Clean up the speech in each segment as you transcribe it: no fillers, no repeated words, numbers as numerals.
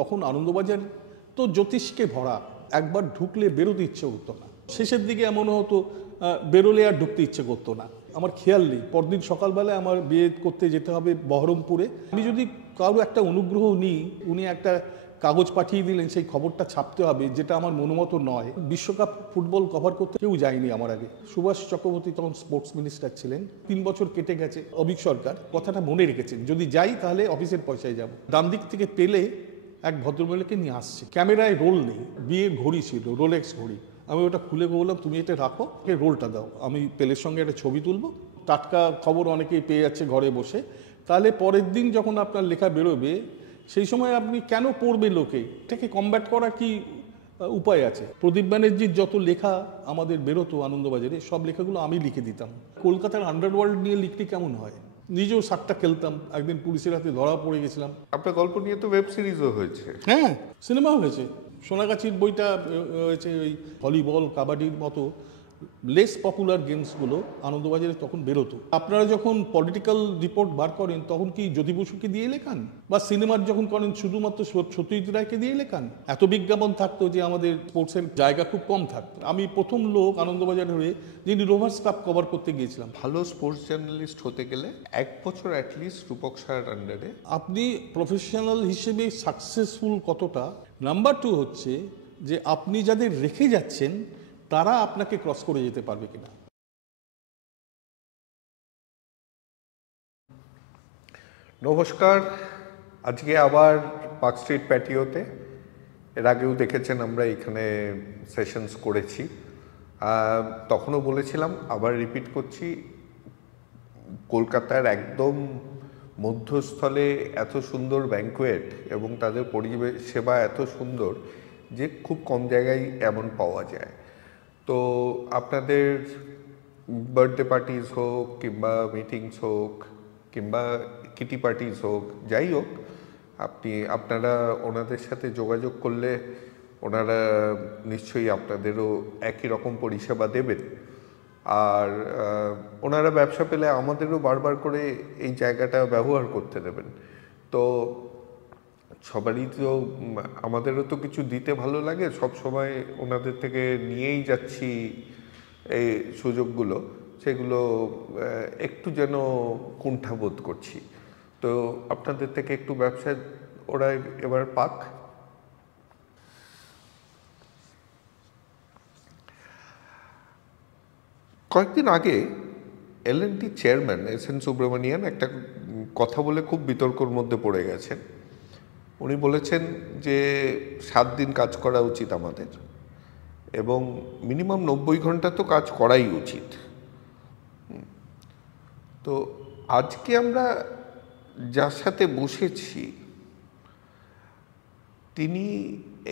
তখন আনন্দবাজার তো জ্যোতিষকে ভরা, একবার ঢুকলে বেরোতে ইচ্ছে করতো না। শেষের দিকে এমন হতো বেরোলে আর ঢুকতে ইচ্ছে করতো না। আমার খেয়াল নেই পরদিন সকালবেলায় আমার বিয়ে করতে যেতে হবে বহরমপুরে। আমি যদি কারো একটা অনুগ্রহ নিই, উনি একটা কাগজ পাঠিয়ে দিলেন সেই খবরটা ছাপতে হবে, যেটা আমার মনোমতো নয়। বিশ্বকাপ ফুটবল কভার করতে কেউ যায়নি আমার আগে। সুভাষ চক্রবর্তী তখন স্পোর্টস মিনিস্টার ছিলেন। 3 বছর কেটে গেছে, অভিক সরকার কথাটা মনে রেখেছেন, যদি যাই তাহলে অফিসের পয়সায় যাব। ডান দিক থেকে পেলে এক ভদ্রমহিলাকে নিয়ে আসছে, ক্যামেরায় রোল নেই, বিয়ের ঘড়ি ছিল, রোলেক্স ঘড়ি। আমি ওটা খুলে বললাম তুমি এটা রাখো, রোলটা দাও, আমি পেলের সঙ্গে একটা ছবি তুলবো। টাটকা খবর অনেকেই পেয়ে যাচ্ছে ঘরে বসে। তাহলে পরের দিন যখন আপনার লেখা বেরোবে, সেই সময় আপনি কেন পড়বে লোকে, এটাকে কমব্যাট করা কি উপায় আছে? প্রদীপ ব্যানার্জির যত লেখা আমাদের বেরোতো আনন্দবাজারে, সব লেখাগুলো আমি লিখে দিতাম। কলকাতার আন্ডারওয়ার্ল্ড নিয়ে লিখতে কেমন হয়? নিজেও সাতটা খেলতাম, একদিন পুলিশের হাতে ধরা পড়ে গেছিলাম। আপনার গল্প নিয়ে তো ওয়েব সিরিজও হয়েছে। হ্যাঁ, সিনেমাও হয়েছে। সোনাগাছির বইটা হয়েছে ওই ভলিবল, কাবাডির মতো লেস পপুলার গেমসগুলো আনন্দবাজারে তখন বেরোতো। আপনারা যখন পলিটিক্যাল রিপোর্ট বার করেন তখন কি জ্যোতি বসুকে দিয়ে লেখান? বা সিনেমার যখন করেন শুধুমাত্র সত্যজিৎ রায়কে দিয়ে লেখান? এত বিজ্ঞাপন থাকতো যে আমাদের স্পোর্টসের জায়গা খুব কম থাকতো। আমি প্রথম লোক আনন্দবাজারে হয়ে যিনি রোভার্স কাপ কভার করতে গিয়েছিলাম। ভালো স্পোর্টস জার্নালিস্ট হতে গেলে 1 বছর অ্যাটলিস্ট রূপক সাহার আন্ডারে। আপনি প্রফেশনাল হিসেবে সাকসেসফুল কতটা, নাম্বার 2 হচ্ছে যে আপনি যাদের রেখে যাচ্ছেন তারা আপনাকে ক্রস করে যেতে পারবে কিনা। নমস্কার, আজকে আবার পার্ক স্ট্রিট প্যাটিওতে। এর আগেও দেখেছেন আমরা এখানে সেশনস করেছি, তখনও বলেছিলাম, আবার রিপিট করছি, কলকাতার একদম মধ্যস্থলে এত সুন্দর ব্যাঙ্কোয়েট এবং তাদের পরিষেবা এত সুন্দর যে খুব কম জায়গায় এমন পাওয়া যায়। তো আপনাদের বার্থডে পার্টিস হোক কিংবা মিটিংস হোক কিংবা কিটি পার্টিস হোক, যাই হোক, আপনারা ওনাদের সাথে যোগাযোগ করলে ওনারা নিশ্চয়ই আপনাদেরও একই রকম পরিষেবা দেবেন। আর ওনারা ব্যবসা পেলে আমাদেরও বারবার করে এই জায়গাটা ব্যবহার করতে দেবেন। তো সবারই তো, আমাদেরও তো কিছু দিতে ভালো লাগে, সব সময় ওনাদের থেকে নিয়েই যাচ্ছি এই সুযোগগুলো, সেগুলো একটু যেন কুণ্ঠাবোধ করছি। তো আপনাদের থেকে একটু ব্যবসা ওরা এবার পাক। কয়েকদিন আগে L&T চেয়ারম্যান S.N. সুব্রমণিয়ান একটা কথা বলে খুব বিতর্কর মধ্যে পড়ে গেছেন। উনি বলেছেন যে 7 দিন কাজ করা উচিত আমাদের, এবং মিনিমাম 90 ঘন্টা তো কাজ করাই উচিত। তো আজকে আমরা যার সাথে বসেছি তিনি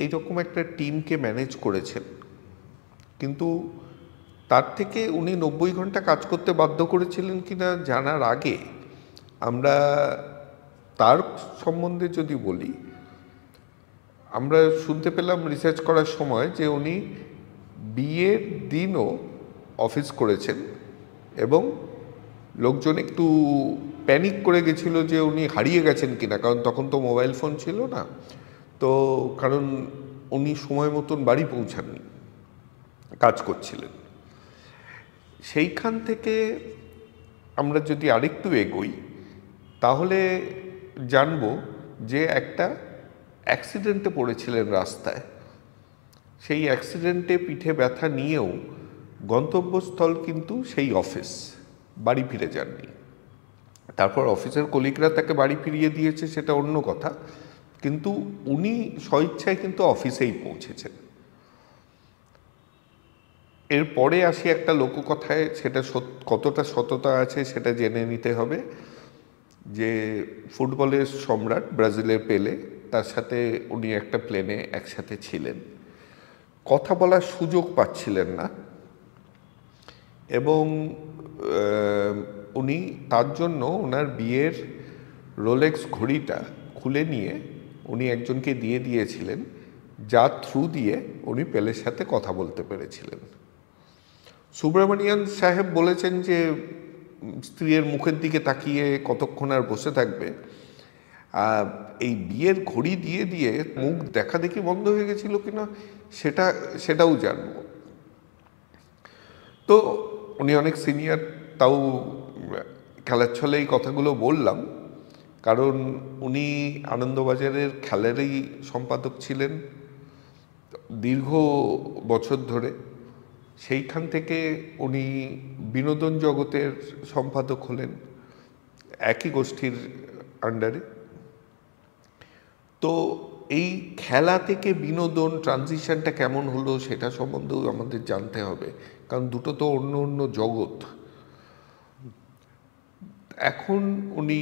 এইরকম একটা টিমকে ম্যানেজ করেছেন, কিন্তু তার থেকে উনি 90 ঘন্টা কাজ করতে বাধ্য করেছিলেন কিনা জানার আগে আমরা তার সম্বন্ধে যদি বলি, আমরা শুনতে পেলাম রিসার্চ করার সময় যে উনি বিয়ের দিনও অফিস করেছেন, এবং লোকজন একটু প্যানিক করে গেছিল যে উনি হারিয়ে গেছেন কিনা, কারণ তখন তো মোবাইল ফোন ছিল না। তো কারণ উনি সময় মতন বাড়ি পৌঁছাননি, কাজ করছিলেন। সেইখান থেকে আমরা যদি আরেকটু এগোই তাহলে জানব যে একটা অ্যাক্সিডেন্টে পড়েছিলেন রাস্তায়। সেই অ্যাক্সিডেন্টে পিঠে ব্যথা নিয়েও গন্তব্যস্থল কিন্তু সেই অফিস, বাড়ি ফিরে যাননি। তারপর অফিসের কলিগরা তাকে বাড়ি ফিরিয়ে দিয়েছে, সেটা অন্য কথা, কিন্তু উনি স্বইচ্ছায় কিন্তু অফিসেই পৌঁছেছেন। এরপরে আসি একটা লোককথায়, সেটা কতটা সততা আছে সেটা জেনে নিতে হবে, যে ফুটবলের সম্রাট ব্রাজিলের পেলে, তার সাথে উনি একটা প্লেনে একসাথে ছিলেন, কথা বলার সুযোগ পাচ্ছিলেন না, এবং উনি তার জন্য ওনার বিয়ের রোলেক্স ঘড়িটা খুলে নিয়ে উনি একজনকে দিয়ে দিয়েছিলেন, যার থ্রু দিয়ে উনি পেলের সাথে কথা বলতে পেরেছিলেন। সুব্রমণিয়ান সাহেব বলেছেন যে স্ত্রীর মুখের দিকে তাকিয়ে কতক্ষণ আর বসে থাকবে, এই বিয়ের ঘড়ি দিয়ে দিয়ে মুখ দেখা দেখি বন্ধ হয়ে গেছিল কিনা সেটাও জানবো। তো উনি অনেক সিনিয়র, তাও খেলার ছলে এই কথাগুলো বললাম, কারণ উনি আনন্দবাজারের খেলারই সম্পাদক ছিলেন দীর্ঘ বছর ধরে। সেইখান থেকে উনি বিনোদন জগতের সম্পাদক হলেন একই গোষ্ঠীর আন্ডারে। তো এই খেলা থেকে বিনোদন ট্রানজিশনটা কেমন হলো সেটা সম্বন্ধেও আমাদের জানতে হবে, কারণ দুটো তো অন্য অন্য জগৎ। এখন উনি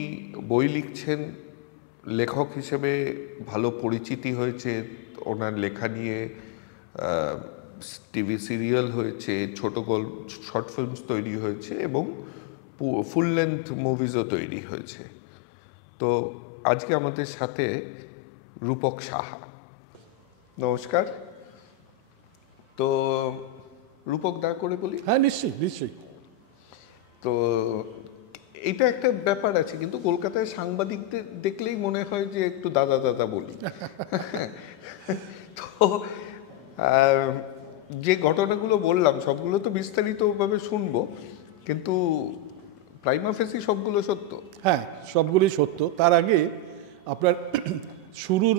বই লিখছেন, লেখক হিসেবে ভালো পরিচিতি হয়েছে ওনার লেখা নিয়ে। টিভি সিরিয়াল হয়েছে, ছোট গল্প, শর্ট ফিল্মস তৈরি হয়েছে এবং ফুল লেন্থ মুভিজও তৈরি হয়েছে। তো আজকে আমাদের সাথে রূপক সাহা। নমস্কার। তো রূপক দা করে বলি? হ্যাঁ, নিশ্চয়ই নিশ্চয়ই। তো এটা একটা ব্যাপার আছে, কিন্তু কলকাতায় সাংবাদিকদের দেখলেই মনে হয় যে একটু দাদা দাদা বলি। তো যে ঘটনাগুলো বললাম সবগুলো তো বিস্তারিতভাবে শুনবো, কিন্তু প্রাইমা ফেসি সবগুলো সত্য? হ্যাঁ, সবগুলোই সত্য। তার আগে আপনার শুরুর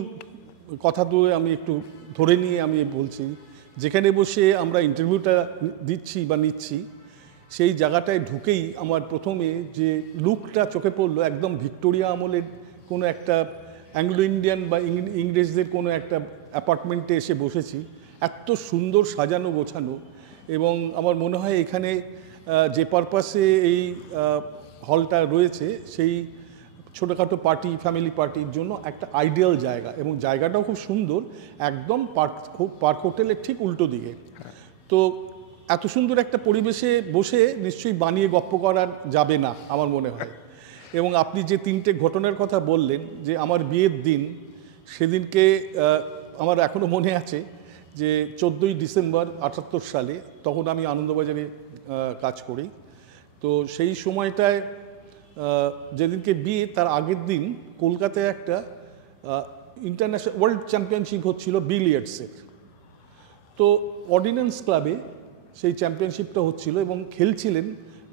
কথা তো আমি একটু ধরে নিয়ে আমি বলছি, যেখানে বসে আমরা ইন্টারভিউটা দিচ্ছি বা নিচ্ছি, সেই জায়গাটায় ঢুকেই আমার প্রথমে যে লুকটা চোখে পড়লো, একদম ভিক্টোরিয়া আমলের কোনো একটা অ্যাংলো ইন্ডিয়ান বা ইংরেজদের কোনো একটা অ্যাপার্টমেন্টে এসে বসেছি। এত সুন্দর সাজানো গোছানো, এবং আমার মনে হয় এখানে যে পারপাসে এই হলটা রয়েছে সেই ছোটোখাটো পার্টি, ফ্যামিলি পার্টির জন্য একটা আইডিয়াল জায়গা, এবং জায়গাটাও খুব সুন্দর, একদম পার্ক হোটেলের ঠিক উল্টো দিকে। তো এত সুন্দর একটা পরিবেশে বসে নিশ্চয়ই বানিয়ে গপ্প করা যাবে না আমার মনে হয়। এবং আপনি যে তিনটে ঘটনার কথা বললেন, যে আমার বিয়ের দিন, সেদিনকে আমার এখনও মনে আছে যে 14ই ডিসেম্বর 78 সালে, তখন আমি আনন্দবাজারে কাজ করি। তো সেই সময়টায় যেদিনকে বিয়ে, তার আগের দিন কলকাতায় একটা ইন্টারন্যাশনাল ওয়ার্ল্ড চ্যাম্পিয়নশিপ হচ্ছিল বিলিয়ার্ডসের। তো অর্ডিন্যান্স ক্লাবে সেই চ্যাম্পিয়নশিপটা হচ্ছিল, এবং খেলছিলেন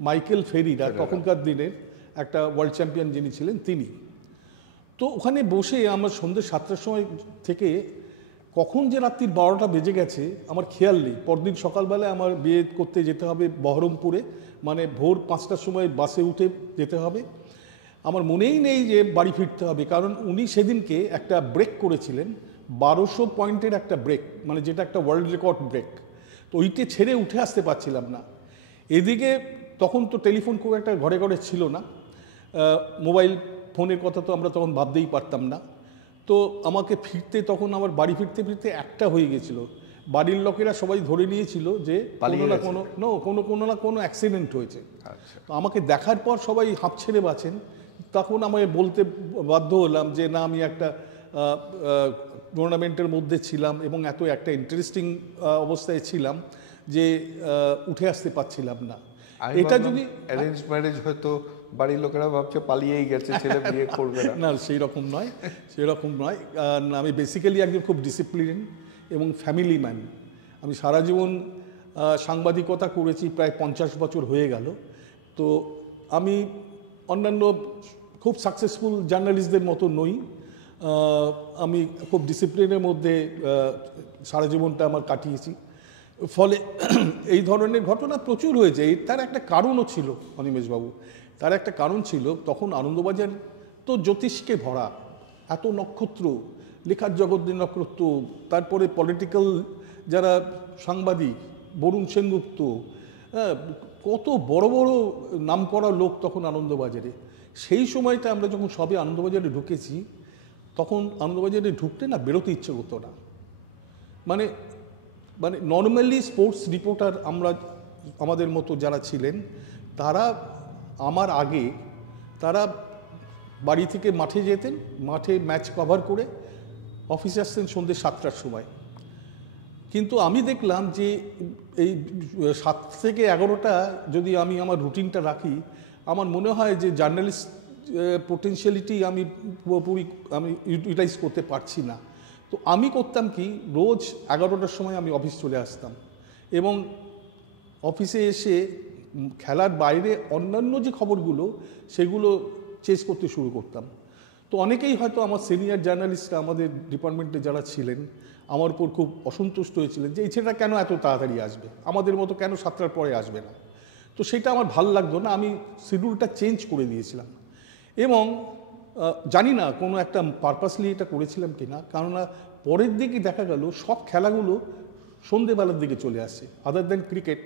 মাইকেল ফেরিরা, তখনকার দিনের একটা ওয়ার্ল্ড চ্যাম্পিয়ন যিনি ছিলেন তিনি। তো ওখানে বসে আমার সন্ধ্যে 7টার সময় থেকে কখন যে রাত্রির 12টা বেজে গেছে আমার খেয়াল নেই। পরদিন সকালবেলায় আমার বিয়ে করতে যেতে হবে বহরমপুরে, মানে ভোর 5টার সময় বাসে উঠে যেতে হবে। আমার মনেই নেই যে বাড়ি ফিরতে হবে, কারণ উনি সেদিনকে একটা ব্রেক করেছিলেন, 1200 পয়েন্টের একটা ব্রেক, মানে যেটা একটা ওয়ার্ল্ড রেকর্ড ব্রেক। তো ওইটা ছেড়ে উঠে আসতে পারছিলাম না। এদিকে তখন তো টেলিফোন খুব একটা ঘরে ঘরে ছিল না, মোবাইল ফোনের কথা তো আমরা তখন ভাবতেই পারতাম না। তো আমাকে ফিরতে, তখন আমার বাড়ি ফিরতে ফিরতে 1টা হয়ে গেছিলো। বাড়ির লোকেরা সবাই ধরে নিয়েছিল যে কোনো না কোনো অ্যাক্সিডেন্ট হয়েছে। তো আমাকে দেখার পর সবাই হাঁপ ছেড়ে বাঁচেন। তখন আমায় বলতে বাধ্য হলাম যে না, আমি একটা টুর্নামেন্টের মধ্যে ছিলাম এবং এত একটা ইন্টারেস্টিং অবস্থায় ছিলাম যে উঠে আসতে পারছিলাম না। এটা যদি অ্যারেঞ্জ ম্যারেজ, হয়তো বাড়ির লোকেরা ভাবছে পালিয়েই গেছে, ছেলে বিয়ে করবে না। না, সেই রকম নয়, সেরকম নয়। আমি বেসিক্যালি একজন খুব ডিসিপ্লিন এবং ফ্যামিলি ম্যান। আমি সারা জীবন সাংবাদিকতা করেছি, প্রায় 50 বছর হয়ে গেল। তো আমি অন্যান্য খুব সাকসেসফুল জার্নালিস্টদের মতো নই। আমি খুব ডিসিপ্লিনের মধ্যে সারা জীবনটা আমার কাটিয়েছি। ফলে এই ধরনের ঘটনা প্রচুর হয়েছে। তার একটা কারণও ছিল অনিমেষবাবু, তার একটা কারণ ছিল, তখন আনন্দবাজার তো জ্যোতিষকে ভরা, এত নক্ষত্র, লেখার জগতের নক্ষত্র, তারপরে পলিটিক্যাল যারা সাংবাদিক, বরুণ সেনগুপ্ত, কত বড় বড় নামকরা লোক তখন আনন্দবাজারে। সেই সময়টা আমরা যখন সবে আনন্দবাজারে ঢুকেছি, তখন আনন্দবাজারে ঢুকতে না বেরোতে ইচ্ছে করতো না। মানে নর্মালি স্পোর্টস রিপোর্টার আমরা, আমাদের মতো যারা ছিলেন, তারা আমার আগে তারা বাড়ি থেকে মাঠে যেতেন, মাঠে ম্যাচ কভার করে অফিসে আসতেন সন্ধ্যে 7টার সময়। কিন্তু আমি দেখলাম যে এই 7 থেকে 11টা যদি আমি আমার রুটিনটা রাখি, আমার মনে হয় যে জার্নালিস্ট পোটেনশিয়ালিটি আমি পুরোপুরি আমি ইউটিলাইজ করতে পারছি না। তো আমি করতাম কি, রোজ 11টার সময় আমি অফিস চলে আসতাম এবং অফিসে এসে খেলার বাইরে অন্যান্য যে খবরগুলো সেগুলো চেস করতে শুরু করতাম। তো অনেকেই হয়তো আমার সিনিয়র জার্নালিস্টরা আমাদের ডিপার্টমেন্টে যারা ছিলেন আমার উপর খুব অসন্তুষ্ট হয়েছিলেন যে এই ছেলেটা কেন এত তাড়াতাড়ি আসবে, আমাদের মতো কেন 7টার পরে আসবে না। তো সেটা আমার ভাল লাগতো না, আমি শিডিউলটা চেঞ্জ করে দিয়েছিলাম। এবং জানি না কোনো একটা পারপাসলি এটা করেছিলাম কি না, কেননা পরের দিকে দেখা গেল সব খেলাগুলো সন্ধেবেলার দিকে চলে আসছে, আদার দেন ক্রিকেট।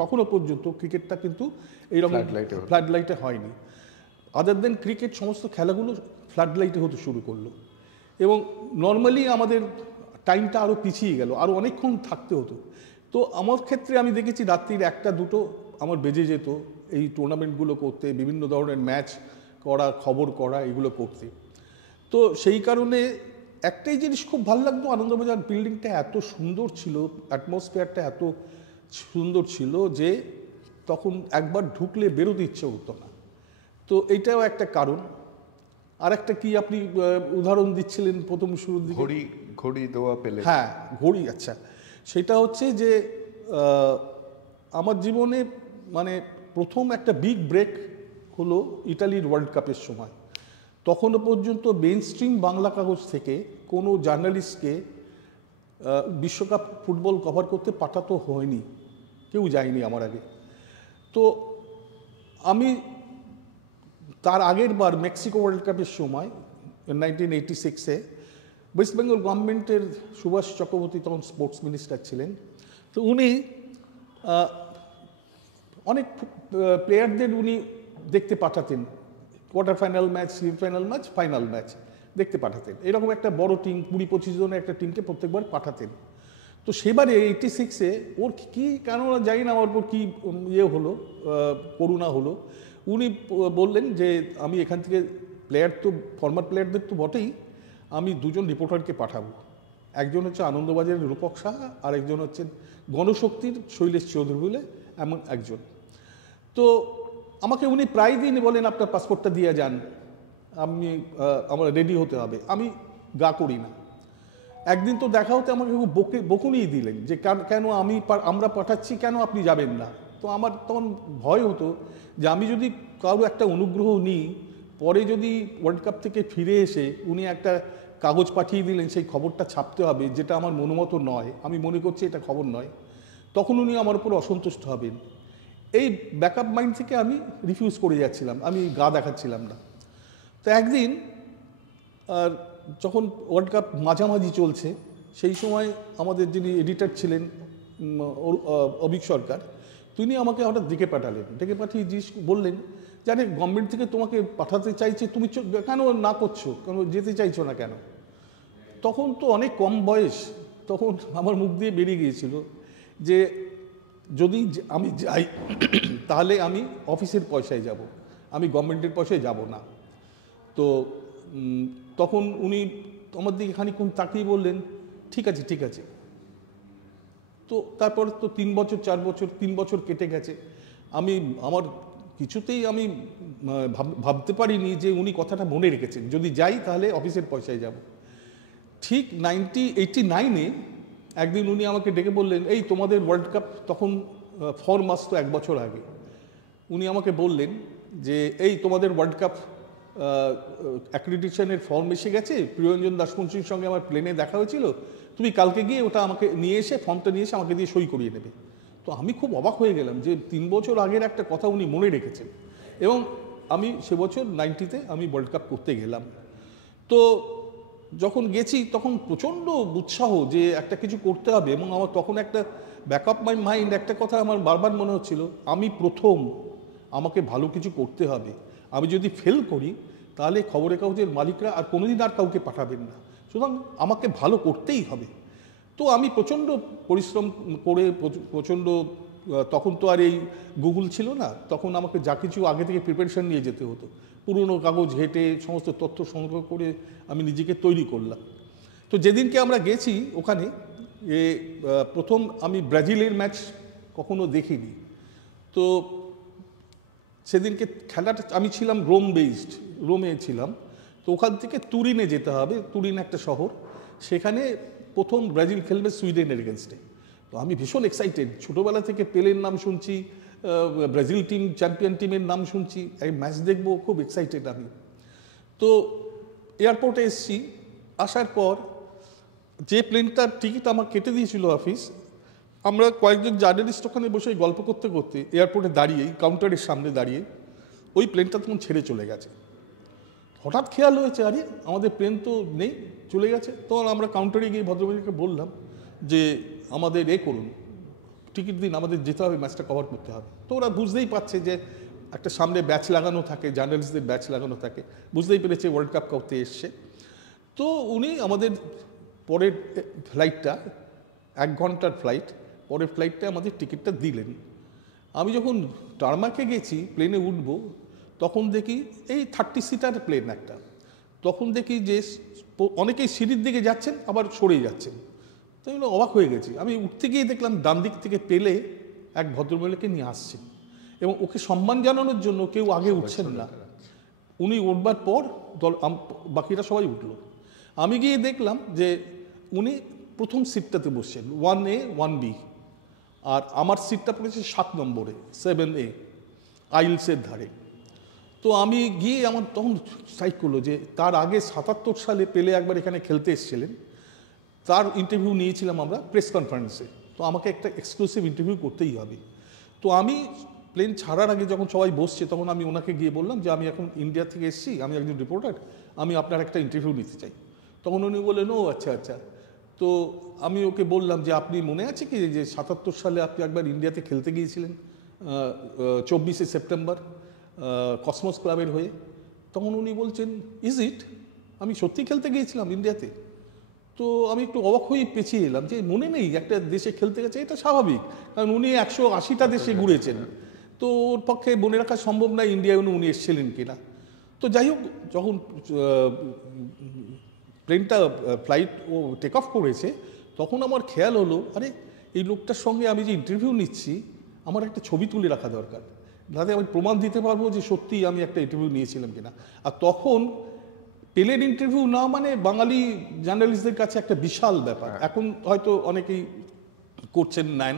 তখনও পর্যন্ত ক্রিকেটটা কিন্তু এইরকম ফ্লাড লাইটে হয়নি। আদার দেন ক্রিকেট সমস্ত খেলাগুলো ফ্লাড লাইটে হতে শুরু করলো এবং নর্মালি আমাদের টাইমটা আরও পিছিয়ে গেল, আরও অনেকক্ষণ থাকতে হতো। তো আমার ক্ষেত্রে আমি দেখেছি রাত্রির 1টা 2টো আমার বেজে যেত এই টুর্নামেন্টগুলো করতে, বিভিন্ন ধরনের ম্যাচ করা, খবর করা, এগুলো করতে। তো সেই কারণে একটাই জিনিস খুব ভালো লাগতো, আনন্দবাজার বিল্ডিংটা এত সুন্দর ছিল, অ্যাটমসফিয়ারটা এত সুন্দর ছিল যে তখন একবার ঢুকলে বেরোতে ইচ্ছে হতো না। তো এইটাও একটা কারণ। আর একটা কি আপনি উদাহরণ দিচ্ছিলেন প্রথম শুরুর দিকে, ঘড়ি দেওয়া পেলে। হ্যাঁ, ঘড়ি। আচ্ছা, সেটা হচ্ছে যে আমার জীবনে মানে প্রথম একটা বিগ ব্রেক হলো ইটালির ওয়ার্ল্ড কাপের সময়। তখনও পর্যন্ত মেইন স্ট্রিম বাংলা কাগজ থেকে কোনো জার্নালিস্টকে বিশ্বকাপ ফুটবল কভার করতে পাঠাতো হয়নি, কেউ যায়নি আমার আগে। তো আমি তার আগের বার মেক্সিকো ওয়ার্ল্ড কাপের সময় 1986-এ ওয়েস্ট বেঙ্গল গভর্নমেন্টের সুভাষ চক্রবর্তী তখন স্পোর্টস মিনিস্টার ছিলেন। তো উনি অনেক প্লেয়ারদের উনি দেখতে পাঠাতেন, quarter final match, semifinal match, final match দেখতে পাঠাতেন। এরকম একটা বড় টিম 20-25 জনের একটা টিমকে প্রত্যেকবার পাঠাতেন। তো সেবারে 86-এ ওর কি কেন জানি না আমার উপর কী ইয়ে হলো, করুণা হলো। উনি বললেন যে আমি এখান থেকে প্লেয়ার তো ফরমার প্লেয়ারদের তো বটেই, আমি 2জন রিপোর্টারকে পাঠাবো। একজন হচ্ছে আনন্দবাজারের রূপক সাহা আর একজন হচ্ছেন গণশক্তির শৈলেশ চৌধুরী বলে এমন একজন। তো আমাকে উনি প্রায় দিনই বলেন আপনার পাসপোর্টটা দিয়ে যান, আমার রেডি হতে হবে। আমি গা করি না। একদিন তো দেখা হতে আমাকে খুব বকুনিয়ে দিলেন যে কেন আমরা পাঠাচ্ছি, কেন আপনি যাবেন না। তো আমার তখন ভয় হতো যে আমি যদি কারো একটা অনুগ্রহ নিই, পরে যদি ওয়ার্ল্ড কাপ থেকে ফিরে এসে উনি একটা কাগজ পাঠিয়ে দিলেন, সেই খবরটা ছাপতে হবে যেটা আমার মনোমতো নয়, আমি মনে করছি এটা খবর নয়, তখন উনি আমার উপর অসন্তুষ্ট হবেন। এই ব্যাকআপ মাইন্ড থেকে আমি রিফিউজ করে যাচ্ছিলাম, আমি গা দেখাচ্ছিলাম না। তো একদিন যখন ওয়ার্ল্ড কাপ মাঝামাঝি চলছে, সেই সময় আমাদের যিনি এডিটর ছিলেন অভিক সরকার, তিনি আমাকে হঠাৎ ডেকে পাঠালেন। ডেকে পাঠিয়ে বললেন জানে গভর্নমেন্ট থেকে তোমাকে পাঠাতে চাইছে, তুমি কেন না করছো, কেন যেতে চাইছো না কেন। তখন তো অনেক কম বয়স, তখন আমার মুখ দিয়ে বেরিয়ে গিয়েছিল যে যদি আমি যাই তাহলে আমি অফিসের পয়সায় যাব, আমি গভর্নমেন্টের পয়সায় যাব না। তো তখন উনি আমার দিকে খানিকক্ষণ তাকিয়ে বললেন ঠিক আছে ঠিক আছে। তো তারপর তো 3 বছর 4 বছর 3 বছর কেটে গেছে। আমার কিছুতেই আমি ভাবতে পারিনি যে উনি কথাটা মনে রেখেছেন, যদি যাই তাহলে অফিসের পয়সায় যাব। ঠিক 1989-এ একদিন উনি আমাকে ডেকে বললেন এই তোমাদের ওয়ার্ল্ড কাপ তখন ফর্ম আসতো 1 বছর আগে। উনি আমাকে বললেন যে এই তোমাদের ওয়ার্ল্ড কাপ অ্যাক্রিডিটেশনের ফর্ম এসে গেছে, প্রিয়রঞ্জন দাসমুন্সির সঙ্গে আমার প্লেনে দেখা হয়েছিল, তুমি কালকে গিয়ে ওটা আমাকে নিয়ে এসে ফর্মটা নিয়ে এসে আমাকে দিয়ে সই করিয়ে নেবে। তো আমি খুব অবাক হয়ে গেলাম যে 3 বছর আগের একটা কথা উনি মনে রেখেছেন। এবং আমি সে বছর 90-তে আমি ওয়ার্ল্ড কাপ করতে গেলাম। তো যখন গেছি তখন প্রচণ্ড উৎসাহ যে একটা কিছু করতে হবে, এবং আমার তখন একটা ব্যাকআপ মাইন্ড একটা কথা আমার বারবার মনে হচ্ছিল, আমি প্রথম, আমাকে ভালো কিছু করতে হবে, আমি যদি ফেল করি তাহলে খবরের কাগজের মালিকরা আর কোনোদিন আর কাউকে পাঠাবেন না, সুতরাং আমাকে ভালো করতেই হবে। তো আমি প্রচণ্ড পরিশ্রম করে প্রচণ্ড, তখন তো আর এই গুগল ছিল না, তখন আমাকে যা কিছু আগে থেকে প্রিপারেশন নিয়ে যেতে হতো, পুরনো কাগজ ঘেটে সমস্ত তথ্য সংগ্রহ করে আমি নিজেকে তৈরি করলাম। তো যেদিনকে আমরা গেছি ওখানে প্রথম আমি ব্রাজিলের ম্যাচ কখনো দেখিনি। তো সেদিনকে খেলাটা আমি ছিলাম রোম বেসড, রোমে ছিলাম। তো ওখান থেকে তুরিনে যেতে হবে, তুরিন একটা শহর, সেখানে প্রথম ব্রাজিল খেলবে সুইডেনের এগেনস্টে। তো আমি ভীষণ এক্সাইটেড, ছোটোবেলা থেকে পেলের নাম শুনছি, ব্রাজিল টিম চ্যাম্পিয়ন টিমের নাম শুনছি, এই ম্যাচ দেখবো, খুব এক্সাইটেড আমি। তো এয়ারপোর্টে এসছি, আসার পর যে প্লেনটার টিকিট আমার কেটে দিয়েছিল অফিস, আমরা কয়েকজন জার্নালিস্ট ওখানে বসে গল্প করতে করতে এয়ারপোর্টে দাঁড়িয়েই, কাউন্টারের সামনে দাঁড়িয়ে, ওই প্লেনটা তখন ছেড়ে চলে গেছে। হঠাৎ খেয়াল হয়েছে, আরে আমাদের প্লেন তো নেই, চলে গেছে। তখন আমরা কাউন্টারে গিয়ে ভদ্রমহিলাকে বললাম যে আমাদের করুন, টিকিট দিন, আমাদের যেতে হবে, ম্যাচটা কভার করতে হবে। তো ওরা বুঝতেই পারছে যে একটা সামনে ব্যাচ লাগানো থাকে, জার্নালিস্টদের ব্যাচ লাগানো থাকে, বুঝতেই পেরেছে ওয়ার্ল্ড কাপ করতে এসছে। তো উনি আমাদের পরের ফ্লাইটটা, 1 ঘন্টার ফ্লাইট, পরের ফ্লাইটটা আমাদের টিকিটটা দিলেন। আমি যখন টারমাকে গেছি প্লেনে উঠবো, তখন দেখি এই 30 সিটার প্লেন একটা, তখন দেখি যে অনেকেই সিঁড়ির দিকে যাচ্ছেন, আবার সরে যাচ্ছেন। তো এগুলো অবাক হয়ে গেছি। আমি উঠতে গিয়ে দেখলাম ডান দিক থেকে পেলে এক ভদ্রমহিলাকে নিয়ে আসছেন, এবং ওকে সম্মান জানানোর জন্য কেউ আগে উঠছেন না। উনি উঠবার পর বাকিরা সবাই উঠলো। আমি গিয়ে দেখলাম যে উনি প্রথম সিটটাতে বসছেন, 1A 1B, আর আমার সিটটা পড়েছে 7 নম্বরে, 7A, আইলসের ধারে। তো আমি গিয়ে আমার তখন স্ট্রাইক করলো যে তার আগে 77 সালে পেলে একবার এখানে খেলতে এসেছিলেন, তার ইন্টারভিউ নিয়েছিলাম আমরা প্রেস কনফারেন্সে। তো আমাকে একটা এক্সক্লুসিভ ইন্টারভিউ করতেই হবে। তো আমি প্লেন ছাড়ার আগে যখন সবাই বসছে, তখন আমি ওনাকে গিয়ে বললাম যে আমি এখন ইন্ডিয়া থেকে এসেছি, আমি একজন রিপোর্টার, আমি আপনার একটা ইন্টারভিউ নিতে চাই। তখন উনি বললেন, ও আচ্ছা আচ্ছা। তো আমি ওকে বললাম যে আপনি মনে আছে কি যে 77 সালে আপনি একবার ইন্ডিয়াতে খেলতে গিয়েছিলেন, 24শে সেপ্টেম্বর, কসমস ক্লাবের হয়ে? তখন উনি বলছেন, ইজ ইট, আমি সত্যি খেলতে গিয়েছিলাম ইন্ডিয়াতে? তো আমি একটু অবাক হয়ে পেছিয়ে এলাম যে মনে নেই, একটা দেশে খেলতে গেছে, এটা স্বাভাবিক, কারণ উনি 180টা দেশে ঘুরেছেন, তো ওর পক্ষে মনে রাখা সম্ভব না ইন্ডিয়ায় উনি এসেছিলেন কিনা। তো যাই হোক, যখন প্লেনটা ফ্লাইট ও টেক অফ করেছে, তখন আমার খেয়াল হলো, আরে এই লোকটার সঙ্গে আমি যে ইন্টারভিউ নিচ্ছি, আমার একটা ছবি তুলে রাখা দরকার, যাতে আমি প্রমাণ দিতে পারবো যে সত্যিই আমি একটা ইন্টারভিউ নিয়েছিলাম কিনা। আর তখন পেলের ইন্টারভিউ না মানে বাঙালি জার্নালিস্টদের কাছে একটা বিশাল ব্যাপার, এখন হয়তো অনেকেই করছেন, নেন,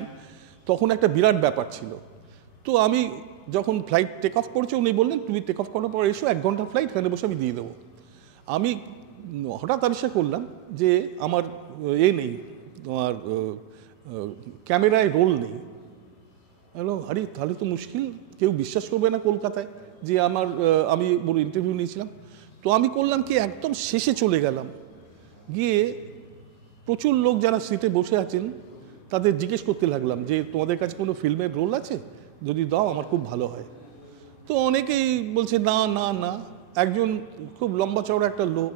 তখন একটা বিরাট ব্যাপার ছিল। তো আমি যখন ফ্লাইট টেক অফ করছে, উনি বললেন তুমি টেক অফ করার পর এসো, 1 ঘন্টার ফ্লাইট, এখানে বসে আমি দিয়ে দেবো। আমি হঠাৎ আবিষ্কার করলাম যে আমার নেই, তোমার ক্যামেরায় রোল নেই। আরে তাহলে তো মুশকিল, কেউ বিশ্বাস করবে না কলকাতায় যে আমি বড় ইন্টারভিউ নিয়েছিলাম। তো আমি করলাম কি, একদম শেষে চলে গেলাম, গিয়ে প্রচুর লোক যারা সিটে বসে আছেন তাদের জিজ্ঞেস করতে লাগলাম যে তোমাদের কাছে কোনো ফিল্মের রোল আছে, যদি দাও আমার খুব ভালো হয়। তো অনেকেই বলছে না না না। একজন খুব লম্বা চওড়া একটা লোক,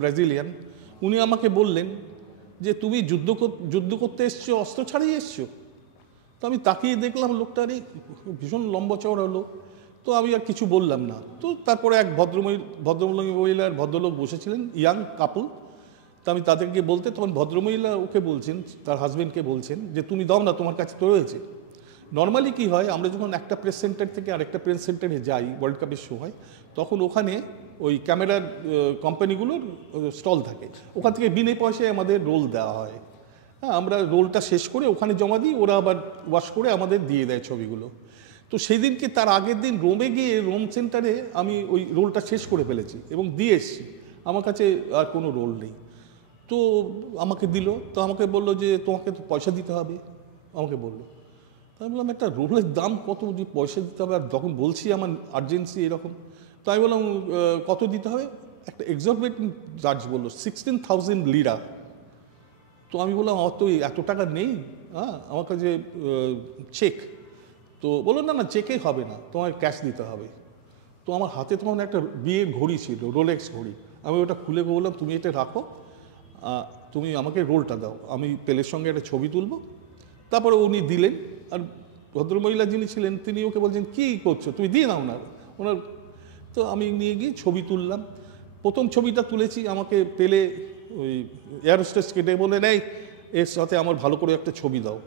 ব্রাজিলিয়ান, উনি আমাকে বললেন যে তুমি যুদ্ধ করতে এসছো, অস্ত্র ছাড়িয়ে এসছো? তো আমি তাকিয়ে দেখলাম লোকটারই ভীষণ লম্বা চওড়া লোক। তো আমি আর কিছু বললাম না। তো তারপরে এক ভদ্রমহিলার ভদ্রলোক বসেছিলেন, ইয়াং কাপল। তো আমি তাদেরকে বলতে, তখন ভদ্রমহিলা ওকে বলছেন, তার হাজবেন্ডকে বলছেন যে তুমি দাও না, তোমার কাছে তো রয়েছে। নর্মালি কি হয়, আমরা যখন একটা প্রেস সেন্টার থেকে আরেকটা প্রেস সেন্টারে যাই ওয়ার্ল্ড কাপের সময়, তখন ওখানে ওই ক্যামেরার কোম্পানিগুলোর স্টল থাকে, ওখান থেকে বিনে পয়সায় আমাদের রোল দেওয়া হয়। হ্যাঁ, আমরা রোলটা শেষ করে ওখানে জমা দিই, ওরা আবার ওয়াশ করে আমাদের দিয়ে দেয় ছবিগুলো। তো সেই দিনকে, তার আগের দিন রোমে গিয়ে রোম সেন্টারে আমি ওই রোলটা শেষ করে ফেলেছি এবং দিয়ে এসেছি, আমার কাছে আর কোনো রোল নেই। তো আমাকে দিল, তো আমাকে বললো যে তোমাকে তো পয়সা দিতে হবে, আমাকে বললো। তো আমি বললাম একটা রোলের দাম কত, যে পয়সা দিতে হবে? আর যখন বলছি আমার আর্জেন্সি এরকম, তো আমি বললাম কত দিতে হবে? একটা এক্সরবিটেন্ট চার্জ বললো, 16,000 লিরা। তো আমি বললাম আমার তো এত টাকা নেই, হ্যাঁ, আমার কাছে চেক। তো বললো না না, চেকে হবে না, তোমার ক্যাশ দিতে হবে। তো আমার হাতে তখন একটা বিয়ের ঘড়ি ছিল, রোলেক্স ঘড়ি। আমি ওটা খুলে বললাম তুমি এটা রাখো, তুমি আমাকে রোলটা দাও, আমি পেলের সঙ্গে একটা ছবি তুলবো। তারপরে উনি দিলেন, আর ভদ্রমহিলা যিনি ছিলেন তিনি ওকে বলছেন কি করছো, তুমি দিয়ে নাও না ওনার। তো আমি নিয়ে গিয়ে ছবি তুললাম। প্রথম ছবিটা তুলেছি, আমাকে পেলে ওই এয়ার হোস্টেস কেটে বলে নেই, এর সাথে আমার ভালো করে একটা ছবি দাও।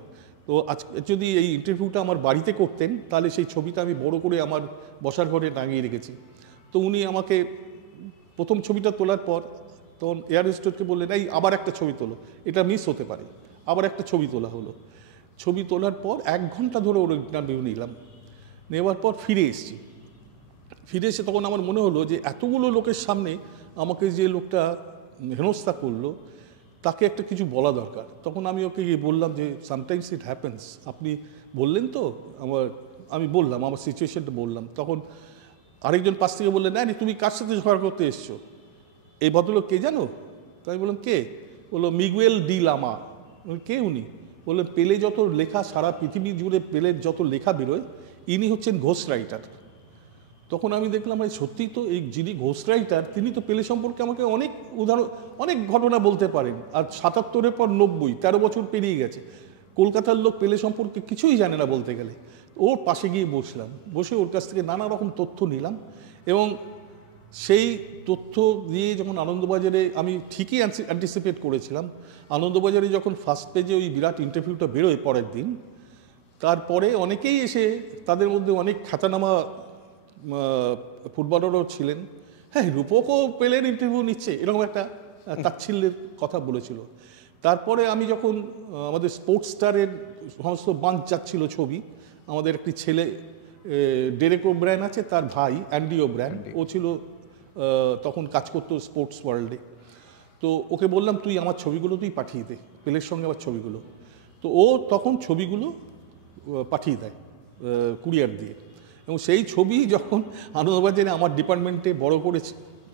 তো আজকে যদি এই ইন্টারভিউটা আমার বাড়িতে করতেন, তাহলে সেই ছবিটা আমি বড় করে আমার বসার ঘরে টাঙিয়ে রেখেছি। তো তো উনি আমাকে প্রথম ছবিটা তোলার পর তখন এয়ার হোস্টেসকে বললেন এই আবার একটা ছবি তোলো, এটা মিস হতে পারে। আবার একটা ছবি তোলা হলো। ছবি তোলার পর 1 ঘন্টা ধরে ওর ইন্টারভিউ নিলাম, নেওয়ার পর ফিরে এসেছি। ফিরে এসে তখন আমার মনে হলো যে এতগুলো লোকের সামনে আমাকে যে লোকটা হেনস্থা করলো তাকে একটা কিছু বলা দরকার। তখন আমি ওকে গিয়ে বললাম যে সামটাইমস ইট হ্যাপেন্স, আপনি বললেন তো আমি বললাম আমার সিচুয়েশনটা বললাম। তখন আরেকজন পাশ থেকে বললেন না তুমি কার সাথে ঝগড়া করতে এসছো, এই ভদ্রলোক কে জানো? তো আমি বললাম কে? বললো মিগুয়েল ডি লামা। কে উনি? বললেন পেলে যত লেখা সারা পৃথিবী জুড়ে পেলের যত লেখা বেরোয় ইনি হচ্ছেন ঘোস্ট রাইটার। তখন আমি দেখলাম সত্যিই তো এই যিনি ঘোস্ট রাইটার তিনি তো পেলে সম্পর্কে আমাকে অনেক উদাহরণ অনেক ঘটনা বলতে পারেন। আর 77-এর পর 90, 13 বছর পেরিয়ে গেছে, কলকাতার লোক পেলে সম্পর্কে কিছুই জানে না বলতে গেলে। ওর পাশে গিয়ে বসলাম, বসে ওর কাছ থেকে নানা রকম তথ্য নিলাম এবং সেই তথ্য দিয়ে যখন আনন্দবাজারে আমি ঠিকই অ্যান্টিসিপেট করেছিলাম, আনন্দবাজারে যখন ফার্স্ট পেজে ওই বিরাট ইন্টারভিউটা বেরোয় পরের দিন, তারপরে অনেকেই এসে তাদের মধ্যে অনেক খ্যাতনামা ফুটবলারও ছিলেন, হ্যাঁ রূপকও পেলের ইন্টারভিউ নিচ্ছে, এরকম একটা তাচ্ছিল্যের কথা বলেছিল। তারপরে আমি যখন আমাদের স্পোর্টস স্টারের সমস্ত বাঞ্চ যাচ্ছিল ছবি, আমাদের একটি ছেলে ডেরেক ওব্রায়ান আছে, তার ভাই অ্যান্ডি ওব্রায়ান, ও ছিল তখন কাজ করতো স্পোর্টস ওয়ার্ল্ডে। তো ওকে বললাম তুই আমার ছবিগুলো তুই পাঠিয়ে দে, পেলের সঙ্গে আমার ছবিগুলো। তো ও তখন ছবিগুলো পাঠিয়ে দেয় কুরিয়ার দিয়ে, এবং সেই ছবি যখন আনন্দবাজারে আমার ডিপার্টমেন্টে বড় করে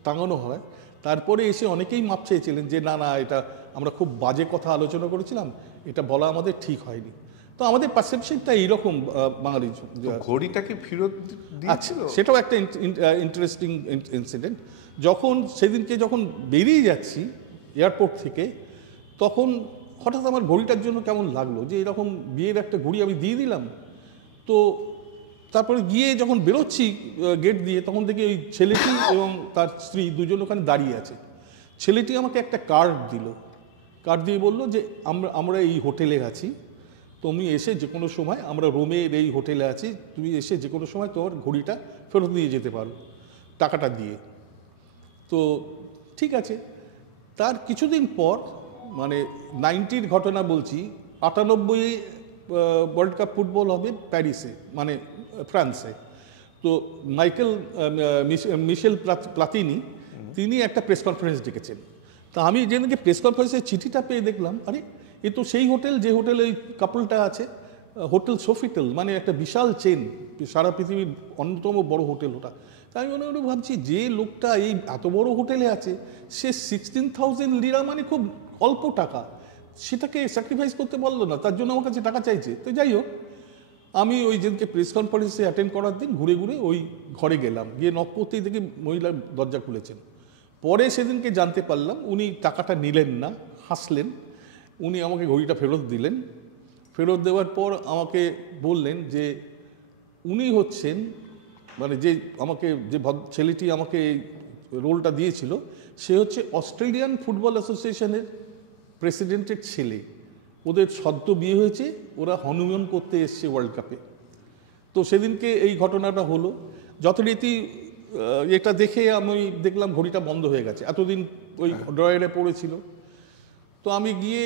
টাঙানো হয়, তারপরে এসে অনেকেই মাপ চেয়েছিলেন যে না না এটা আমরা খুব বাজে কথা আলোচনা করেছিলাম, এটা বলা আমাদের ঠিক হয়নি। তো আমাদের পারসেপশনটা এইরকম বাঙালি। ঘড়িটাকে ফেরত দিয়েছিল, সেটাও একটা ইন্টারেস্টিং ইনসিডেন্ট। যখন সেদিনকে যখন বেরিয়ে যাচ্ছি এয়ারপোর্ট থেকে, তখন হঠাৎ আমার ঘড়িটার জন্য কেমন লাগলো যে এরকম বিয়ের একটা ঘড়ি আমি দিয়ে দিলাম। তো তারপরে গিয়ে যখন বেরোচ্ছি গেট দিয়ে, তখন দেখি ওই ছেলেটি এবং তার স্ত্রী দুজন ওখানে দাঁড়িয়ে আছে। ছেলেটি আমাকে একটা কার্ড দিল, কার্ড দিয়ে বললো যে আমরা এই হোটেলে আছি, তুমি এসে যে কোনো সময়, আমরা রোমের এই হোটেলে আছি, তুমি এসে যে কোনো সময় তোমার ঘড়িটা ফেরত নিয়ে যেতে পারো টাকাটা দিয়ে। তো ঠিক আছে। তার কিছুদিন পর, মানে 90-র ঘটনা বলছি, 98 ওয়ার্ল্ড কাপ ফুটবল হবে প্যারিসে, মানে ফ্রান্সে। তো মিশেল প্লাতিনি তিনি একটা প্রেস কনফারেন্স ডেকেছেন। তা আমি যেদিনকে প্রেস কনফারেন্সের চিঠিটা পেয়ে দেখলাম আরে এ তো সেই হোটেল যে হোটেলে ওই কাপলটা আছে, হোটেল সোফিটেল, মানে একটা বিশাল চেন, সারা পৃথিবীর অন্যতম বড় হোটেল ওটা। তাই আমি মনে মনে ভাবছি যে লোকটা এই এত বড় হোটেলে আছে, সে 16,000 লিরা মানে খুব অল্প টাকা, সেটাকে স্যাক্রিফাইস করতে পারলো না, তার জন্য আমার কাছে টাকা চাইছে। তো যাই হোক, আমি ওই যেদিনকে প্রেস কনফারেন্সে অ্যাটেন্ড করার দিন ঘুরে ঘুরে ওই ঘরে গেলাম, গিয়ে নক করতেই দেখি মহিলার দরজা খুলেছেন। পরে সেদিনকে জানতে পারলাম উনি টাকাটা নিলেন না, হাসলেন, উনি আমাকে ঘড়িটা ফেরত দিলেন। ফেরত দেওয়ার পর আমাকে বললেন যে উনি হচ্ছেন, মানে যে আমাকে যে ছেলেটি আমাকে এই রোলটা দিয়েছিল, সে হচ্ছে অস্ট্রেলিয়ান ফুটবল অ্যাসোসিয়েশনের প্রেসিডেন্টের ছেলে, ওদের সদ্য বিয়ে হয়েছে, ওরা হনিমুন করতে এসছে ওয়ার্ল্ড কাপে। তো সেদিনকে এই ঘটনাটা হলো। যথারীতি এটা দেখে আমি দেখলাম ঘড়িটা বন্ধ হয়ে গেছে, এতদিন ওই ড্রয়ারে পড়েছিল। তো আমি গিয়ে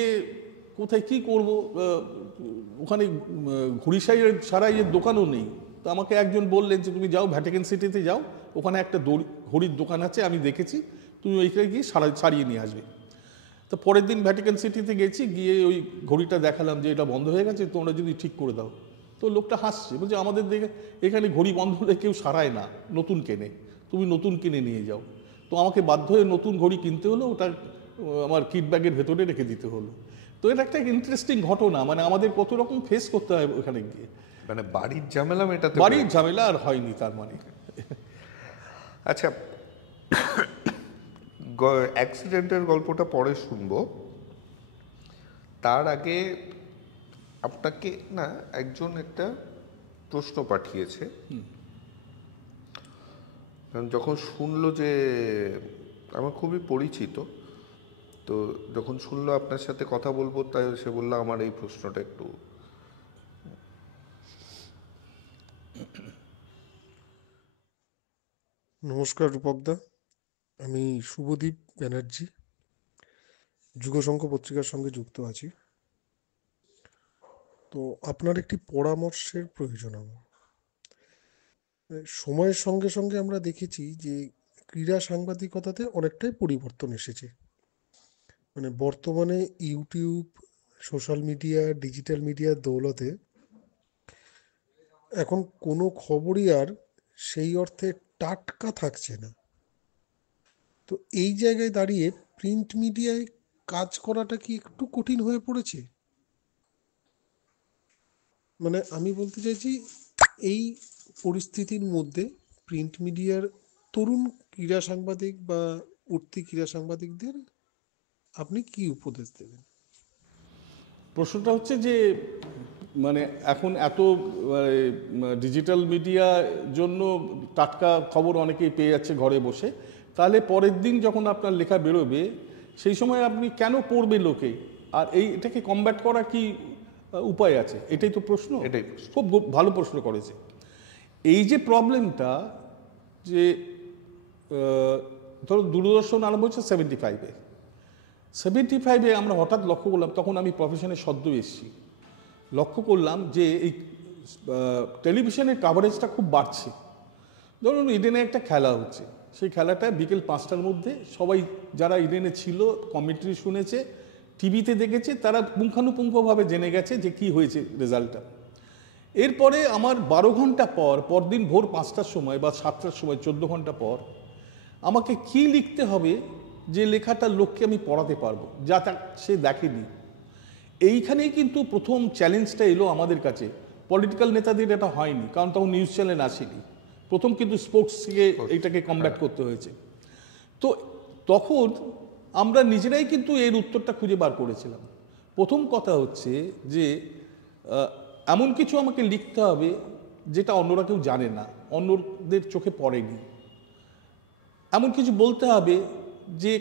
কোথায় কি করব, ওখানে ঘড়ি সারাইয়ের দোকানও নেই। তো আমাকে একজন বললেন যে তুমি যাও ভ্যাটিকান সিটিতে যাও, ওখানে একটা ঘড়ির দোকান আছে আমি দেখেছি, তুমি ওইখানে গিয়ে সারিয়ে নিয়ে আসবে। তো পরের দিন ভ্যাটিকান সিটিতে গেছি, গিয়ে ওই ঘড়িটা দেখালাম যে এটা বন্ধ হয়ে গেছে, তোমরা যদি ঠিক করে দাও। তো লোকটা হাসছে, বলছে আমাদের দেখে এখানে ঘড়ি বন্ধ হলে কেউ সারায় না, নতুন কেনে, তুমি নতুন কিনে নিয়ে যাও। তো আমাকে বাধ্য হয়ে নতুন ঘড়ি কিনতে হলো, ওটা আমার কিট ব্যাগের ভেতরে রেখে দিতে হলো। তো এটা একটা ইন্টারেস্টিং ঘটনা, মানে আমাদের কত রকম ফেস করতে হয় ওখানে গিয়ে। মানে বাড়ির ঝামেলা মেটাতে, বাড়ির ঝামেলা আর হয়নি তার মানে। আচ্ছা, অ্যাক্সিডেন্টের গল্পটা পরে শুনবো, তার আগে আপনাকে না একজন একটা প্রশ্ন পাঠিয়েছে। কারণ যখন শুনলো যে আমার খুবই পরিচিত, তো যখন শুনলো আপনার সাথে কথা বলবো, তাই সে বললো আমার এই প্রশ্নটা একটু। নমস্কার রূপকদা, আমি শুভদীপ ব্যানার্জি, যুগসংঘ পত্রিকার সঙ্গে যুক্ত আছি। তো আপনার একটি পরামর্শের প্রয়োজন আমার। সময়ের সঙ্গে সঙ্গে আমরা দেখেছি যে ক্রীড়া সাংবাদিকতাতে অনেকটাই পরিবর্তন এসেছে। বর্তমানে ইউটিউব, সোশ্যাল মিডিয়া, ডিজিটাল মিডিয়ার দৌলতে এখন কোনো খবরই আর সেই অর্থে টাটকা থাকছে না। তো এই জায়গায় দাঁড়িয়ে প্রিন্ট মিডিয়ায় কাজ করাটা কি একটু কঠিন হয়ে পড়েছে? আমি বলতে চাইছি, এই পরিস্থিতির মধ্যে প্রিন্ট মিডিয়ার তরুণ ক্রীড়া সাংবাদিক বা উঠতি ক্রীড়া সাংবাদিকদের আপনি কি উপদেশ দেবেন? প্রশ্নটা হচ্ছে যে এখন এত ডিজিটাল মিডিয়ার জন্য টাটকা খবর অনেকেই পেয়ে যাচ্ছে ঘরে বসে, তাহলে পরের দিন যখন আপনার লেখা বেরোবে সেই সময় আপনি কেন পড়বে লোকে, আর এটাকে কমব্যাট করা কি উপায় আছে? এটাই তো প্রশ্ন। এটাই খুব ভালো প্রশ্ন করেছে। এই যে প্রবলেমটা, যে ধরো দূরদর্শন আরম্ভ হচ্ছে 75-এ আমরা হঠাৎ লক্ষ্য করলাম, তখন আমি প্রফেশনে সদ্য এসেছি, লক্ষ্য করলাম যে এই টেলিভিশনের কাভারেজটা খুব বাড়ছে। ধরুন ইডেনে একটা খেলা হচ্ছে, সেই খেলাটা বিকেল 5টার মধ্যে সবাই যারা ইডেনে ছিল কমেন্ট্রি শুনেছে, টিভিতে দেখেছে, তারা পুঙ্খানুপুঙ্খভাবে জেনে গেছে যে কি হয়েছে রেজাল্টটা। এরপরে আমার 12 ঘন্টা পরদিন ভোর 5টার সময় বা 7টার সময় 14 ঘন্টা পর আমাকে কি লিখতে হবে যে লেখাটা লোককে আমি পড়াতে পারবো, যা সে দেখেনি। এইখানেই কিন্তু প্রথম চ্যালেঞ্জটা এলো আমাদের কাছে। পলিটিক্যাল নেতাদের এটা হয়নি, কারণ তখন নিউজ চ্যানেল আসেনি। প্রথম কিন্তু স্পোর্টসকে এইটাকে কমব্যাট করতে হয়েছে। তো তখন আমরা নিজেরাই কিন্তু এর উত্তরটা খুঁজে বার করেছিলাম। প্রথম কথা হচ্ছে যে এমন কিছু আমাকে লিখতে হবে যেটা অন্যরা কেউ জানে না, অন্যদের চোখে পড়েনি। এমন কিছু বলতে হবে যে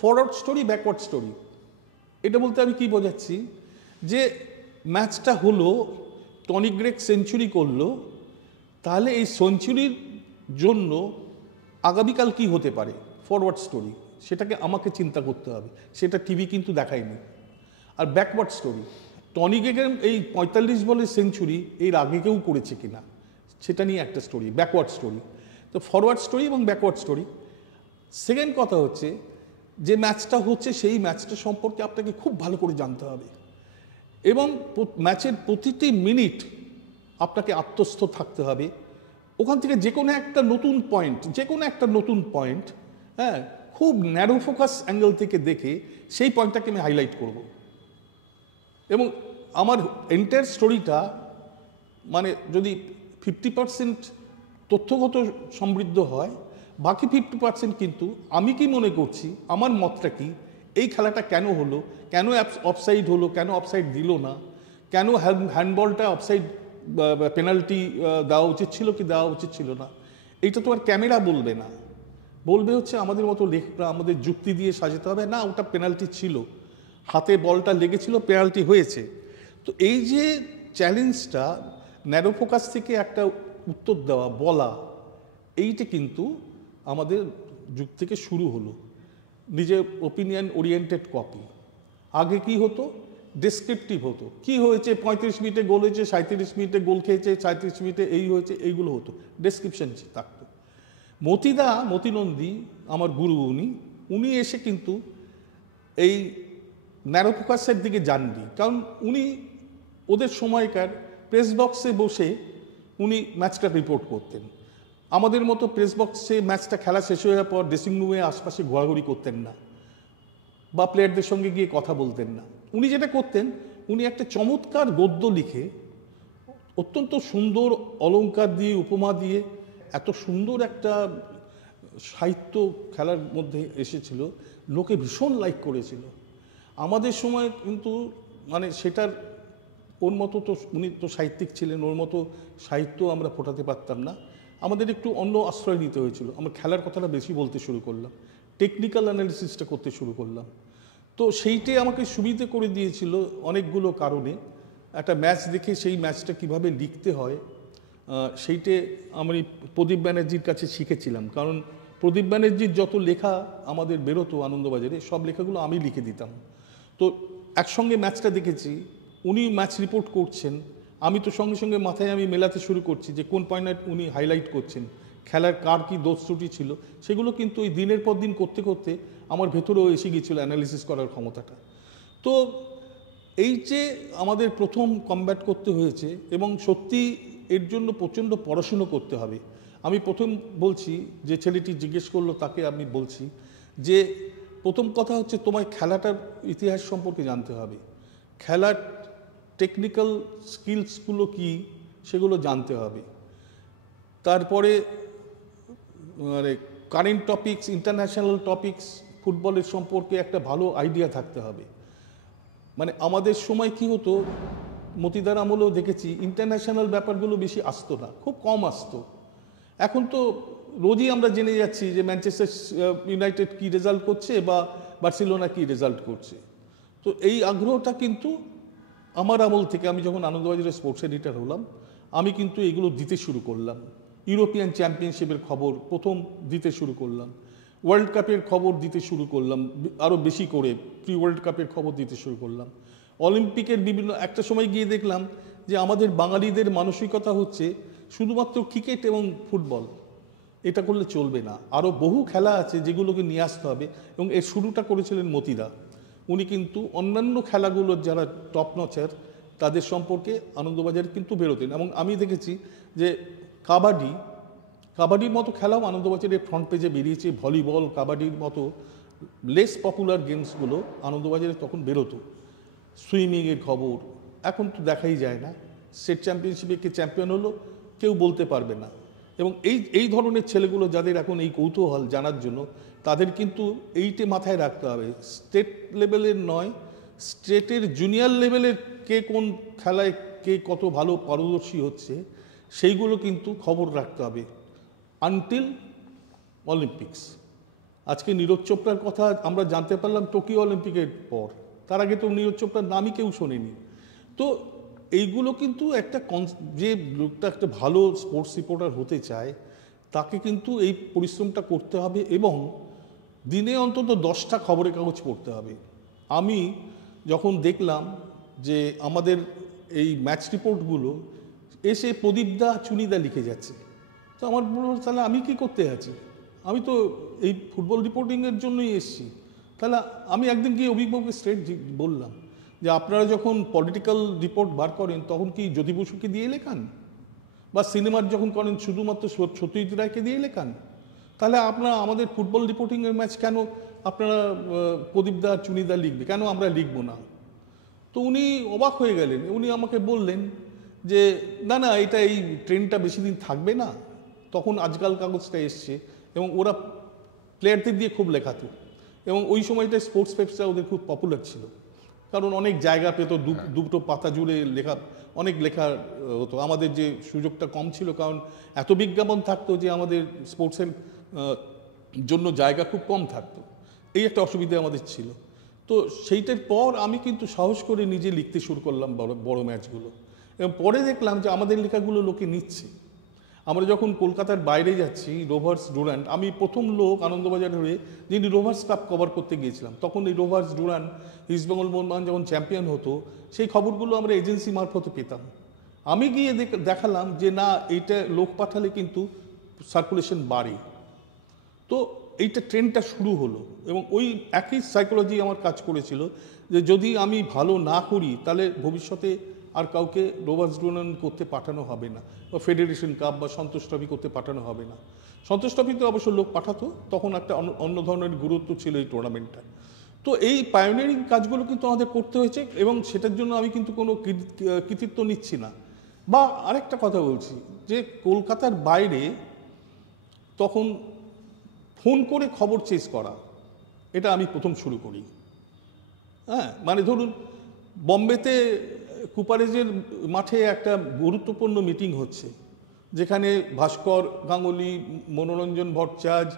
ফরওয়ার্ড স্টোরি, ব্যাকওয়ার্ড স্টোরি। এটা বলতে আমি কি বোঝাচ্ছি, যে ম্যাচটা হলো, টনি গ্রেগ সেঞ্চুরি করলো, তাহলে এই সেঞ্চুরির জন্য আগামীকাল কি হতে পারে, ফরওয়ার্ড স্টোরি। সেটাকে আমাকে চিন্তা করতে হবে, সেটা টিভি কিন্তু দেখায়নি। আর ব্যাকওয়ার্ড স্টোরি, টনি গ্রেগের এই 45 বলের সেঞ্চুরি এর আগে কেউ করেছে কিনা, সেটা নিয়ে একটা স্টোরি, ব্যাকওয়ার্ড স্টোরি। তো ফরওয়ার্ড স্টোরি এবং ব্যাকওয়ার্ড স্টোরি। সেকেন্ড কথা হচ্ছে যে ম্যাচটা হচ্ছে, সেই ম্যাচটা সম্পর্কে আপনাকে খুব ভালো করে জানতে হবে, এবং ম্যাচের প্রতিটি মিনিট আপনাকে আত্মস্থ থাকতে হবে। ওখান থেকে যে কোনো একটা নতুন পয়েন্ট, হ্যাঁ, খুব ন্যারো ফোকাস অ্যাঙ্গেল থেকে দেখে সেই পয়েন্টটাকে আমি হাইলাইট করব। এবং আমার এন্টায়ার স্টোরিটা যদি 50% তথ্যগত সমৃদ্ধ হয়, বাকি 50% কিন্তু আমি কি মনে করছি, আমার মতটা কি, এই খেলাটা কেন হলো, কেন অফসাইড হলো, কেন অফসাইড দিল না, কেন হ্যান্ডবলটা অফসাইড পেনাল্টি দেওয়া উচিত ছিল কি দেওয়া উচিত ছিল না, এইটা তো আর ক্যামেরা বলবে না। বলবে হচ্ছে আমাদের মতো লেখকরা, আমাদের যুক্তি দিয়ে সাজাতে হবে, না ওটা পেনাল্টি ছিল, হাতে বলটা লেগেছিল, পেনাল্টি হয়েছে। তো এই যে চ্যালেঞ্জটা, ন্যারো ফোকাস থেকে একটা উত্তর দেওয়া, বলা, এইটা কিন্তু আমাদের যুগ থেকে শুরু হলো। নিজের ওপিনিয়ন ওরিয়েন্টেড কপি। আগে কি হতো, ডেসক্রিপটিভ হতো, কি হয়েছে, 35 মিনিটে গোল হয়েছে, 37 মিনিটে গোল খেয়েছে, 37 মিনিটে এই হয়েছে, এইগুলো হতো, ডেসক্রিপশন থাকতো। মতি নন্দী আমার গুরু, উনি এসে কিন্তু এই ন্যারো ফোকাসের দিকে যাননি, কারণ উনি ওদের সময়কার প্রেস বক্সে বসে উনি ম্যাচটা রিপোর্ট করতেন। আমাদের মতো প্রেস বক্সে ম্যাচটা খেলা শেষ হয়ে যাওয়ার পর ড্রেসিং রুমে আশপাশে ঘোরাঘুরি করতেন না, বা প্লেয়ারদের সঙ্গে গিয়ে কথা বলতেন না। উনি যেটা করতেন, উনি একটা চমৎকার গদ্য লিখে, অত্যন্ত সুন্দর অলংকার দিয়ে, উপমা দিয়ে, এত সুন্দর একটা সাহিত্য খেলার মধ্যে এসেছিল, লোকে ভীষণ লাইক করেছিল। আমাদের সময় কিন্তু সেটার, ওর মতো তো, উনি তো সাহিত্যিক ছিলেন, ওর মতো সাহিত্য আমরা ফোটাতে পারতাম না। আমাদের একটু অন্য আশ্রয় নিতে হয়েছিল। আমরা খেলার কথাটা বেশি বলতে শুরু করলাম, টেকনিক্যাল অ্যানালিসিসটা করতে শুরু করলাম। তো সেইটাই আমাকে সুবিধে করে দিয়েছিল অনেকগুলো কারণে। একটা ম্যাচ দেখে সেই ম্যাচটা কিভাবে লিখতে হয়, সেইটে আমি প্রদীপ ব্যানার্জির কাছে শিখেছিলাম, কারণ প্রদীপ ব্যানার্জির যত লেখা আমাদের বেরোতো আনন্দবাজারে সব লেখাগুলো আমি লিখে দিতাম। তো একসঙ্গে ম্যাচটা দেখেছি, উনি ম্যাচ রিপোর্ট করছেন, আমি তো সঙ্গে সঙ্গে মাথায় আমি মেলাতে শুরু করছি যে কোন পয়েন্ট উনি হাইলাইট করছেন, খেলার কার কী দোষ ত্রুটি ছিল, সেগুলো কিন্তু ওই দিনের পর দিন করতে করতে আমার ভেতরেও এসে গিয়েছিল অ্যানালিসিস করার ক্ষমতাটা। তো এই যে আমাদের প্রথম কমব্যাট করতে হয়েছে, এবং সত্যি এর জন্য প্রচণ্ড পড়াশুনো করতে হবে। আমি প্রথম বলছি, যে ছেলেটি জিজ্ঞেস করলো তাকে আমি বলছি যে প্রথম কথা হচ্ছে তোমায় খেলাটার ইতিহাস সম্পর্কে জানতে হবে, খেলার টেকনিক্যাল স্কিলসগুলো কী সেগুলো জানতে হবে। তারপরে মানে কারেন্ট টপিকস, ইন্টারন্যাশনাল টপিকস, ফুটবলের সম্পর্কে একটা ভালো আইডিয়া থাকতে হবে। মানে আমাদের সময় কি হতো, মতিদার আমলেও দেখেছি ইন্টারন্যাশনাল ব্যাপারগুলো বেশি আসতো না, খুব কম আসতো। এখন তো রোজই আমরা জেনে যাচ্ছি যে ম্যানচেস্টার ইউনাইটেড কী রেজাল্ট করছে বা বার্সেলোনা কী রেজাল্ট করছে। তো এই আগ্রহটা কিন্তু আমার আমল থেকে, আমি যখন আনন্দবাজারের স্পোর্টস এডিটর হলাম, আমি কিন্তু এগুলো দিতে শুরু করলাম। ইউরোপিয়ান চ্যাম্পিয়নশিপের খবর প্রথম দিতে শুরু করলাম, ওয়ার্ল্ড কাপের খবর দিতে শুরু করলাম, আরও বেশি করে প্রি ওয়ার্ল্ড কাপের খবর দিতে শুরু করলাম, অলিম্পিকের বিভিন্ন। একটা সময় গিয়ে দেখলাম যে আমাদের বাঙালিদের মানসিকতা হচ্ছে শুধুমাত্র ক্রিকেট এবং ফুটবল, এটা করলে চলবে না, আরও বহু খেলা আছে যেগুলোকে নিয়ে আসতে হবে। এবং এর শুরুটা করেছিলেন মতিদা। উনি কিন্তু অন্যান্য খেলাগুলোর যারা টপ নচার তাদের সম্পর্কে আনন্দবাজারে কিন্তু বেরোতেন। এবং আমি দেখেছি যে কাবাডির মতো খেলাও আনন্দবাজারের ফ্রন্ট পেজে বেরিয়েছে, ভলিবল, কাবাডির মতো লেস পপুলার গেমসগুলো আনন্দবাজারে তখন বেরোতো। সুইমিংয়ের খবর এখন তো দেখাই যায় না, স্টেট চ্যাম্পিয়নশিপে কে চ্যাম্পিয়ন হলো কেউ বলতে পারবে না। এবং এই ধরনের ছেলেগুলো যাদের এখন এই কৌতূহল জানার জন্য, তাদের কিন্তু এইটে মাথায় রাখতে হবে, স্টেট লেভেলের নয়, স্টেটের জুনিয়র লেভেলের কে কোন খেলায় কে কত ভালো পারদর্শী হচ্ছে সেইগুলো কিন্তু খবর রাখতে হবে আনটিল অলিম্পিক্স। আজকে নীরজ চোপড়ার কথা আমরা জানতে পারলাম টোকিও অলিম্পিকের পর, তার আগে তো নীরজ চোপড়ার নামই কেউ শোনেনি। তো এইগুলো কিন্তু একটা যে লোকটা একটা ভালো স্পোর্টস রিপোর্টার হতে চায় তাকে কিন্তু এই পরিশ্রমটা করতে হবে, এবং দিনে অন্তত 10টা খবরের কাগজ পড়তে হবে। আমি যখন দেখলাম যে আমাদের এই ম্যাচ রিপোর্টগুলো এসে প্রদীপদা চুনিদা লিখে যাচ্ছে, তো আমার বলল তাহলে আমি কি করতে আছি, আমি তো এই ফুটবল রিপোর্টিংয়ের জন্যই এসেছি। তাহলে আমি একদিন গিয়ে অভিজ্ঞকে স্ট্রেট বললাম যে আপনারা যখন পলিটিক্যাল রিপোর্ট বার করেন তখন কি জ্যোতি বসুকে দিয়ে লেখান, বা সিনেমার যখন করেন শুধুমাত্র সত্যজিৎ রায়কে দিয়ে লেখান, তাহলে আপনারা আমাদের ফুটবল রিপোর্টিংয়ের ম্যাচ কেন আপনারা প্রদীপদা চুনিদা লিখবে, কেন আমরা লিখবো না? তো উনি অবাক হয়ে গেলেন, উনি আমাকে বললেন যে না না, এটা এই ট্রেনটা বেশি দিন থাকবে না। তখন আজকাল কাগজটা এসছে এবং ওরা প্লেয়ারদের দিয়ে খুব লেখাতো, এবং ওই সময়টা স্পোর্টস পেপারটা ওদের খুব পপুলার ছিল, কারণ অনেক জায়গা পেত, দুটো পাতা জুড়ে লেখা, অনেক লেখা হতো। আমাদের যে সুযোগটা কম ছিল, কারণ এত বিজ্ঞাপন থাকতো যে আমাদের স্পোর্টসের জন্য জায়গা খুব কম থাকতো, এই একটা অসুবিধা আমাদের ছিল। তো সেইটার পর আমি কিন্তু সাহস করে নিজে লিখতে শুরু করলাম বড় ম্যাচগুলো, এবং পরে দেখলাম যে আমাদের লেখাগুলো লোকে নিচ্ছে। আমরা যখন কলকাতার বাইরে যাচ্ছি, রোভার্স ডুরান্ট, আমি প্রথম লোক আনন্দবাজার হয়ে যিনি রোভার্স কাপ কভার করতে গিয়েছিলাম। তখন এই রোভার্স ডুরান্ট, ইস্টবেঙ্গল মোহনবাগান যখন চ্যাম্পিয়ন হতো, সেই খবরগুলো আমরা এজেন্সি মারফতে পেতাম। আমি গিয়ে দেখালাম যে না, এইটা লোক পাঠালে কিন্তু সার্কুলেশন বাড়ে। তো এইটা ট্রেনটা শুরু হলো, এবং ওই একই সাইকোলজি আমার কাজ করেছিল যে যদি আমি ভালো না করি তাহলে ভবিষ্যতে আর কাউকে রোভার্স ডুরান্ট করতে পাঠানো হবে না, বা ফেডারেশন কাপ বা সন্তোষ ট্রফি করতে পাঠানো হবে না। সন্তোষ ট্রফিতে অবশ্য লোক পাঠাতো, তখন একটা অন্য ধরনের গুরুত্ব ছিল এই টুর্নামেন্টটা। তো এই পায়োনিয়ারিং কাজগুলো কিন্তু আমাদের করতে হয়েছে, এবং সেটার জন্য আমি কিন্তু কোনো কৃতিত্ব নিচ্ছি না। বা আরেকটা কথা বলছি যে কলকাতার বাইরে তখন ফোন করে খবর চেস করা, এটা আমি প্রথম শুরু করি। হ্যাঁ, মানে ধরুন বম্বেতে কুপারেজের মাঠে একটা গুরুত্বপূর্ণ মিটিং হচ্ছে, যেখানে ভাস্কর গাঙ্গুলি, মনোরঞ্জন ভট্টাচার্য,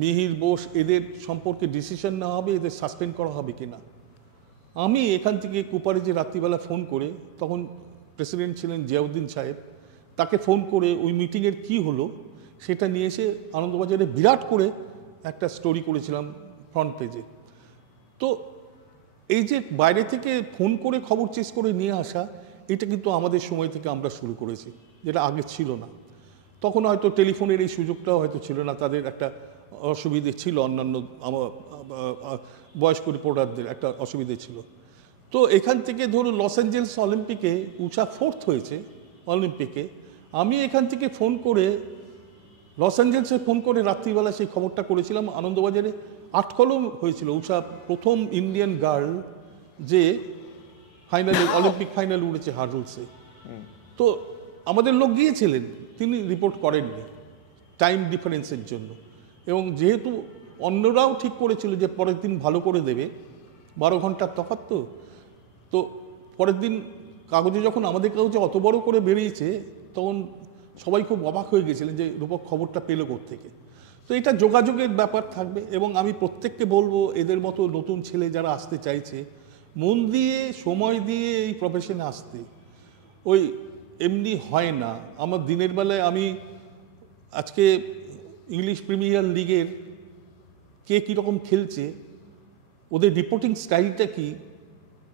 মিহির বোস, এদের সম্পর্কে ডিসিশন নেওয়া হবে, এদের সাসপেন্ড করা হবে কিনা। আমি এখান থেকে কুপারেজে রাত্রিবেলা ফোন করে, তখন প্রেসিডেন্ট ছিলেন জিয়াউদ্দিন সাহেব, তাকে ফোন করে ওই মিটিংয়ের কি হলো সেটা নিয়ে এসে আনন্দবাজারে বিরাট করে একটা স্টোরি করেছিলাম ফ্রন্ট পেজে। তো এই যে বাইরে থেকে ফোন করে খবর চেস করে নিয়ে আসা, এটা কিন্তু আমাদের সময় থেকে আমরা শুরু করেছি, যেটা আগে ছিল না। তখন হয়তো টেলিফোনের এই সুযোগটাও হয়তো ছিল না, তাদের একটা অসুবিধে ছিল, অন্যান্য বয়স্ক রিপোর্টারদের একটা অসুবিধে ছিল। তো এখান থেকে ধরুন লস অ্যাঞ্জেলস অলিম্পিকে উষা 4th হয়েছে অলিম্পিকে, আমি এখান থেকে ফোন করে লস অ্যাঞ্জেলসে ফোন করে রাত্রিবেলা সেই খবরটা করেছিলাম। আনন্দবাজারে আর্টিকেলও হয়েছিল, উষা প্রথম ইন্ডিয়ান গার্ল যে ফাইনালে অলিম্পিক ফাইনাল উঠেছে হার্ডলসে। তো আমাদের লোক গিয়েছিলেন, তিনি রিপোর্ট করেননি টাইম ডিফারেন্সের জন্য, এবং যেহেতু অন্যরাও ঠিক করেছিল যে পরের দিন ভালো করে দেবে, 12 ঘন্টার তফাৎ। তো পরের দিন কাগজে যখন আমাদের কাগজে অত বড় করে বেরিয়েছে, তখন সবাই খুব অবাক হয়ে গেছিলেন যে রূপক খবরটা পেল কোত্থেকে। তো এটা যোগাযোগের ব্যাপার থাকবে, এবং আমি প্রত্যেককে বলবো এদের মতো নতুন ছেলে যারা আসতে চাইছে, মন দিয়ে সময় দিয়ে এই প্রফেশনে আসতে। ওই এমনি হয় না। আমার দিনের বেলায় আমি আজকে ইংলিশ প্রিমিয়ার লিগের কে কীরকম খেলছে, ওদের রিপোর্টিং স্টাইলটা কি,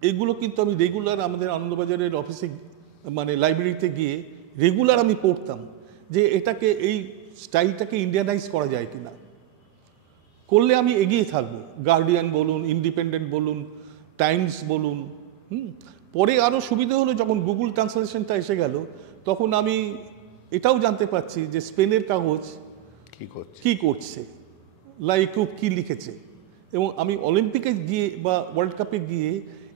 এগুলো কিন্তু আমি রেগুলার আমাদের আনন্দবাজারের অফিসে মানে লাইব্রেরিতে গিয়ে রেগুলার আমি পড়তাম যে এটাকে এই স্টাইলটাকে ইন্ডিয়ানাইজ করা যায় কিনা, করলে আমি এগিয়ে থাকবো। গার্ডিয়ান বলুন, ইন্ডিপেন্ডেন্ট বলুন, টাইমস বলুন। পরে আরও সুবিধা হলো যখন গুগল ট্রান্সলেশনটা এসে গেল, তখন আমি এটাও জানতে পারছি যে স্পেনের কাগজ কি করছে, লাইকুব কি লিখেছে। এবং আমি অলিম্পিকে গিয়ে বা ওয়ার্ল্ড কাপে গিয়ে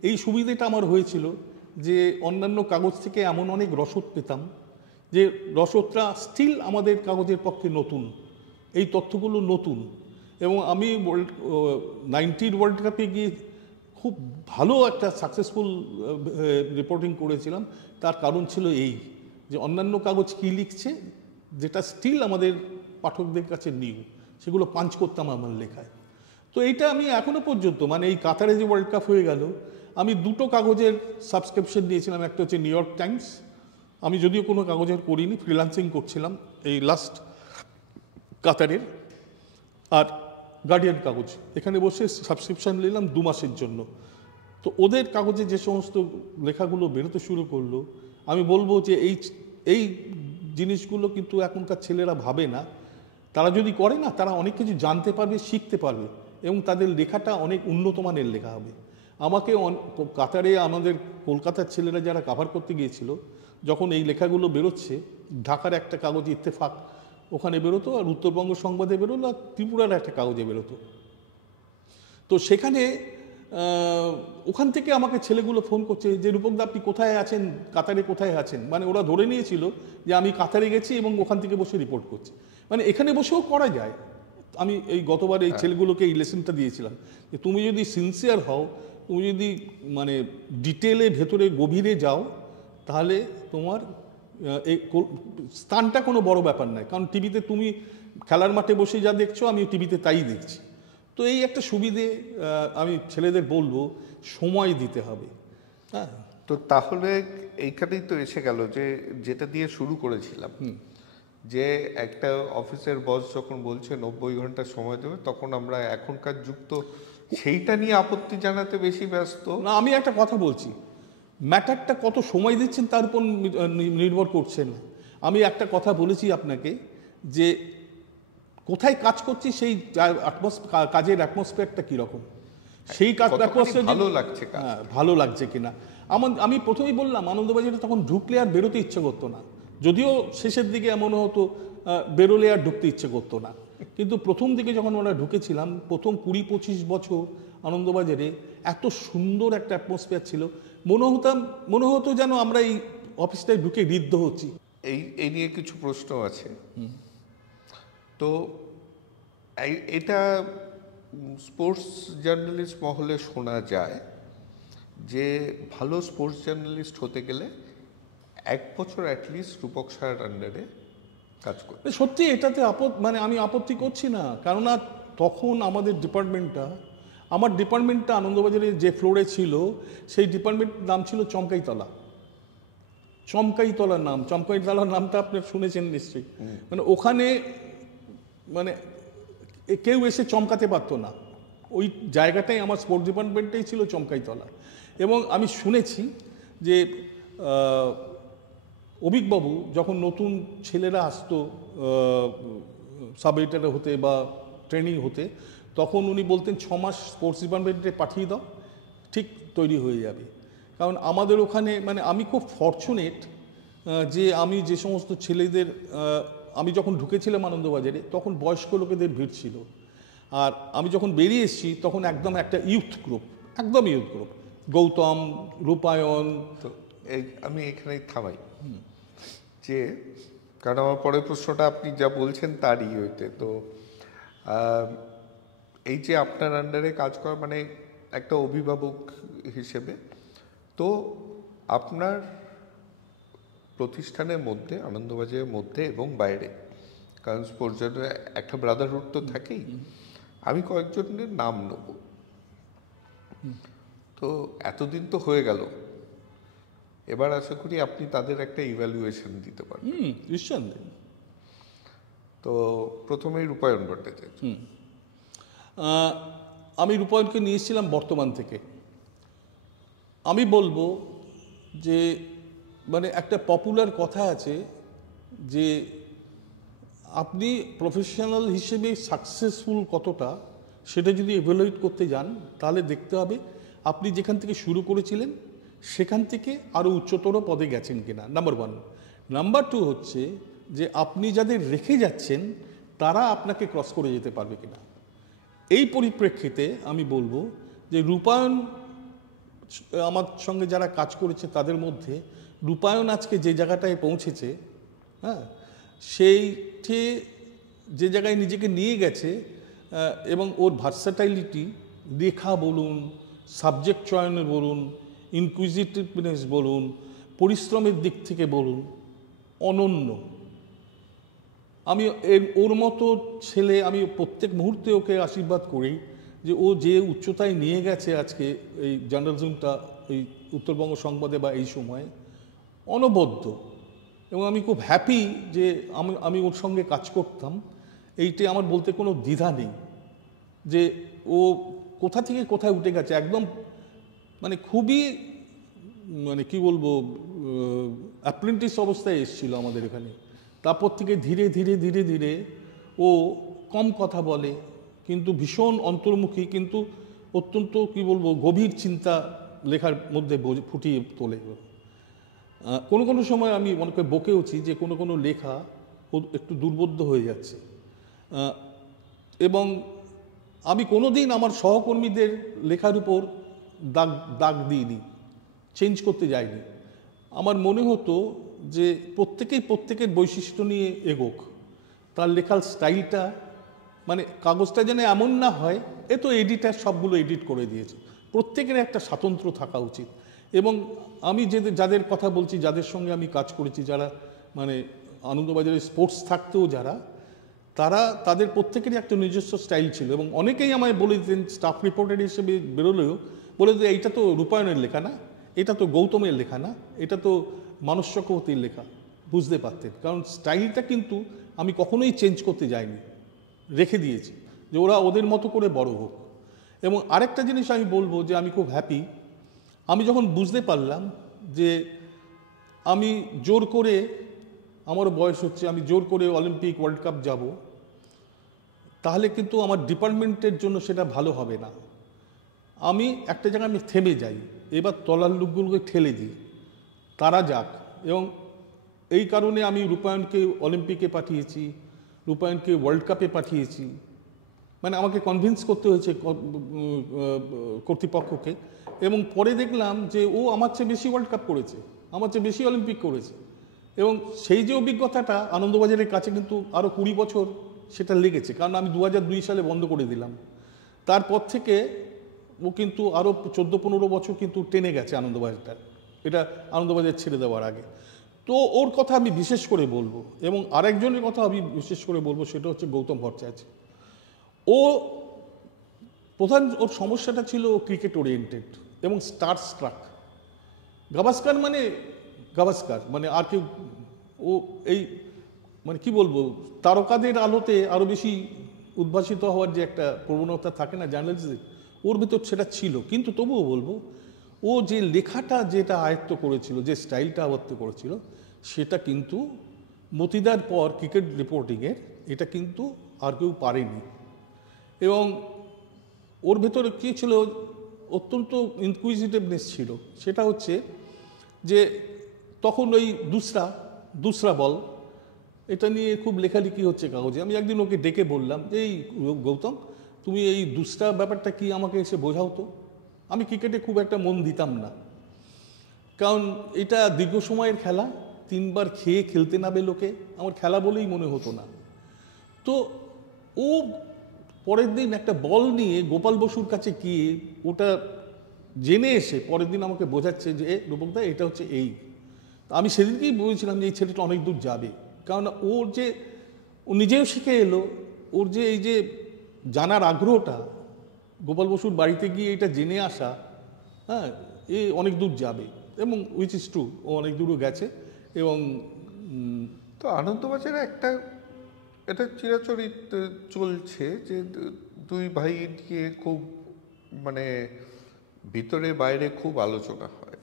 এই সুবিধাটা আমার হয়েছিল যে অন্যান্য কাগজ থেকে এমন অনেক রসদ পেতাম যে রসদটা স্টিল আমাদের কাগজের পক্ষে নতুন, এই তথ্যগুলো নতুন। এবং আমি 90 ওয়ার্ল্ড কাপে গিয়ে খুব ভালো একটা সাকসেসফুল রিপোর্টিং করেছিলাম। তার কারণ ছিল এই যে অন্যান্য কাগজ কী লিখছে, যেটা স্টিল আমাদের পাঠকদের কাছে নিউ, সেগুলো পাঞ্চ করতাম আমার লেখায়। তো এইটা আমি এখনও পর্যন্ত, মানে এই কাতারে যে ওয়ার্ল্ড কাপ হয়ে গেল, আমি 2টো কাগজের সাবস্ক্রিপশন নিয়েছিলাম। একটা হচ্ছে নিউ ইয়র্ক টাইমস, আমি যদিও কোনো কাগজের করিনি, ফ্রিল্যান্সিং করছিলাম এই লাস্ট কাতারের, আর গার্ডিয়ান কাগজ, এখানে বসে সাবস্ক্রিপশন নিলাম 2 মাসের জন্য। তো ওদের কাগজে যে সমস্ত লেখাগুলো বেরোতে শুরু করলো, আমি বলবো যে এই জিনিসগুলো কিন্তু এখনকার ছেলেরা ভাবে না। তারা যদি করে না, তারা অনেক কিছু জানতে পারবে, শিখতে পারবে, এবং তাদের লেখাটা অনেক উন্নত মানের লেখা হবে। আমাকে কাতারে আমাদের কলকাতার ছেলেরা যারা কাভার করতে গিয়েছিল, যখন এই লেখাগুলো বেরোচ্ছে, ঢাকার একটা কাগজ ইত্তেফাক ওখানে বেরোতো, আর উত্তরবঙ্গ সংবাদে বেরোলো, আর ত্রিপুরার একটা কাগজে বেরোতো। তো সেখানে ওখান থেকে আমাকে ছেলেগুলো ফোন করছে যে রূপকদা আপনি কোথায় আছেন, কাতারে কোথায় আছেন। মানে ওরা ধরে নিয়েছিল যে আমি কাতারে গেছি এবং ওখান থেকে বসে রিপোর্ট করছি, মানে এখানে বসেও করা যায়। আমি এই গতবার এই ছেলেগুলোকে এই লেসনটা দিয়েছিলাম যে তুমি যদি সিনসিয়ার হও, তুমি যদি মানে ডিটেলে ভেতরে গভীরে যাও, তাহলে তোমার এই স্থানটা কোনো বড় ব্যাপার নয়। কারণ টিভিতে তুমি খেলার মাঠে বসে যা দেখছো, আমি টিভিতে তাই দেখছি। তো এই একটা সুবিধে আমি ছেলেদের বলবো, সময় দিতে হবে। হ্যাঁ, তো তাহলে এইখানেই তো এসে গেল যে যেটা দিয়ে শুরু করেছিলাম, যে একটা অফিসের বস যখন বলছে 90 ঘন্টা সময় দেবে, তখন আমরা এখনকার যুক্ত সেইটা নিয়ে আপত্তি জানাতে বেশি ব্যস্ত না। আমি একটা কথা বলছি, ম্যাটারটা কত সময় দিচ্ছেন তার উপর নির্ভর করছে না। আমি একটা কথা বলেছি আপনাকে যে কোথায় কাজ করছি, সেই কাজের অ্যাটমসফিয়ারটা কীরকম, সেই কাজ ভালো লাগছে, হ্যাঁ ভালো লাগছে কিনা। আমি প্রথমেই বললাম আনন্দবাজারে তখন ঢুকলে আর বেরোতে ইচ্ছে করতো না, যদিও শেষের দিকে এমন হতো বেরোলে আর ঢুকতে ইচ্ছে করতো না। কিন্তু প্রথম দিকে যখন আমরা ঢুকেছিলাম, প্রথম 20-25 বছর আনন্দবাজারে এত সুন্দর একটা অ্যাটমসফিয়ার ছিল, মনে হতো যেন আমরা এই অফিসটায় ঢুকে ঋদ্ধ হচ্ছি। এই নিয়ে কিছু প্রশ্ন আছে। তো এটা স্পোর্টস জার্নালিস্ট মহলে শোনা যায় যে ভালো স্পোর্টস জার্নালিস্ট হতে গেলে 1 বছর অ্যাটলিস্ট রূপক সাহার আন্ডারে কাজ করতে। সত্যি এটাতে আমি আপত্তি করছি না, কেননা তখন আমাদের আমার ডিপার্টমেন্টটা আনন্দবাজারে যে ফ্লোরে ছিল, সেই ডিপার্টমেন্টের নাম ছিল চমকাইতলা। চমকাইতলার নাম, চমকাইতলার নামটা আপনার শুনেছেন নিশ্চয়ই। মানে ওখানে মানে কেউ এসে চমকাতে পারতো না, ওই জায়গাটাই আমার স্পোর্টস ডিপার্টমেন্টেই ছিল চমকাইতলা। এবং আমি শুনেছি যে অভিকবাবু যখন নতুন ছেলেরা আসতো সাব এডিটর হতে বা ট্রেনিং হতে, তখন উনি বলতেন 6 মাস স্পোর্টস ডিপার্টমেন্টে পাঠিয়ে দাও, ঠিক তৈরি হয়ে যাবে। কারণ আমাদের ওখানে মানে আমি খুব ফরচুনেট যে আমি যে সমস্ত ছেলেদের আমি যখন ঢুকেছিলাম আনন্দবাজারে তখন বয়স্ক লোকেদের ভিড় ছিল, আর আমি যখন বেরিয়ে এসেছি তখন একদম একটা ইউথ গ্রুপ, একদম ইউথ গ্রুপ, গৌতম, রূপায়ণ। তো আমি এখানেই থামাই যে, কারণ আমার পরের প্রশ্নটা আপনি যা বলছেন তারই হইতে। তো এই যে আপনার আন্ডারে কাজ করা মানে একটা অভিভাবক হিসেবে, তো আপনার প্রতিষ্ঠানের মধ্যে, আনন্দবাজারের মধ্যে এবং বাইরে, কারণ স্পোর্টস একটা ব্রাদারহুড তো থাকেই, আমি কয়েকজনের নাম নেব। তো এতদিন তো হয়ে গেল, এবার আশা করি আপনি তাদের একটা ইভ্যালুয়েশন দিতে পারবেন। নিঃসন্দেহে। তো প্রথমেই রূপায়ণ ভট্টাচার্য। আমি রূপায়ণকে নিয়েছিলাম বর্তমান থেকে। আমি বলবো যে মানে একটা পপুলার কথা আছে যে আপনি প্রফেশনাল হিসেবে সাকসেসফুল কতটা সেটা যদি এভালুয়েট করতে যান তাহলে দেখতে হবে আপনি যেখান থেকে শুরু করেছিলেন সেখান থেকে আরও উচ্চতর পদে গেছেন কিনা, নাম্বার 1। নাম্বার 2 হচ্ছে যে আপনি যাদের রেখে যাচ্ছেন তারা আপনাকে ক্রস করে যেতে পারবে কিনা। এই পরিপ্রেক্ষিতে আমি বলবো যে রূপায়ণ, আমার সঙ্গে যারা কাজ করেছে তাদের মধ্যে রূপায়ণ আজকে যে জায়গাটায় পৌঁছেছে, হ্যাঁ, সেইটি যে জায়গায় নিজেকে নিয়ে গেছে এবং ওর ভার্সাটাইলিটি, লেখা বলুন, সাবজেক্ট চয়নের বলুন, ইনকুইজিটিভনেস বলুন, পরিশ্রমের দিক থেকে বলুন, অনন্য। আমি ওর মতো ছেলে আমি প্রত্যেক মুহূর্তে ওকে আশীর্বাদ করি যে ও যে উচ্চতায় নিয়ে গেছে আজকে এই জার্নালিজমটা, এই উত্তরবঙ্গ সংবাদে বা এই সময়ে অনবদ্য। এবং আমি খুব হ্যাপি যে আমি ওর সঙ্গে কাজ করতাম, এইটি আমার বলতে কোনো দ্বিধা নেই যে ও কোথা থেকে কোথায় উঠে গেছে। একদম মানে খুবই মানে কি বলবো, অ্যাপ্রেন্টিস অবস্থায় এসেছিল আমাদের এখানে। তারপর থেকে ধীরে ধীরে ধীরে ধীরে ও কম কথা বলে কিন্তু ভীষণ অন্তর্মুখী, কিন্তু অত্যন্ত কি বলবো গভীর চিন্তা লেখার মধ্যে ফুটিয়ে তোলে। কোনো কোনো সময় আমি অনেকে বকেওছি যে কোনো কোনো লেখা একটু দুর্বোধ্য হয়ে যাচ্ছে, এবং আমি কোনোদিন আমার সহকর্মীদের লেখার উপর দাগ দিইনি, চেঞ্জ করতে যাইনি। আমার মনে হতো যে প্রত্যেকের বৈশিষ্ট্য নিয়ে এগোক, তার লেখার স্টাইলটা মানে কাগজটা যেন এমন না হয় এ তো এডিটার সবগুলো এডিট করে দিয়েছে, প্রত্যেকের একটা স্বাতন্ত্র্য থাকা উচিত। এবং আমি যাদের কথা বলছি, যাদের সঙ্গে আমি কাজ করেছি, যারা মানে আনন্দবাজারে স্পোর্টস থাকতেও যারা, তাদের প্রত্যেকেরই একটা নিজস্ব স্টাইল ছিল। এবং অনেকেই আমায় বলে দিতেন, স্টাফ রিপোর্টার হিসেবে বেরোলেও বলে দিতেন এইটা তো রূপায়ণের লেখা না, এটা তো গৌতমের লেখা না, এটা তো মানস চক্রবর্তীর লেখা, বুঝতে পারতেন। কারণ স্টাইলটা কিন্তু আমি কখনোই চেঞ্জ করতে যাইনি, রেখে দিয়েছি যে ওরা ওদের মতো করে বড় হোক। এবং আরেকটা জিনিস আমি বলবো যে আমি খুব হ্যাপি, আমি যখন বুঝতে পারলাম যে আমি জোর করে, আমারও বয়স হচ্ছে, আমি জোর করে অলিম্পিক ওয়ার্ল্ড কাপ যাব, তাহলে কিন্তু আমার ডিপার্টমেন্টের জন্য সেটা ভালো হবে না। আমি একটা জায়গায় আমি থেমে যাই, এবার তলার লোকগুলোকে ঠেলে দিই, তারা যাক। এবং এই কারণে আমি রূপায়ণকে অলিম্পিকে পাঠিয়েছি, রূপায়ণকে ওয়ার্ল্ড কাপে পাঠিয়েছি। মানে আমাকে কনভিন্স করতে হয়েছে কর্তৃপক্ষকে। এবং পরে দেখলাম যে ও আমার চেয়ে বেশি ওয়ার্ল্ড কাপ করেছে, আমার চেয়ে বেশি অলিম্পিক করেছে। এবং সেই যে অভিজ্ঞতাটা আনন্দবাজারের কাছে কিন্তু আরও 20 বছর সেটা লেগেছে, কারণ আমি 2002 সালে বন্ধ করে দিলাম। তারপর থেকে ও কিন্তু আরও 14-15 বছর কিন্তু টেনে গেছে আনন্দবাজারটা, এটা আনন্দবাজার ছেড়ে দেওয়ার আগে। তো ওর কথা আমি বিশেষ করে বলবো। এবং আরেকজনের কথা আমি বিশেষ করে বলবো, সেটা হচ্ছে গৌতম ভট্টাচার্য। ওর সমস্যাটা ছিল ও ক্রিকেট ওরিয়েন্টেড এবং স্টার স্ট্রাক। গাভাস্কার, মানে আর কেউ, ও এই মানে কি বলবো, তারকাদের আলোতে আরো বেশি উদ্ভাসিত হওয়ার যে একটা প্রবণতা থাকে না জার্নালিস্টদের, ওর ভিতর সেটা ছিল। কিন্তু তবুও বলবো, ও যে লেখাটা যেটা আয়ত্ত করেছিল, যে স্টাইলটা আয়ত্ত করেছিল, সেটা কিন্তু মতিদার পর ক্রিকেট রিপোর্টিংয়ের এটা কিন্তু আর কেউ পারেনি। এবং ওর ভেতরে কী ছিল, অত্যন্ত ইনকুইজিটিভনেস ছিল। সেটা হচ্ছে যে তখন ওই দুসরা বল এটা নিয়ে খুব লেখালেখি হচ্ছে কাগজে। আমি একদিন ওকে ডেকে বললাম, এই গৌতম, তুমি এই দুসরা ব্যাপারটা কি আমাকে এসে বোঝাও তো। আমি ক্রিকেটে খুব একটা মন দিতাম না, কারণ এটা দীর্ঘ সময়ের খেলা, 3 বার খেয়ে খেলতে নাবে লোকে, আমার খেলা বলেই মনে হতো না। তো ও পরের দিন একটা বল নিয়ে গোপাল বসুর কাছে গিয়ে ওটা জেনে এসে পরের দিন আমাকে বোঝাচ্ছে যে রূপকদা এটা হচ্ছে এই। আমি সেদিনকেই বলেছিলাম যে এই ছেলেটা অনেক দূর যাবে, কারণ ওর যে ও নিজেও শিখে এলো, ওর যে এই যে জানার আগ্রহটা, গোপাল বসুর বাড়িতে গিয়ে এটা জেনে আসা, হ্যাঁ, এ অনেক দূর যাবে। এবং উইচ ইজ ট্রু, ও অনেক দূরও গেছে। এবং তো আনন্দবাজারে একটা এটা চিরাচরিত চলছে যে দুই ভাই নিয়ে খুব মানে ভিতরে বাইরে খুব আলোচনা হয়।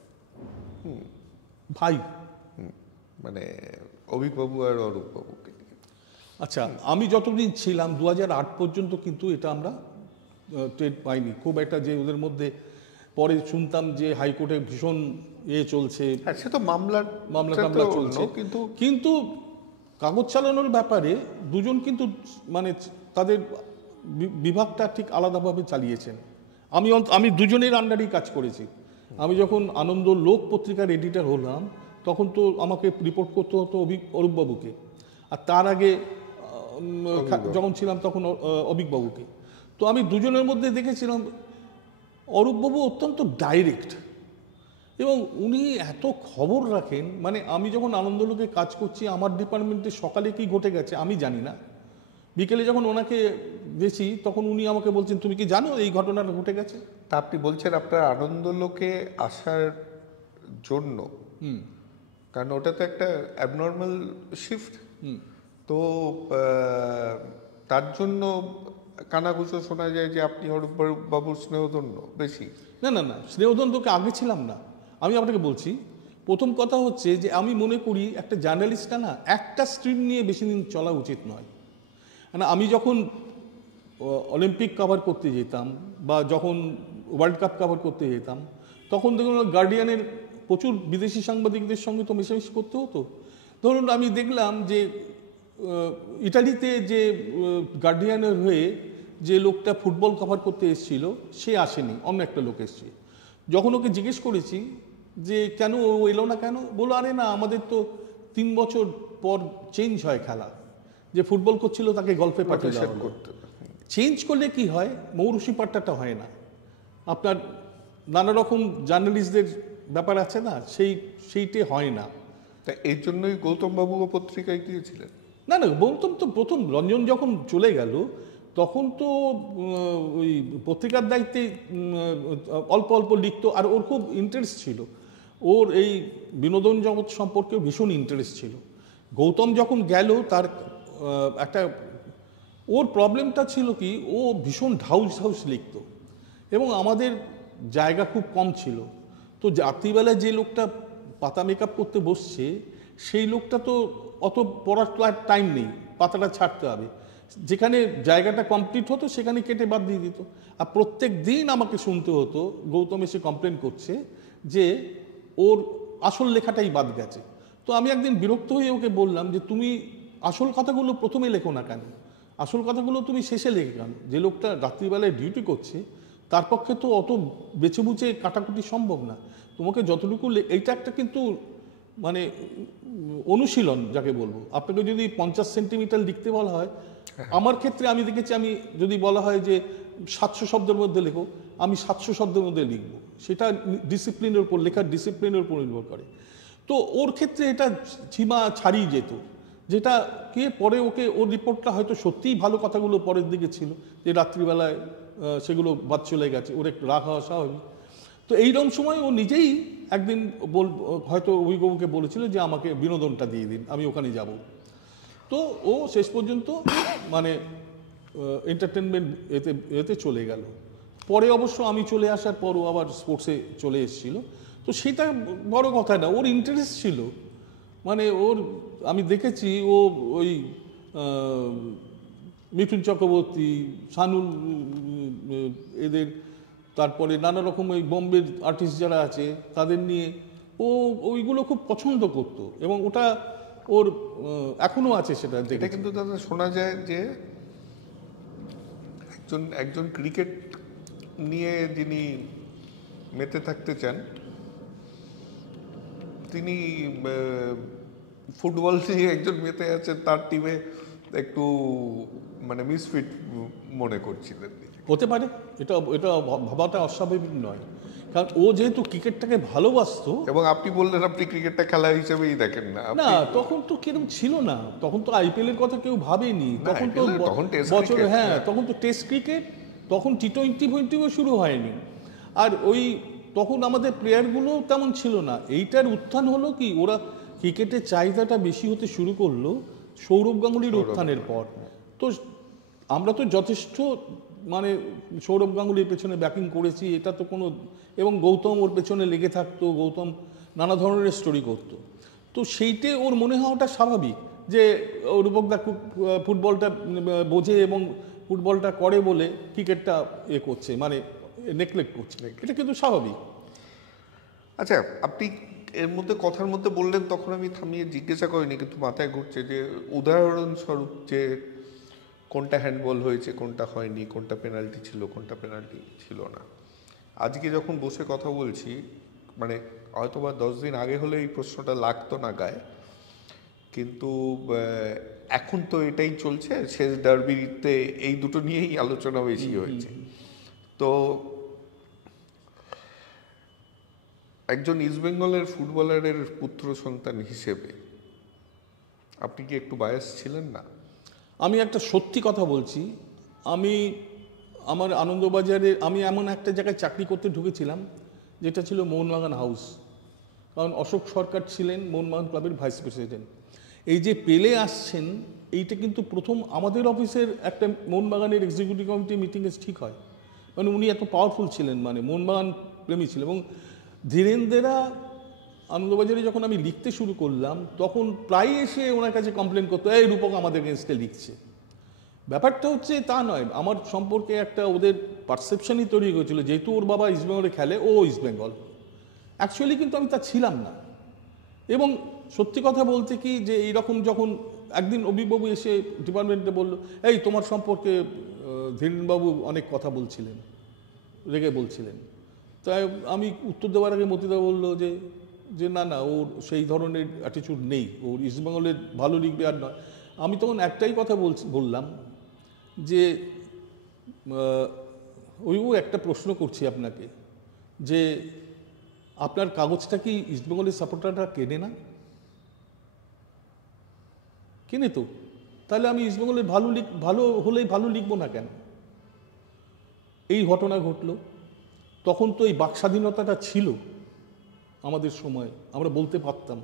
ভাই, মানে অভিকবাবু আর অরূপবাবুকে নিয়ে। আচ্ছা, আমি যতদিন ছিলাম 2008 পর্যন্ত কিন্তু এটা আমরা টের পাইনি খুব একটা, যে ওদের মধ্যে পরে শুনতাম যে হাইকোর্টে ভীষণ চলছে, হ্যাঁ, সে তো মামলা চলছে, কিন্তু কাগজ চালানোর ব্যাপারে দুজন কিন্তু মানে তাদের বিভাগটা ঠিক আলাদাভাবে চালিয়েছেন। আমি দুজনের আন্ডারেই কাজ করেছি। আমি যখন আনন্দ লোক পত্রিকার এডিটর হলাম, তখন তো আমাকে রিপোর্ট করতে হতো অরূপবাবুকে, আর তার আগে যখন ছিলাম তখন অভিকবাবুকে। তো আমি দুজনের মধ্যে দেখেছিলাম অরূপবাবু অত্যন্ত ডাইরেক্ট, এবং উনি এত খবর রাখেন। মানে আমি যখন আনন্দলোকে কাজ করছি, আমার ডিপার্টমেন্টে সকালে কি ঘটে গেছে আমি জানি না, বিকেলে যখন ওনাকে দেখি তখন উনি আমাকে বলছেন, তুমি কি জানো এই ঘটনাটা ঘটে গেছে। তা আপনি বলছেন আপনার আনন্দলোকে আসার জন্য, কারণ ওটা তো একটা অ্যাবনর্মাল শিফট, তো তার জন্য কানাঘুষো শোনা যায় যে আপনি অরূপবাবুর স্নেহধন্য বেশি। না না না, স্নেহদন্তকে আগে ছিলাম না। আমি আপনাকে বলছি, প্রথম কথা হচ্ছে যে আমি মনে করি একটা জার্নালিস্টটা না একটা স্ট্রিম নিয়ে বেশি দিন চলা উচিত নয়। মানে আমি যখন অলিম্পিক কভার করতে যেতাম বা যখন ওয়ার্ল্ড কাপ কভার করতে যেতাম, তখন দেখুন গার্ডিয়ানের প্রচুর বিদেশি সাংবাদিকদের সঙ্গে তো মেশামেশি করতে হতো। ধরুন আমি দেখলাম যে ইটালিতে যে গার্ডিয়ানের হয়ে যে লোকটা ফুটবল কভার করতে এসেছিল, সে আসেনি, অন্য একটা লোক এসছে। যখন ওকে জিজ্ঞেস করেছি যে কেন ও এলো না কেন, বলো আরে না, আমাদের তো 3 বছর পর চেঞ্জ হয় খেলা, যে ফুটবল করছিল তাকে গল্পে পাঠিয়ে দেওয়া হলো। চেঞ্জ করলে কি হয়, মৌরুষি পাট্টাটা হয় না, আপনার নানা রকম জার্নালিস্টদের ব্যাপার আছে না, সেইটে হয় না। তা এই জন্যই গৌতমবাবুও পত্রিকায় গিয়েছিলেন? না না, গৌতম তো প্রথম রঞ্জন যখন চলে গেল তখন তো ওই পত্রিকার দায়িত্বে অল্প অল্প লিখতো, আর ওর খুব ইন্টারেস্ট ছিল, ওর এই বিনোদন জগৎ সম্পর্কেও ভীষণ ইন্টারেস্ট ছিল। গৌতম যখন গেল তার একটা ওর প্রবলেমটা ছিল কি, ও ভীষণ ঢাউস লিখতো, এবং আমাদের জায়গা খুব কম ছিল। তো রাত্রিবেলায় যে লোকটা পাতা মেকআপ করতে বসছে, সেই লোকটা তো অত পড়ার টাইম নেই, পাতাটা ছাড়তে হবে। যেখানে জায়গাটা কমপ্লিট হতো সেখানে কেটে বাদ দিয়ে দিত। আর প্রত্যেক দিন আমাকে শুনতে হতো গৌতম এসে কমপ্লেন করছে যে ওর আসল লেখাটাই বাদ গেছে। তো আমি একদিন বিরক্ত হয়ে ওকে বললাম যে তুমি আসল কথাগুলো প্রথমে লেখো না কেন, আসল কথাগুলো তুমি শেষে লেখে কেন? যে লোকটা রাত্রিবেলায় ডিউটি করছে তার পক্ষে তো অত বেছে বুঝে কাটাকুটি সম্ভব না। তোমাকে যতটুকু এইটা একটা কিন্তু মানে অনুশীলন যাকে বলবো। আপনাকে যদি 50 সেন্টিমিটার লিখতে বলা হয়, আমার ক্ষেত্রে আমি দেখেছি, আমি যদি বলা হয় যে 700 শব্দের মধ্যে লেখো, আমি 700 শব্দের মধ্যে লিখব। সেটা ডিসিপ্লিনের উপর, লেখার ডিসিপ্লিনের উপর নির্ভর করে। তো ওর ক্ষেত্রে এটা সীমা ছাড়িয়ে যেত, যেটা কে পরে ওকে ওর রিপোর্টটা হয়তো সত্যিই ভালো কথাগুলো পরের দিকে ছিল, যে রাত্রিবেলায় সেগুলো বাদ চলে গেছে, ওর একটু রাগ হওয়া স্বাভাবিক। তো এইরকম সময় ও নিজেই একদিন হয়তো অভিভাবককে বলেছিল যে আমাকে বিনোদনটা দিয়ে দিন, আমি ওখানে যাব। তো ও শেষ পর্যন্ত মানে এন্টারটেনমেন্ট এতে চলে গেল। পরে অবশ্য আমি চলে আসার পরও আবার স্পোর্টসে চলে এসেছিল। তো সেটা বড় কথা না, ওর ইন্টারেস্ট ছিল। মানে ওর আমি দেখেছি ও ওই মিঠুন চক্রবর্তী, সানুল, এদের, তারপরে নানা রকম ওই বোম্বের আর্টিস্ট যারা আছে তাদের নিয়ে ও ওইগুলো খুব পছন্দ করতো, এবং ওটা ওর এখনো আছে সেটা এটা দেখে। কিন্তু দাদা শোনা যায় যে একজন ক্রিকেট নিয়ে যিনি মেতে থাকতে চান তিনি ফুটবল নিয়ে একজন মেতে আছেন, তার টিমে একটু মানে মিসফিট মনে করছিলেন। হতে পারে, এটা এটা ভাবাটা অস্বাভাবিক নয়, কারণ ও যেহেতু ক্রিকেটটাকে ভালোবাসতো। এবং আপনি বললেন আপনি ক্রিকেটটা খেলা হিসেবেই দেখেন না। না, তখন তো কিরকম ছিল না, তখন তো আইপিএল এর কথা কেউ ভাবেনি, তখন তো তখন টেস্ট বছরে, ক্রিকেট, হ্যাঁ তখন তো টেস্ট ক্রিকেট, তখন টি-20 শুরু হয়নি। আর ওই তখন আমাদের প্লেয়ারগুলো তেমন ছিল না। এইটার উত্থান হলো কি, ওরা ক্রিকেটের চাহিদাটা বেশি হতে শুরু করলো সৌরভ গাঙ্গুলির উত্থানের পর। তো আমরা তো যথেষ্ট মানে সৌরভ গাঙ্গুলির পেছনে ব্যাকিং করেছি, এটা তো কোনো, এবং গৌতম ওর পেছনে লেগে থাকতো, গৌতম নানা ধরনের স্টোরি করতো। তো সেইটে ওর মনে হওয়াটা স্বাভাবিক যে রূপকদা ফুটবলটা বোঝে এবং ফুটবলটা করে বলে ক্রিকেটটা করছে, মানে নেগলেক্ট করছে, এটা কিন্তু স্বাভাবিক। আচ্ছা, আপনি এর মধ্যে কথার মধ্যে বললেন, তখন আমি থামিয়ে জিজ্ঞাসা করিনি, কিন্তু মাথায় ঘুরছে যে উদাহরণস্বরূপ যে কোনটা হ্যান্ডবল হয়েছে, কোনটা হয়নি, কোনটা পেনাল্টি ছিল, কোনটা পেনাল্টি ছিল না। আজকে যখন বসে কথা বলছি, মানে হয়তোবা 10 দিন আগে হলে এই প্রশ্নটা লাগতো না গায়ে, কিন্তু এখন তো এটাই চলছে, শেষ ডার্বিতে এই দুটো নিয়েই আলোচনা বেশি হয়েছে। তো একজন ইস্টবেঙ্গলের ফুটবলারের পুত্র সন্তান হিসেবে আপনি কি একটু বায়াস ছিলেন না? আমি একটা সত্যি কথা বলছি, আমি আমার আনন্দবাজারে আমি এমন একটা জায়গায় চাকরি করতে ঢুকেছিলাম যেটা ছিল মোহনবাগান হাউস, কারণ অশোক সরকার ছিলেন মোহনবাগান ক্লাবের ভাইস প্রেসিডেন্ট। এই যে পেলে আসছেন, এইটা কিন্তু প্রথম আমাদের অফিসের একটা মোহনবাগানের এক্সিকিউটিভ কমিটি মিটিংয়ে ঠিক হয়। মানে উনি এত পাওয়ারফুল ছিলেন, মানে মোহনবাগান প্রেমী ছিলেন। এবং ধীরেন্দ্রেরা আনন্দবাজারে যখন আমি লিখতে শুরু করলাম, তখন প্রায় এসে ওনার কাছে কমপ্লেন করতো, এই রূপক আমাদের এগেনস্টে লিখছে। ব্যাপারটা হচ্ছে তা নয়, আমার সম্পর্কে একটা ওদের পারসেপশনই তৈরি হয়েছিল, যেহেতু ওর বাবা ইস্টবেঙ্গলে খেলে, ও ইস্টবেঙ্গল। অ্যাকচুয়ালি কিন্তু আমি তা ছিলাম না। এবং সত্যি কথা বলতে কি, যে এইরকম যখন একদিন অভিবাবু এসে ডিপার্টমেন্টে বললো, এই তোমার সম্পর্কে ধীরেনবাবু অনেক কথা বলছিলেন, রেগে বলছিলেন। তাই আমি উত্তর দেওয়ার আগে মতিদা বললো যে না না, ওর সেই ধরনের অ্যাটিটিউড নেই, ওর ইস্টবেঙ্গলের ভালো লিখবে আর নয়। আমি তখন একটাই কথা বললাম যে ওইও একটা প্রশ্ন করছি আপনাকে, যে আপনার কাগজটা কি ইস্টবেঙ্গলের সাপোর্টাররা কেনে না? কেনে তো, তাহলে আমি ইস্টবেঙ্গলের ভালো হলেই ভালো লিখবো না কেন? এই ঘটনা ঘটলো। তখন তো এই বাক স্বাধীনতাটা ছিল আমাদের সময়, আমরা বলতে পারতাম।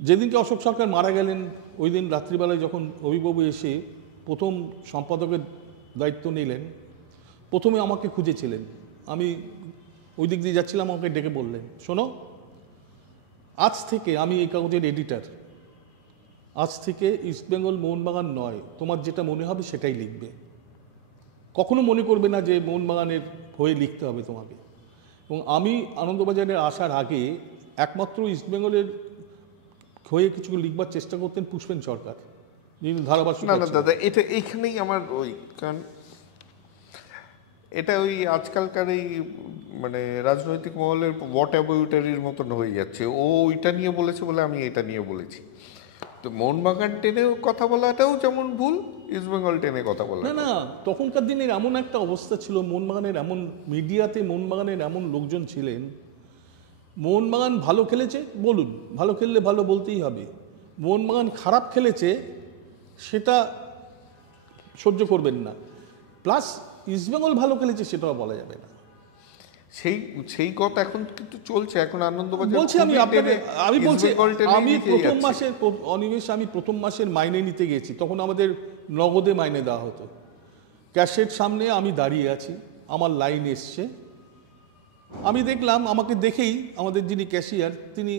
যেদিনকে অশোক সরকার মারা গেলেন, ওই দিন রাত্রিবেলায় যখন অভিবাবু এসে প্রথম সম্পাদকের দায়িত্ব নিলেন, প্রথমে আমাকে খুঁজেছিলেন। আমি ওই দিক দিয়ে যাচ্ছিলাম, আমাকে ডেকে বললেন, শোনো, আজ থেকে আমি এই কাগজের এডিটার, আজ থেকে ইস্টবেঙ্গল মোহনবাগান নয়, তোমার যেটা মনে হবে সেটাই লিখবে। কখনো মনে করবে না যে মোহনবাগানের হয়ে লিখতে হবে তোমাকে। এবং আমি আনন্দবাজারে আসার আগে একমাত্র ইস্টবেঙ্গলের হয়ে কিছু লিখবার চেষ্টা করতেন পুষ্পেন সরকার, যিনি ধারাভাষ্য। না না দাদা, এটা এইখানেই আমার ওই, কারণ এটা ওই আজকালকার এই মানে রাজনৈতিক মহলের হোয়াট অ্যাবাউটারির মতন হয়ে যাচ্ছে। ও ওইটা নিয়ে বলেছে বলে আমি এটা নিয়ে বলেছি। তো মোহনবাগান টেনে কথা বলাটাও যেমন ভুল, ইস্টবেঙ্গল টেনে কথা বলা। না না, তখনকার দিনের এমন একটা অবস্থা ছিল, মোহনবাগানের এমন মিডিয়াতে মোহনবাগানের এমন লোকজন ছিলেন, মোহনবাগান ভালো খেলেছে বলুন, ভালো খেললে ভালো বলতেই হবে। মোহনবাগান খারাপ খেলেছে সেটা সহ্য করবেন না, প্লাস ইস্টবেঙ্গল ভালো খেলেছে সেটাও বলা যাবে না। সেই সেই কথা এখন কিন্তু চলছে, এখন আনন্দবাজার বলছি আমি খুবই আপনাকে, টেনে আমি বলছি ইস্টবেঙ্গল টেনে আমি নিয়ে প্রথম যাচ্ছে। মাসের অনিমেষ আমি প্রথম মাসের মাইনে নিতে গেছি, তখন আমাদের নগদে মাইনে দেওয়া হতো। ক্যাশের সামনে আমি দাঁড়িয়ে আছি, আমার লাইন এসছে, আমি দেখলাম, আমাকে দেখেই আমাদের যিনি ক্যাশিয়ার তিনি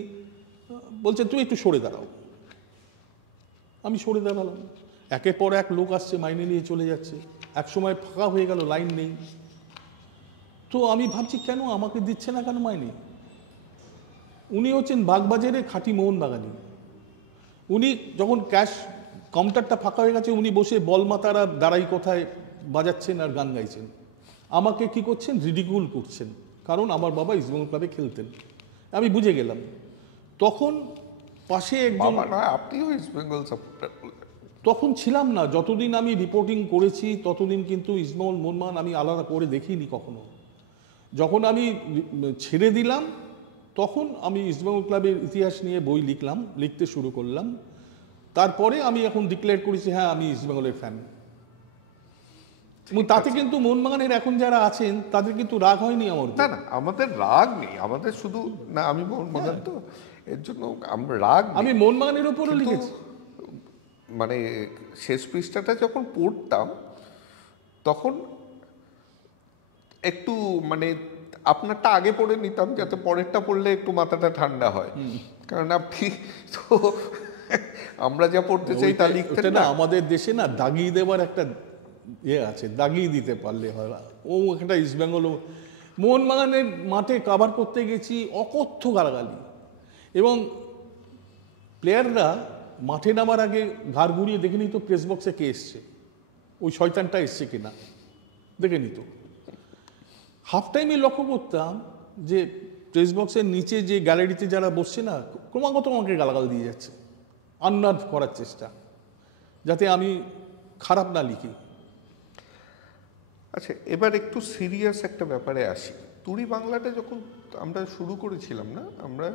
বলছেন তুমি একটু সরে দাঁড়াও। আমি সরে দাঁড়ালাম, একের পর এক লোক আসছে, মাইনে নিয়ে চলে যাচ্ছে, এক সময় ফাঁকা হয়ে গেল, লাইন নেই। তো আমি ভাবছি কেন আমাকে দিচ্ছে না কেন মাইনে। উনি হচ্ছেন বাগবাজারে খাঁটি মোহনবাগানি। উনি যখন ক্যাশ কাউন্টারটা ফাঁকা হয়ে গেছে, উনি বসে বলমাতারা দাঁড়াই কোথায় বাজাচ্ছেন আর গান গাইছেন। আমাকে কি করছেন, রিডিকুল করছেন, কারণ আমার বাবা ইস্টবেঙ্গল ক্লাবে খেলতেন। আমি বুঝে গেলাম। তখন পাশে একজন, বাবা নয়, আপনিও ইস্টবেঙ্গল সাপোর্টার বললেন। তখন ছিলাম না, যতদিন আমি রিপোর্টিং করেছি ততদিন কিন্তু ইস্টবেঙ্গল মোহনবাগান আমি আলাদা করে দেখিনি কখনো। যখন আমি ছেড়ে দিলাম তখন আমি ইস্টবেঙ্গল ক্লাবের ইতিহাস নিয়ে বই লিখলাম, লিখতে শুরু করলাম। তারপরে আমি এখন ডিক্লেয়ার করেছি হ্যাঁ আমি ইস্টবেঙ্গলের ফ্যান। এবং তাতে কিন্তু মোহনবাগানের এখন যারা আছেন তাদের কিন্তু রাগ হয়নি আমার উপর। না না, আমাদের রাগ নেই, আমাদের শুধু না, আমি মোহনবাগান তো এর জন্য আমরা রাগ নেই। আমি মোহনবাগানের উপরও কিন্তু লিখেছি। মানে শেষ পৃষ্ঠাটা যখন পড়তাম তখন একটু মানে আপনারটা আগে পড়ে নিতাম যাতে পরেরটা পড়লে একটু মাথাটা ঠান্ডা হয়, কারণ আপনি তো আমরা যা পড়তে চাই তা লিখতেন ওটা না, না। আমাদের দেশে না দাগিয়ে দেওয়ার একটা ইয়ে আছে, দাগিয়ে দিতে পারলে হয়। ও একটা ইস্টবেঙ্গল, মোহনবাগানের মাঠে কাভার করতে গেছি, অকথ্য গালাগালি, এবং প্লেয়াররা মাঠে নামার আগে ঘাড় ঘুরিয়ে দেখে নিত প্রেস বক্সে কে এসছে, ওই শয়তানটা এসছে কিনা দেখে নিত। হাফ টাইমে লক্ষ্য করতাম যে প্রেস বক্সের নিচে যে গ্যালারিতে যারা বসছে না, ক্রমাগত আমাকে গালাগাল দিয়ে যাচ্ছে, আননার্ভ করার চেষ্টা, যাতে আমি খারাপ না লিখি। আচ্ছা, এবার একটু সিরিয়াস একটা ব্যাপারে আসি। তুড়ি বাংলাটা যখন আমরা শুরু করেছিলাম না, আমরা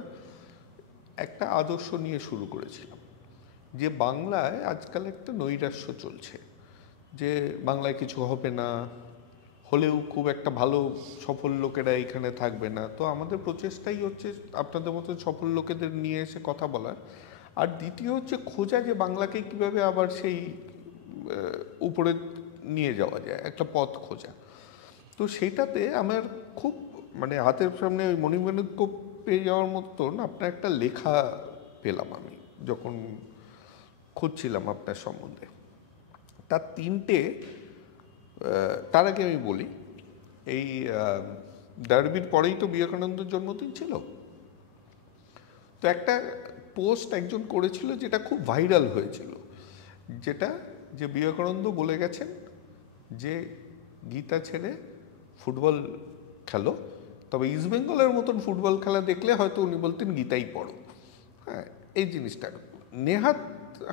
একটা আদর্শ নিয়ে শুরু করেছিলাম যে বাংলায় আজকাল একটা নৈরাশ্য চলছে, যে বাংলায় কিছু হবে না, হলেও খুব একটা ভালো সফল লোকেরা এখানে থাকবে না। তো আমাদের প্রচেষ্টাই হচ্ছে আপনাদের মতো সফল লোকেদের নিয়ে এসে কথা বলার। আর দ্বিতীয় হচ্ছে খোঁজা যে বাংলাকে কিভাবে আবার সেই উপরে নিয়ে যাওয়া যায়, একটা পথ খোঁজা। তো সেইটাতে আমার খুব মানে হাতের সামনে ওই মণিমাণিক্য পেয়ে যাওয়ার মতন আপনার একটা লেখা পেলাম আমি যখন খুঁজছিলাম আপনার সম্বন্ধে। তার তিনটে, তার আগে আমি বলি, এই ডার্বির পরেই তো বিবেকানন্দের জন্মদিন ছিল। তো একটা পোস্ট একজন করেছিল যেটা খুব ভাইরাল হয়েছিল, যেটা যে বিবেকানন্দ বলে গেছেন যে গীতা ছেড়ে ফুটবল খেলো, তবে ইস্টবেঙ্গলের মতন ফুটবল খেলা দেখলে হয়তো উনি বলতেন গীতাই পড়ো। হ্যাঁ, এই জিনিসটা নেহাত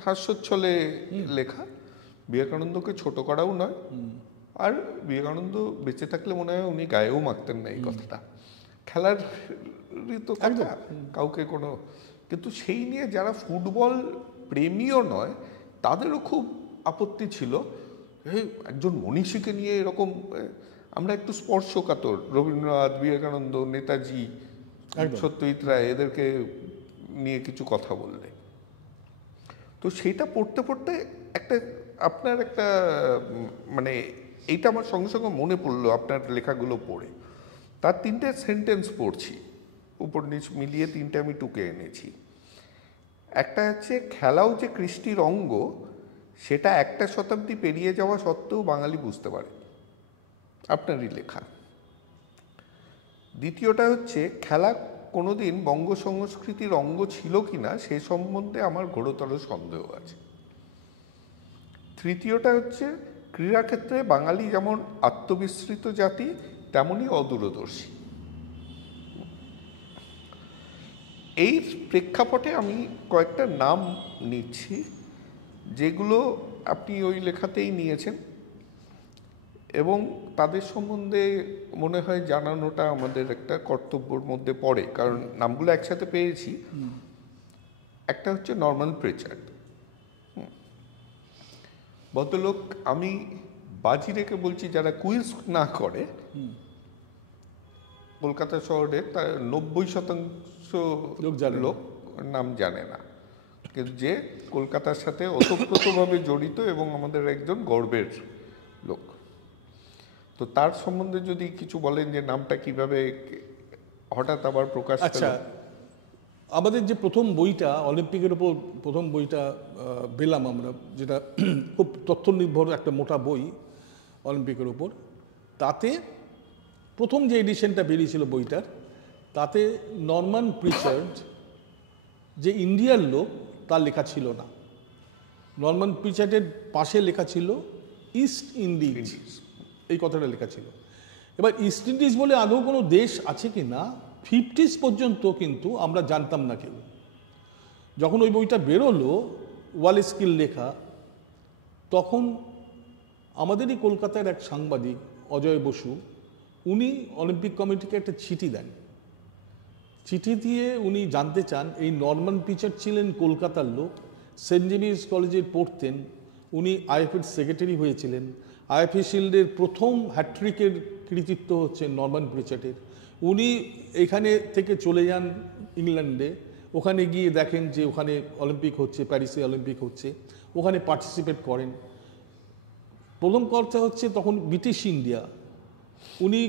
হাস্যোচ্ছলে লেখা, বিবেকানন্দকে ছোট করাও নয়, আর বিবেকানন্দ বেঁচে থাকলে মনে হয় উনি গায়েও মাখতেন না এই কথাটা। খেলার তো কথা, কাউকে কোনো, কিন্তু সেই নিয়ে যারা ফুটবল প্রেমীও নয় তাদেরও খুব আপত্তি ছিল, এই একজন মনীষীকে নিয়ে এরকম। আমরা একটু স্পর্শকাতর, রবীন্দ্রনাথ, বিবেকানন্দ, নেতাজি, সত্যজিৎ রায়, এদেরকে নিয়ে কিছু কথা বললে। তো সেইটা পড়তে পড়তে একটা আপনার একটা মানে এইটা আমার সঙ্গে সঙ্গে মনে পড়লো আপনার লেখাগুলো পড়ে। তার তিনটে সেন্টেন্স পড়ছি, উপর নিচ মিলিয়ে তিনটে আমি টুকে এনেছি। একটা হচ্ছে, খেলাও যে কৃষ্টির অঙ্গ সেটা একটা শতাব্দী পেরিয়ে যাওয়া সত্ত্বেও বাঙালি বুঝতে পারে, আপনারই লেখা। দ্বিতীয়টা হচ্ছে, খেলা কোনোদিন বঙ্গ সংস্কৃতির অঙ্গ ছিল কিনা সে সম্বন্ধে আমার ঘোরতর সন্দেহ আছে। তৃতীয়টা হচ্ছে, ক্রীড়াক্ষেত্রে বাঙালি যেমন আত্মবিস্মৃত জাতি তেমনই অদূরদর্শী। এই প্রেক্ষাপটে আমি কয়েকটা নাম নিচ্ছি যেগুলো আপনি ওই লেখাতেই নিয়েছেন, এবং তাদের সম্বন্ধে মনে হয় জানানোটা আমাদের একটা কর্তব্যের মধ্যে পড়ে, কারণ নামগুলো একসাথে পেয়েছি। একটা হচ্ছে নরম্যান প্রিচার্ড, ভদ্রলোক, আমি বাজি রেখে বলছি যারা কুইজ না করে কলকাতা শহরে তার 90% লোক জানে না। লোক নাম জানে না, কিন্তু যে কলকাতার সাথে ওতপ্রোতভাবে জড়িত এবং আমাদের একজন গর্বের লোক। তো তার সম্বন্ধে যদি কিছু বলেন যে নামটা কিভাবে হঠাৎ আবার প্রকাশ পেল। আচ্ছা, আমাদের যে প্রথম বইটা অলিম্পিকের উপর প্রথম বইটা পেলাম আমরা, যেটা খুব তথ্যনির্ভর একটা মোটা বই অলিম্পিকের উপর, তাতে প্রথম যে এডিশনটা বেরিয়েছিল বইটার, তাতে নরমান প্রিচার্ড যে ইন্ডিয়ার লোক তার লেখা ছিল না। নরমান প্রিচার্ডের পাশে লেখা ছিল ইস্ট ইন্ডিজ, এই কথাটা লেখা ছিল। এবার ইস্ট ইন্ডিজ বলে আদৌ কোনো দেশ আছে কি না 50s পর্যন্ত কিন্তু আমরা জানতাম না কেউ। যখন ওই বইটা বেরোলো, ওয়ালেস্কির লেখা, তখন আমাদেরই কলকাতার এক সাংবাদিক অজয় বসু, উনি অলিম্পিক কমিটিকে একটা চিঠি দেন। চিঠি দিয়ে উনি জানতে চান, এই নরমান প্রিচার্ড ছিলেন কলকাতার লোক, সেন্ট জেভিয়ার্স কলেজে পড়তেন, উনি আইএফএর সেক্রেটারি হয়েছিলেন, আইএফএ শিল্ডের প্রথম হ্যাট্রিকের কৃতিত্ব হচ্ছে নরমান প্রিচার্ডের। উনি এখানে থেকে চলে যান ইংল্যান্ডে, ওখানে গিয়ে দেখেন যে ওখানে অলিম্পিক হচ্ছে, প্যারিসে অলিম্পিক হচ্ছে, ওখানে পার্টিসিপেট করেন। প্রথম কথা হচ্ছে তখন ব্রিটিশ ইন্ডিয়া, উনি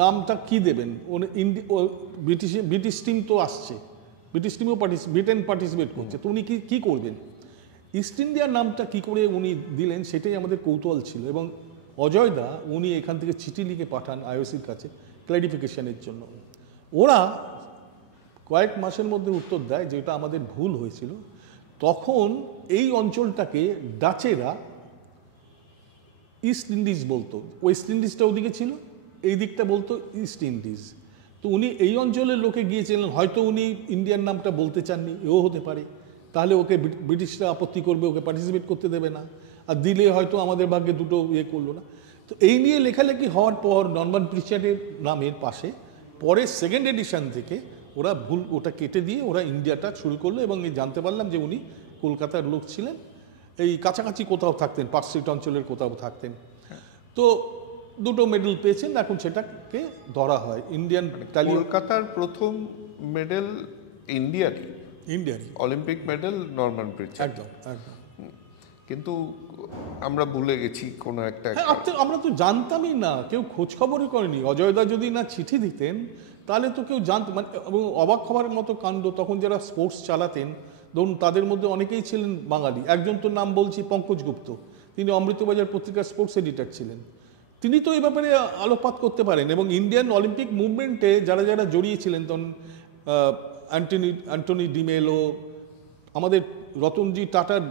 নামটা কি দেবেন? ব্রিটিশ টিম তো আসছে, ব্রিটিশ টিমও ব্রিটেন পার্টিসিপেট করছে, তো উনি কি করবেন? ইস্ট ইন্ডিয়ার নামটা কি করে উনি দিলেন সেটাই আমাদের কৌতূহল ছিল। এবং অজয় দা উনি এখান থেকে চিঠি লিখে পাঠান আইওসির কাছে ক্ল্যারিফিকেশনের জন্য। ওরা কয়েক মাসের মধ্যে উত্তর দেয় যে এটা আমাদের ভুল হয়েছিল। তখন এই অঞ্চলটাকে ডাচেরা ইস্ট ইন্ডিজ বলতো, ওয়েস্ট ইন্ডিজটা ওদিকে ছিল, এই দিকটা বলতো ইস্ট ইন্ডিজ। তো উনি এই অঞ্চলের লোকে গিয়েছিলেন, হয়তো উনি ইন্ডিয়ান নামটা বলতে চাননি, এও হতে পারে। তাহলে ওকে ব্রিটিশরা আপত্তি করবে, ওকে পার্টিসিপেট করতে দেবে না, আর দিলে হয়তো আমাদের ভাগ্যে দুটো করলো না। তো এই নিয়ে লেখালেখি হওয়ার পর নরমান প্রিচার্ডের নামের পাশে পরে সেকেন্ড এডিশন থেকে ওরা ভুল ওটা কেটে দিয়ে ওরা ইন্ডিয়াটা শুরু করলো। এবং জানতে পারলাম যে উনি কলকাতার লোক ছিলেন, এই কাছাকাছি কোথাও থাকতেন, পার্ক স্ট্রিট অঞ্চলের কোথাও থাকতেন। তো দুটো মেডেল পেয়েছেন, এখন সেটাকে ধরা হয় ইন্ডিয়ান। কলকাতার প্রথম মেডেল ইন্ডিয়ারই, অলিম্পিক মেডেল নরমান প্রিচার্ড। একদম একদম। কিন্তু আমরা ভুলে গেছি কোনো একটা। আমরা তো জানতামই না, কেউ খোঁজ খবরই করেনি। অজয়দা যদি না চিঠি দিতেন তাহলে তো কেউ জানত, মানে অবাক হওয়ার মতো কাণ্ড। তখন যারা স্পোর্টস চালাতেন ধরুন, তাদের মধ্যে অনেকেই ছিলেন বাঙালি। একজন তো নাম বলছি পঙ্কজ গুপ্ত, তিনি অমৃতবাজার পত্রিকার স্পোর্টস এডিটর ছিলেন। তিনি তো এই ব্যাপারে আলোকপাত করতে পারেন। এবং ইন্ডিয়ান অলিম্পিক মুভমেন্টে যারা যারা জড়িয়েছিলেন, তখন অ্যান্টনি ডিমেলো, আমাদের রতনজি টাটার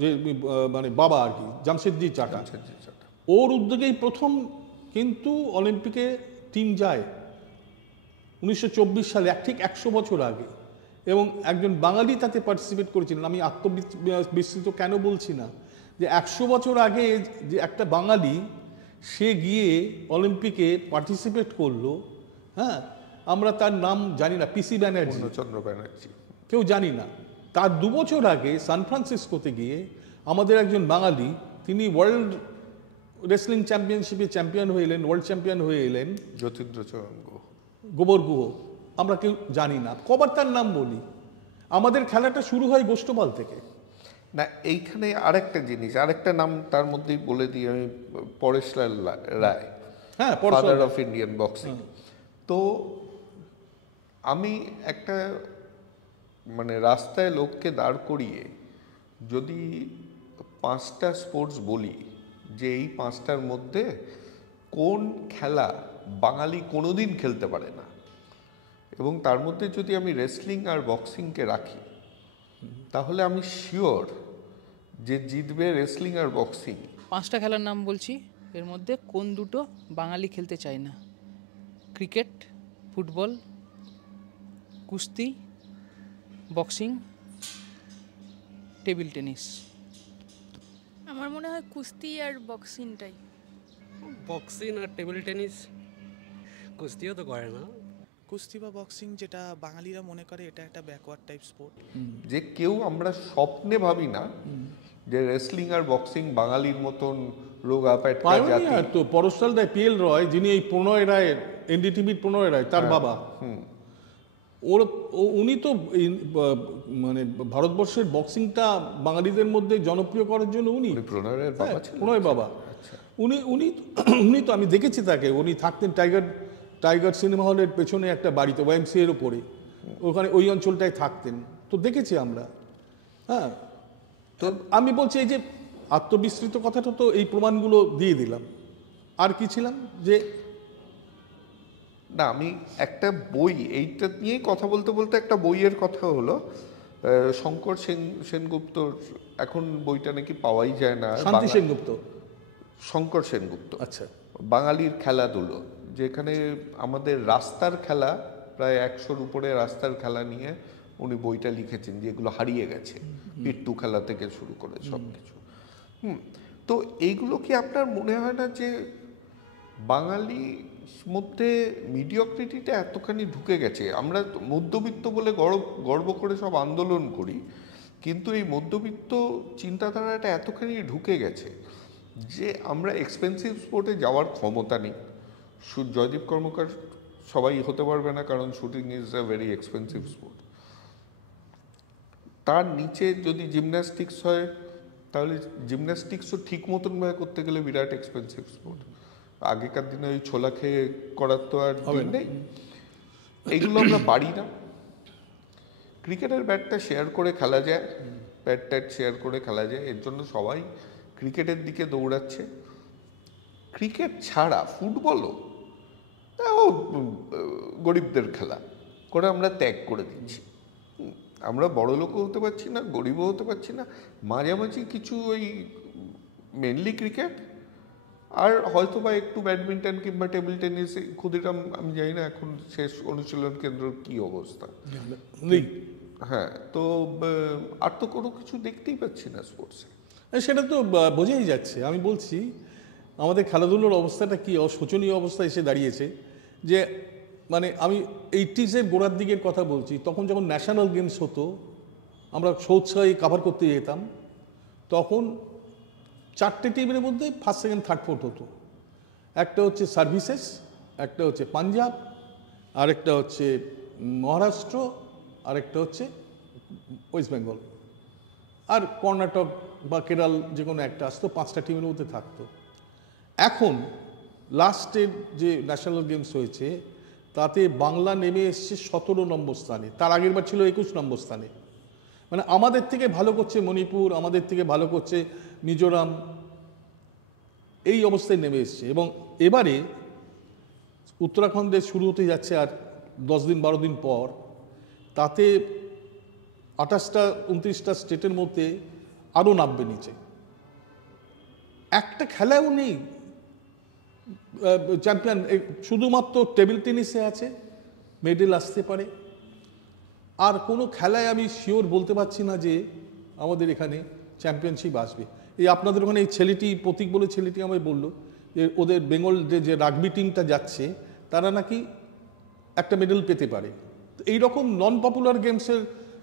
যে মানে বাবা আর কি, জামশেদজি টাটা, ওর উদ্যোগেই প্রথম কিন্তু অলিম্পিকে টিম যায় 1924 সালে, ঠিক 100 বছর আগে। এবং একজন বাঙালি তাতে পার্টিসিপেট করেছিলেন। আমি আত্মবিস্মৃত কেন বলছি না, যে 100 বছর আগে যে একটা বাঙালি সে গিয়ে অলিম্পিকে পার্টিসিপেট করলো, হ্যাঁ, আমরা তার নাম জানি না, পিসি ব্যানার্জি, পূর্ণচন্দ্র ব্যানার্জি, কেউ জানি না। তার 2 বছর আগে সান ফ্রান্সিসকোতে গিয়ে আমাদের একজন বাঙালি, তিনি ওয়ার্ল্ড রেসলিং চ্যাম্পিয়নশিপে চ্যাম্পিয়ন হয়ে এলেন, ওয়ার্ল্ড চ্যাম্পিয়ন হয়ে এলেন, যতীন্দ্রচরণ গুহ, গোবর গুহ। আমরা কেউ জানি না, কবার তার নাম বলি। আমাদের খেলাটা শুরু হয় গোষ্ঠপাল থেকে। না, এইখানে আরেকটা জিনিস, আরেকটা নাম তার মধ্যেই বলে দিই আমি, পরেশলাল রায়, হ্যাঁ, ফাদার অফ ইন্ডিয়ান বক্সিং। তো আমি একটা মানে রাস্তায় লোককে দাঁড় করিয়ে যদি 5টা স্পোর্টস বলি যে এই 5টার মধ্যে কোন খেলা বাঙালি কোনোদিন খেলতে পারে না, এবং তার মধ্যে যদি আমি রেসলিং আর বক্সিংকে রাখি, তাহলে আমি শিওর যে জিতবে রেসলিং আর বক্সিং। 5টা খেলার নাম বলছি, এর মধ্যে কোন দুটো বাঙালি খেলতে চায় না? ক্রিকেট, ফুটবল, কুস্তি, বক্সিং, টেবিল টেনিস। আমার মনে হয় কুস্তি আর বক্সিংটাই। বক্সিং আর টেবিল টেনিস, কুস্তিও তো করে না। কুস্তি বা বক্সিং যেটা বাঙালিরা মনে করে এটা একটা ব্যাকওয়ার্ড টাইপ স্পোর্ট, যে কেউ আমরা স্বপ্নে ভাবি না যে রেসলিং আর বক্সিং বাঙালির মতন রোগা পেটকা জাতি। তো পরশলাল রায়, পিএল রয়, যিনি এই প্রণয় রায়ের এনডিটিভির প্রণয় রায় তার বাবা, উনি তো মানে ভারতবর্ষের বক্সিংটা বাঙালিদের মধ্যে জনপ্রিয় করার জন্য উনি প্রণয় রায়ের বাবা ছিলেন? প্রণয় বাবা। উনি উনি উনি তো আমি দেখেছি তাকে, উনি থাকতেন টাইগার সিনেমা হলের পেছনে একটা বাড়িতে, ওয়াইএমসি এর ওপরে, ওখানে ওই অঞ্চলটায় থাকতেন, তো দেখেছি আমরা। হ্যাঁ, তো আমি বলছি এই যে আত্মবিস্মৃত কথাটা তো এই প্রমাণগুলো দিয়ে দিলাম। আর কি ছিলাম যে না, আমি একটা বই এইটা নিয়েই কথা বলতে বলতে একটা বইয়ের কথা হলো, শঙ্কর সেনগুপ্তর, এখন বইটা নাকি পাওয়াই যায় না। শান্তি সেনগুপ্ত, শঙ্কর সেনগুপ্ত, আচ্ছা, বাঙালির খেলাধুলো, যেখানে আমাদের রাস্তার খেলা, প্রায় 100-র উপরে রাস্তার খেলা নিয়ে উনি বইটা লিখেছেন, যেগুলো হারিয়ে গেছে, পিট্টু খেলা থেকে শুরু করে সব কিছু। তো এইগুলো কি আপনার মনে হয় না যে বাঙালি মধ্যে মিডিওক্রিটিটা এতখানি ঢুকে গেছে? আমরা মধ্যবিত্ত বলে গর্ব করে সব আন্দোলন করি, কিন্তু এই মধ্যবিত্ত চিন্তাধারাটা এতখানি ঢুকে গেছে যে আমরা এক্সপেন্সিভ স্পোর্টে যাওয়ার ক্ষমতা নেই। জয়দীপ কর্মকার সবাই হতে পারবে না, কারণ shooting is a very expensive sport. তার নিচে যদি জিমন্যাস্টিক্স হয়, তাহলে জিমন্যাস্টিক্সও ঠিক মতনভাবে করতে গেলে বিরাট এক্সপেন্সিভ স্পোর্ট। আগেকার দিনে ওই ছোলা খেয়ে করার তো আর দিন নেই, এইগুলো আমরা পারি না। ক্রিকেটের ব্যাটটা শেয়ার করে খেলা যায়, ব্যাট ট্যাট শেয়ার করে খেলা যায়, এর জন্য সবাই ক্রিকেটের দিকে দৌড়াচ্ছে। ক্রিকেট ছাড়া ফুটবলও গরিবদের খেলা করে আমরা ত্যাগ করে দিচ্ছি। আমরা বড় লোকও হতে পারছি না, গরিবও হতে পারছি না, মাঝামাঝি কিছু ওই মেনলি ক্রিকেট আর হয়তো বা একটু ব্যাডমিন্টন কিংবা টেবিল টেনিস, ক্ষুদিরাম আমি জানি না এখন শেষ অনুশীলন কেন্দ্রের কি অবস্থা। হ্যাঁ, তো আর তো কোনো কিছু দেখতেই পাচ্ছি না স্পোর্টসে। সেটা তো বোঝাই যাচ্ছে। আমি বলছি আমাদের খেলাধুলোর অবস্থাটা কি শোচনীয় অবস্থা এসে দাঁড়িয়েছে, যে মানে আমি 80s-এর গোড়ার দিকের কথা বলছি, তখন যখন ন্যাশনাল গেমস হতো, আমরা সৌৎসাহে কাভার করতে যেতাম, তখন 4টে টিমের মধ্যে ফার্স্ট সেকেন্ড থার্ড ফোর্থ হতো। একটা হচ্ছে সার্ভিসেস, একটা হচ্ছে পাঞ্জাব, আরেকটা হচ্ছে মহারাষ্ট্র, আরেকটা হচ্ছে ওয়েস্ট বেঙ্গল, আর কর্ণাটক বা কেরাল যে কোনো একটা আসতো, 5টা টিমের মধ্যে থাকতো। এখন লাস্টের যে ন্যাশনাল গেমস হয়েছে তাতে বাংলা নেমে এসছে 17 নম্বর স্থানে, তার আগের বার ছিল 21 নম্বর স্থানে। মানে আমাদের থেকে ভালো করছে মণিপুর, আমাদের থেকে ভালো করছে মিজোরাম, এই অবস্থায় নেমে এসছে। এবং এবারে উত্তরাখণ্ডে শুরু হতে যাচ্ছে আর 10-12 দিন পর, তাতে 28-29টা স্টেটের মধ্যে আরও নামবে নিচে। একটা খেলাও নেই চ্যাম্পিয়ন, শুধুমাত্র টেবিল টেনিসে আছে মেডেল আসতে পারে, আর কোনো খেলায় আমি শিওর বলতে পারছি না যে আমাদের এখানে চ্যাম্পিয়নশিপ আসবে। এই আপনাদের ওখানে এই ছেলেটি, প্রতীক বলে ছেলেটি আমায় বলল যে ওদের বেঙ্গল যে রাগবি টিমটা যাচ্ছে, তারা নাকি একটা মেডেল পেতে পারে। এইরকম নন পপুলার গেমসের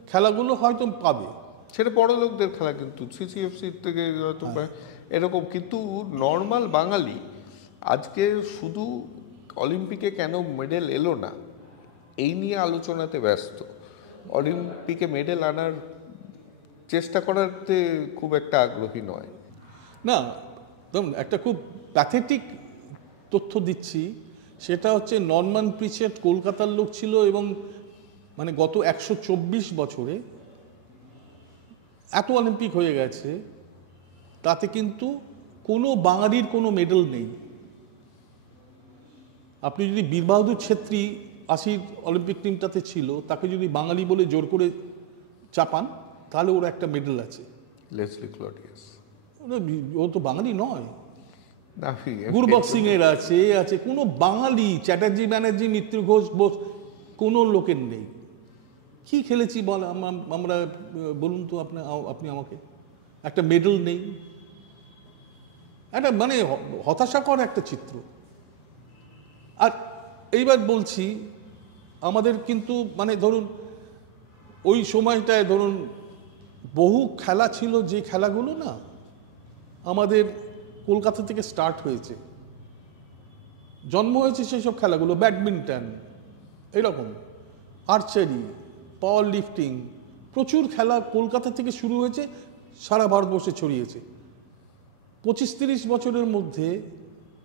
খেলাগুলো হয়তো পাবে, সেটা বড় লোকদের খেলা, কিন্তু সিসিএফসি থেকে হয়তো এরকম। কিন্তু নর্মাল বাঙালি আজকে শুধু অলিম্পিকে কেন মেডেল এলো না এই নিয়ে আলোচনাতে ব্যস্ত। অলিম্পিকে মেডেল আনার চেষ্টা করাতে খুব একটা আগ্রহী নয়। না, ধরুন একটা খুব প্যাথেটিক তথ্য দিচ্ছি, সেটা হচ্ছে নরমান প্রিচেট কলকাতার লোক ছিল, এবং মানে গত 124 বছরে এত অলিম্পিক হয়ে গেছে, তাতে কিন্তু কোনো বাঙালির কোনো মেডেল নেই। আপনি যদি বীর বাহাদুর ছেত্রী 80 অলিম্পিক টিমটাতে ছিল, তাকে যদি বাঙালি বলে জোর করে চাপান, তাহলে ওর একটা মেডেল আছে। লেসলি ক্লডিয়াস ও তো বাঙালি নয়। গুরবক্সিং এর আছে কোনো বাঙালি, চ্যাটার্জি ব্যানার্জি মৃত্যু ঘোষ বোস কোনো লোকের নেই। কি খেলেছি বল আমরা, বলুন তো আপনি আমাকে, একটা মেডেল নেই। একটা মানে হতাশাকর একটা চিত্র। আর এইবার বলছি আমাদের কিন্তু মানে ধরুন ওই সময়টায় ধরুন বহু খেলা ছিল, যে খেলাগুলো না আমাদের কলকাতা থেকে স্টার্ট হয়েছে, জন্ম হয়েছে সেই সব খেলাগুলো, ব্যাডমিন্টন এরকম, আর্চারি, পাওয়ার লিফটিং, প্রচুর খেলা কলকাতা থেকে শুরু হয়েছে, সারা ভারতবর্ষে ছড়িয়েছে। 25-30 বছরের মধ্যে,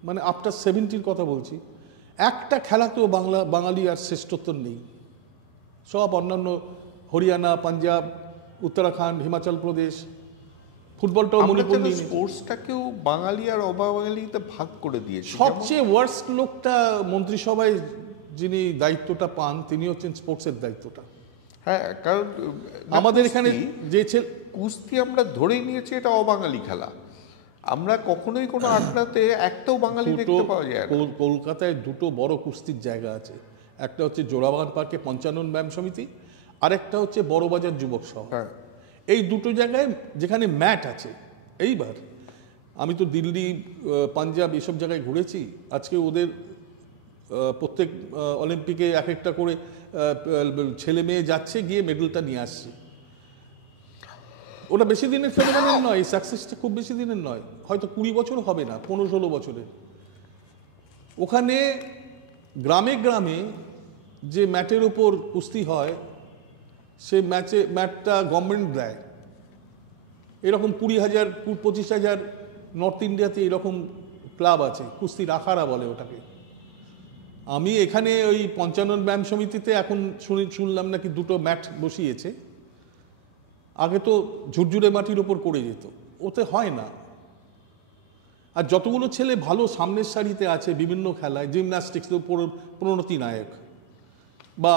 মানে আফটার 70-র কথা বলছি, একটা খেলাতেও বাঙালি আর শ্রেষ্ঠত্ব নেই। সব অন্যান্য হরিয়ানা, পাঞ্জাব, উত্তরাখণ্ড, হিমাচল প্রদেশ, ফুটবলটাও মণিপুর নিয়ে নিয়েছে। স্পোর্টসটাকেও বাঙালি আর অবাঙালিতে ভাগ করে দিয়েছে। সবচেয়ে ওয়ার্স্ট লোকটা মন্ত্রিসভায় যিনি দায়িত্বটা পান, তিনি হচ্ছেন স্পোর্টসের দায়িত্বটা। হ্যাঁ, কারণ আমাদের এখানে যে কুস্তি আমরা ধরেই নিয়েছি এটা অবাঙালি খেলা। আমরা কখনোই কোনো আখড়াতে একটাও বাঙালি দেখতে পাওয়া যায় না। কলকাতায় দুটো বড় কুস্তির জায়গা আছে, একটা হচ্ছে জোড়াবাগান পার্কে পঞ্চানন ব্যায়াম সমিতি, আরেকটা হচ্ছে বড়বাজার যুবক সভা। হ্যাঁ, এই দুটো জায়গায় যেখানে ম্যাট আছে। এইবার আমি তো দিল্লি, পাঞ্জাব এসব জায়গায় ঘুরেছি, আজকে ওদের প্রত্যেক অলিম্পিকে এক একটা করে ছেলে মেয়ে যাচ্ছে, গিয়ে মেডেলটা নিয়ে আসছে। ওটা বেশি দিনের ফেনোমেনন নয়, এই সাকসেসটা খুব বেশি দিনের নয়, হয়তো 20 বছর হবে না, 15-16 বছরের। ওখানে গ্রামে গ্রামে যে ম্যাটের ওপর কুস্তি হয়, সে ম্যাটটা গভর্নমেন্ট দেয়। এরকম 20,000, 25,000 নর্থ ইন্ডিয়াতে এরকম ক্লাব আছে, কুস্তির আখাড়া বলে ওটাকে। আমি এখানে ওই পঞ্চানন ব্যায়াম সমিতিতে এখন শুনলাম নাকি দুটো ম্যাট বসিয়েছে। আগে তো ঝুরঝুরে মাটির ওপর করে যেত, ওতে হয় না। আর যতগুলো ছেলে ভালো সামনের সারিতে আছে বিভিন্ন খেলায়, জিমন্যাস্টিক্স প্রণতি নায়ক, বা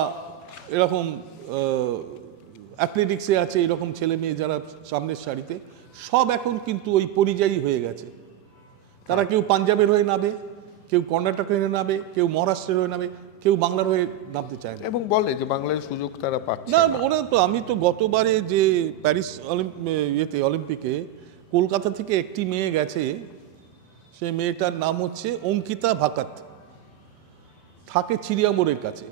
এরকম অ্যাথলেটিক্সে আছে এরকম ছেলে মেয়ে যারা সামনের সারিতে, সব এখন কিন্তু ওই পরিযায়ী হয়ে গেছে। তারা কেউ পাঞ্জাবের হয়ে নামে, কেউ কর্ণাটকের হয়ে নামে, কেউ মহারাষ্ট্রের হয়ে নামে, কেউ বাংলার হয়ে নামতে চায় না। এবং বলে যে বাংলায় সুযোগ তারা পাচ্ছে না, না। ওরা তো, আমি তো গতবারে যে প্যারিস অলিম্পিকে কলকাতা থেকে একটি মেয়ে গেছে, সেই মেয়েটার নাম হচ্ছে অঙ্কিতা ভাকাত, থাকে চিড়িয়ামোড়ের কাছে,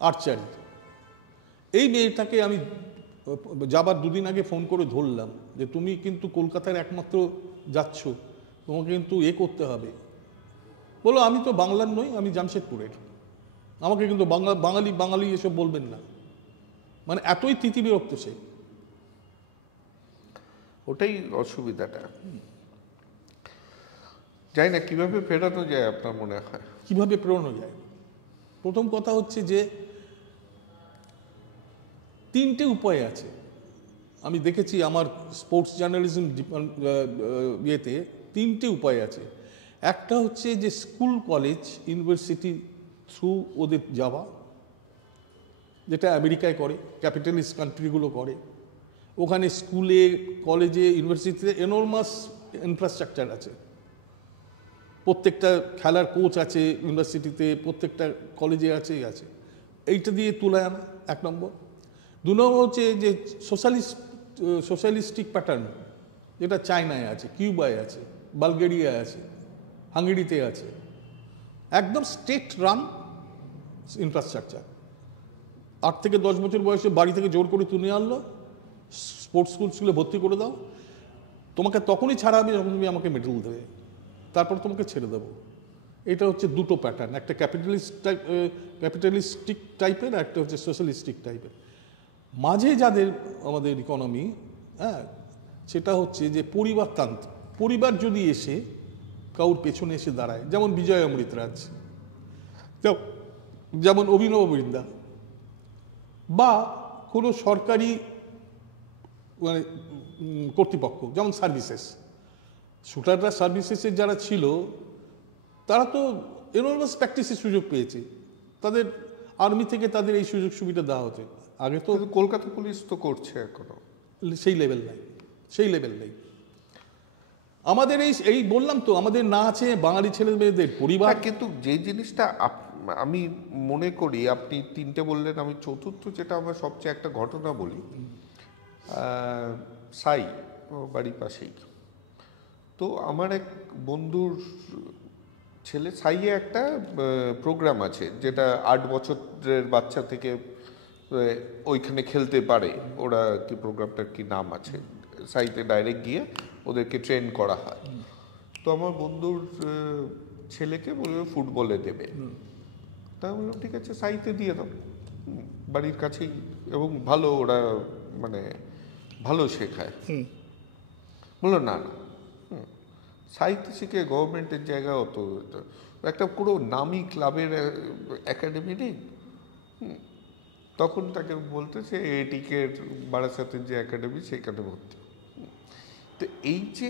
আর্চারি। এই মেয়েটাকে আমি যাবার 2 দিন আগে ফোন করে ধরলাম যে তুমি কিন্তু কলকাতার একমাত্র যাচ্ছ, তোমাকে কিন্তু করতে হবে। বলো আমি তো বাংলার নই, আমি জামশেদপুরের, আমাকে কিন্তু বাঙালি এসব বলবেন না। মানে এতই তিতিবিরক্ত সে। ওটাই অসুবিধাটা। যাই না, কিভাবে ফেরানো যায় আপনার মনে হয়? কিভাবে প্রেরণা যায়? প্রথম কথা হচ্ছে যে 3টে উপায় আছে। আমি দেখেছি আমার স্পোর্টস জার্নালিজম ইয়েতে 3টে উপায় আছে। একটা হচ্ছে যে স্কুল, কলেজ, ইউনিভার্সিটি থ্রু ওদের যাওয়া, যেটা আমেরিকায় করে, ক্যাপিটালিস্ট কান্ট্রিগুলো করে। ওখানে স্কুলে, কলেজে, ইউনিভার্সিটিতে এনর্মাস ইনফ্রাস্ট্রাকচার আছে। প্রত্যেকটা খেলার কোচ আছে ইউনিভার্সিটিতে, প্রত্যেকটা কলেজে আছে। এইটা দিয়ে তুলে আনা 1 নম্বর। 2 নম্বর হচ্ছে যে সোশ্যালিস্টিক প্যাটার্ন, যেটা চায়নায় আছে, কিউবায় আছে, বালগেরিয়ায় আছে, হাঙ্গেরিতে আছে। একদম স্টেট রান ইনফ্রাস্ট্রাকচার। 8 থেকে 10 বছর বয়সে বাড়ি থেকে জোর করে তুলে আনলো, স্পোর্টস স্কুলে ভর্তি করে দাও, তোমাকে তখনই ছাড়া হবে যখন তুমি আমাকে মেডেল দেবে, তারপর তোমাকে ছেড়ে দেবো। এটা হচ্ছে 2টো প্যাটার্ন, একটা ক্যাপিটালিস্টিক টাইপের, একটা হচ্ছে সোশ্যালিস্টিক টাইপের। মাঝে যাদের আমাদের ইকোনমি, হ্যাঁ, সেটা হচ্ছে যে পরিবারতন্ত্র। পরিবার যদি এসে কাউর পেছনে এসে দাঁড়ায়, যেমন বিজয় অমৃতরাজ, যেমন অভিনব বৃন্দা, বা কোনো সরকারি মানে কর্তৃপক্ষ, যেমন সার্ভিসেস, শুটাররা সার্ভিসেসের যারা ছিল তারা তো এনর্মাস প্র্যাকটিসের সুযোগ পেয়েছে, তাদের আর্মি থেকে তাদের এই সুযোগ সুবিধা দেওয়া হচ্ছে। আগে তো কলকাতা পুলিশ তো করছে এখনো, সেই লেভেল নেই। আমাদের এই বললাম তো, আমাদের না আছে বাঙালি ছেলে মেয়েদের পরিবার। কিন্তু যে জিনিসটা আমি মনে করি, আপনি 3টে বললেন, আমি চতুর্থ যেটা আমার সবচেয়ে একটা ঘটনা বলি। সাই বাড়ির পাশেই, তো আমার এক বন্ধুর ছেলে, সাইয়ে একটা প্রোগ্রাম আছে যেটা 8 বছরের বাচ্চা থেকে ওইখানে খেলতে পারে। ওরা কি প্রোগ্রামটার কি নাম আছে, সাইতে ডাইরেক্ট গিয়ে ওদেরকে ট্রেন করা হয়। তো আমার বন্ধুর ছেলেকে বলবে ফুটবলে দেবে। তা বললাম ঠিক আছে সাইতে দিয়ে দাও, বাড়ির কাছেই, এবং ভালো ওরা মানে ভালো শেখায়। বললো না না, সাহিত্য শিখে গভর্নমেন্টের জায়গা অত, একটা পুরো নামি ক্লাবের একাডেমি নেই। তখন তাকে বলতেছে এটিকের বারাসাতের যে একাডেমি সেখানে ভর্তি। তো এই যে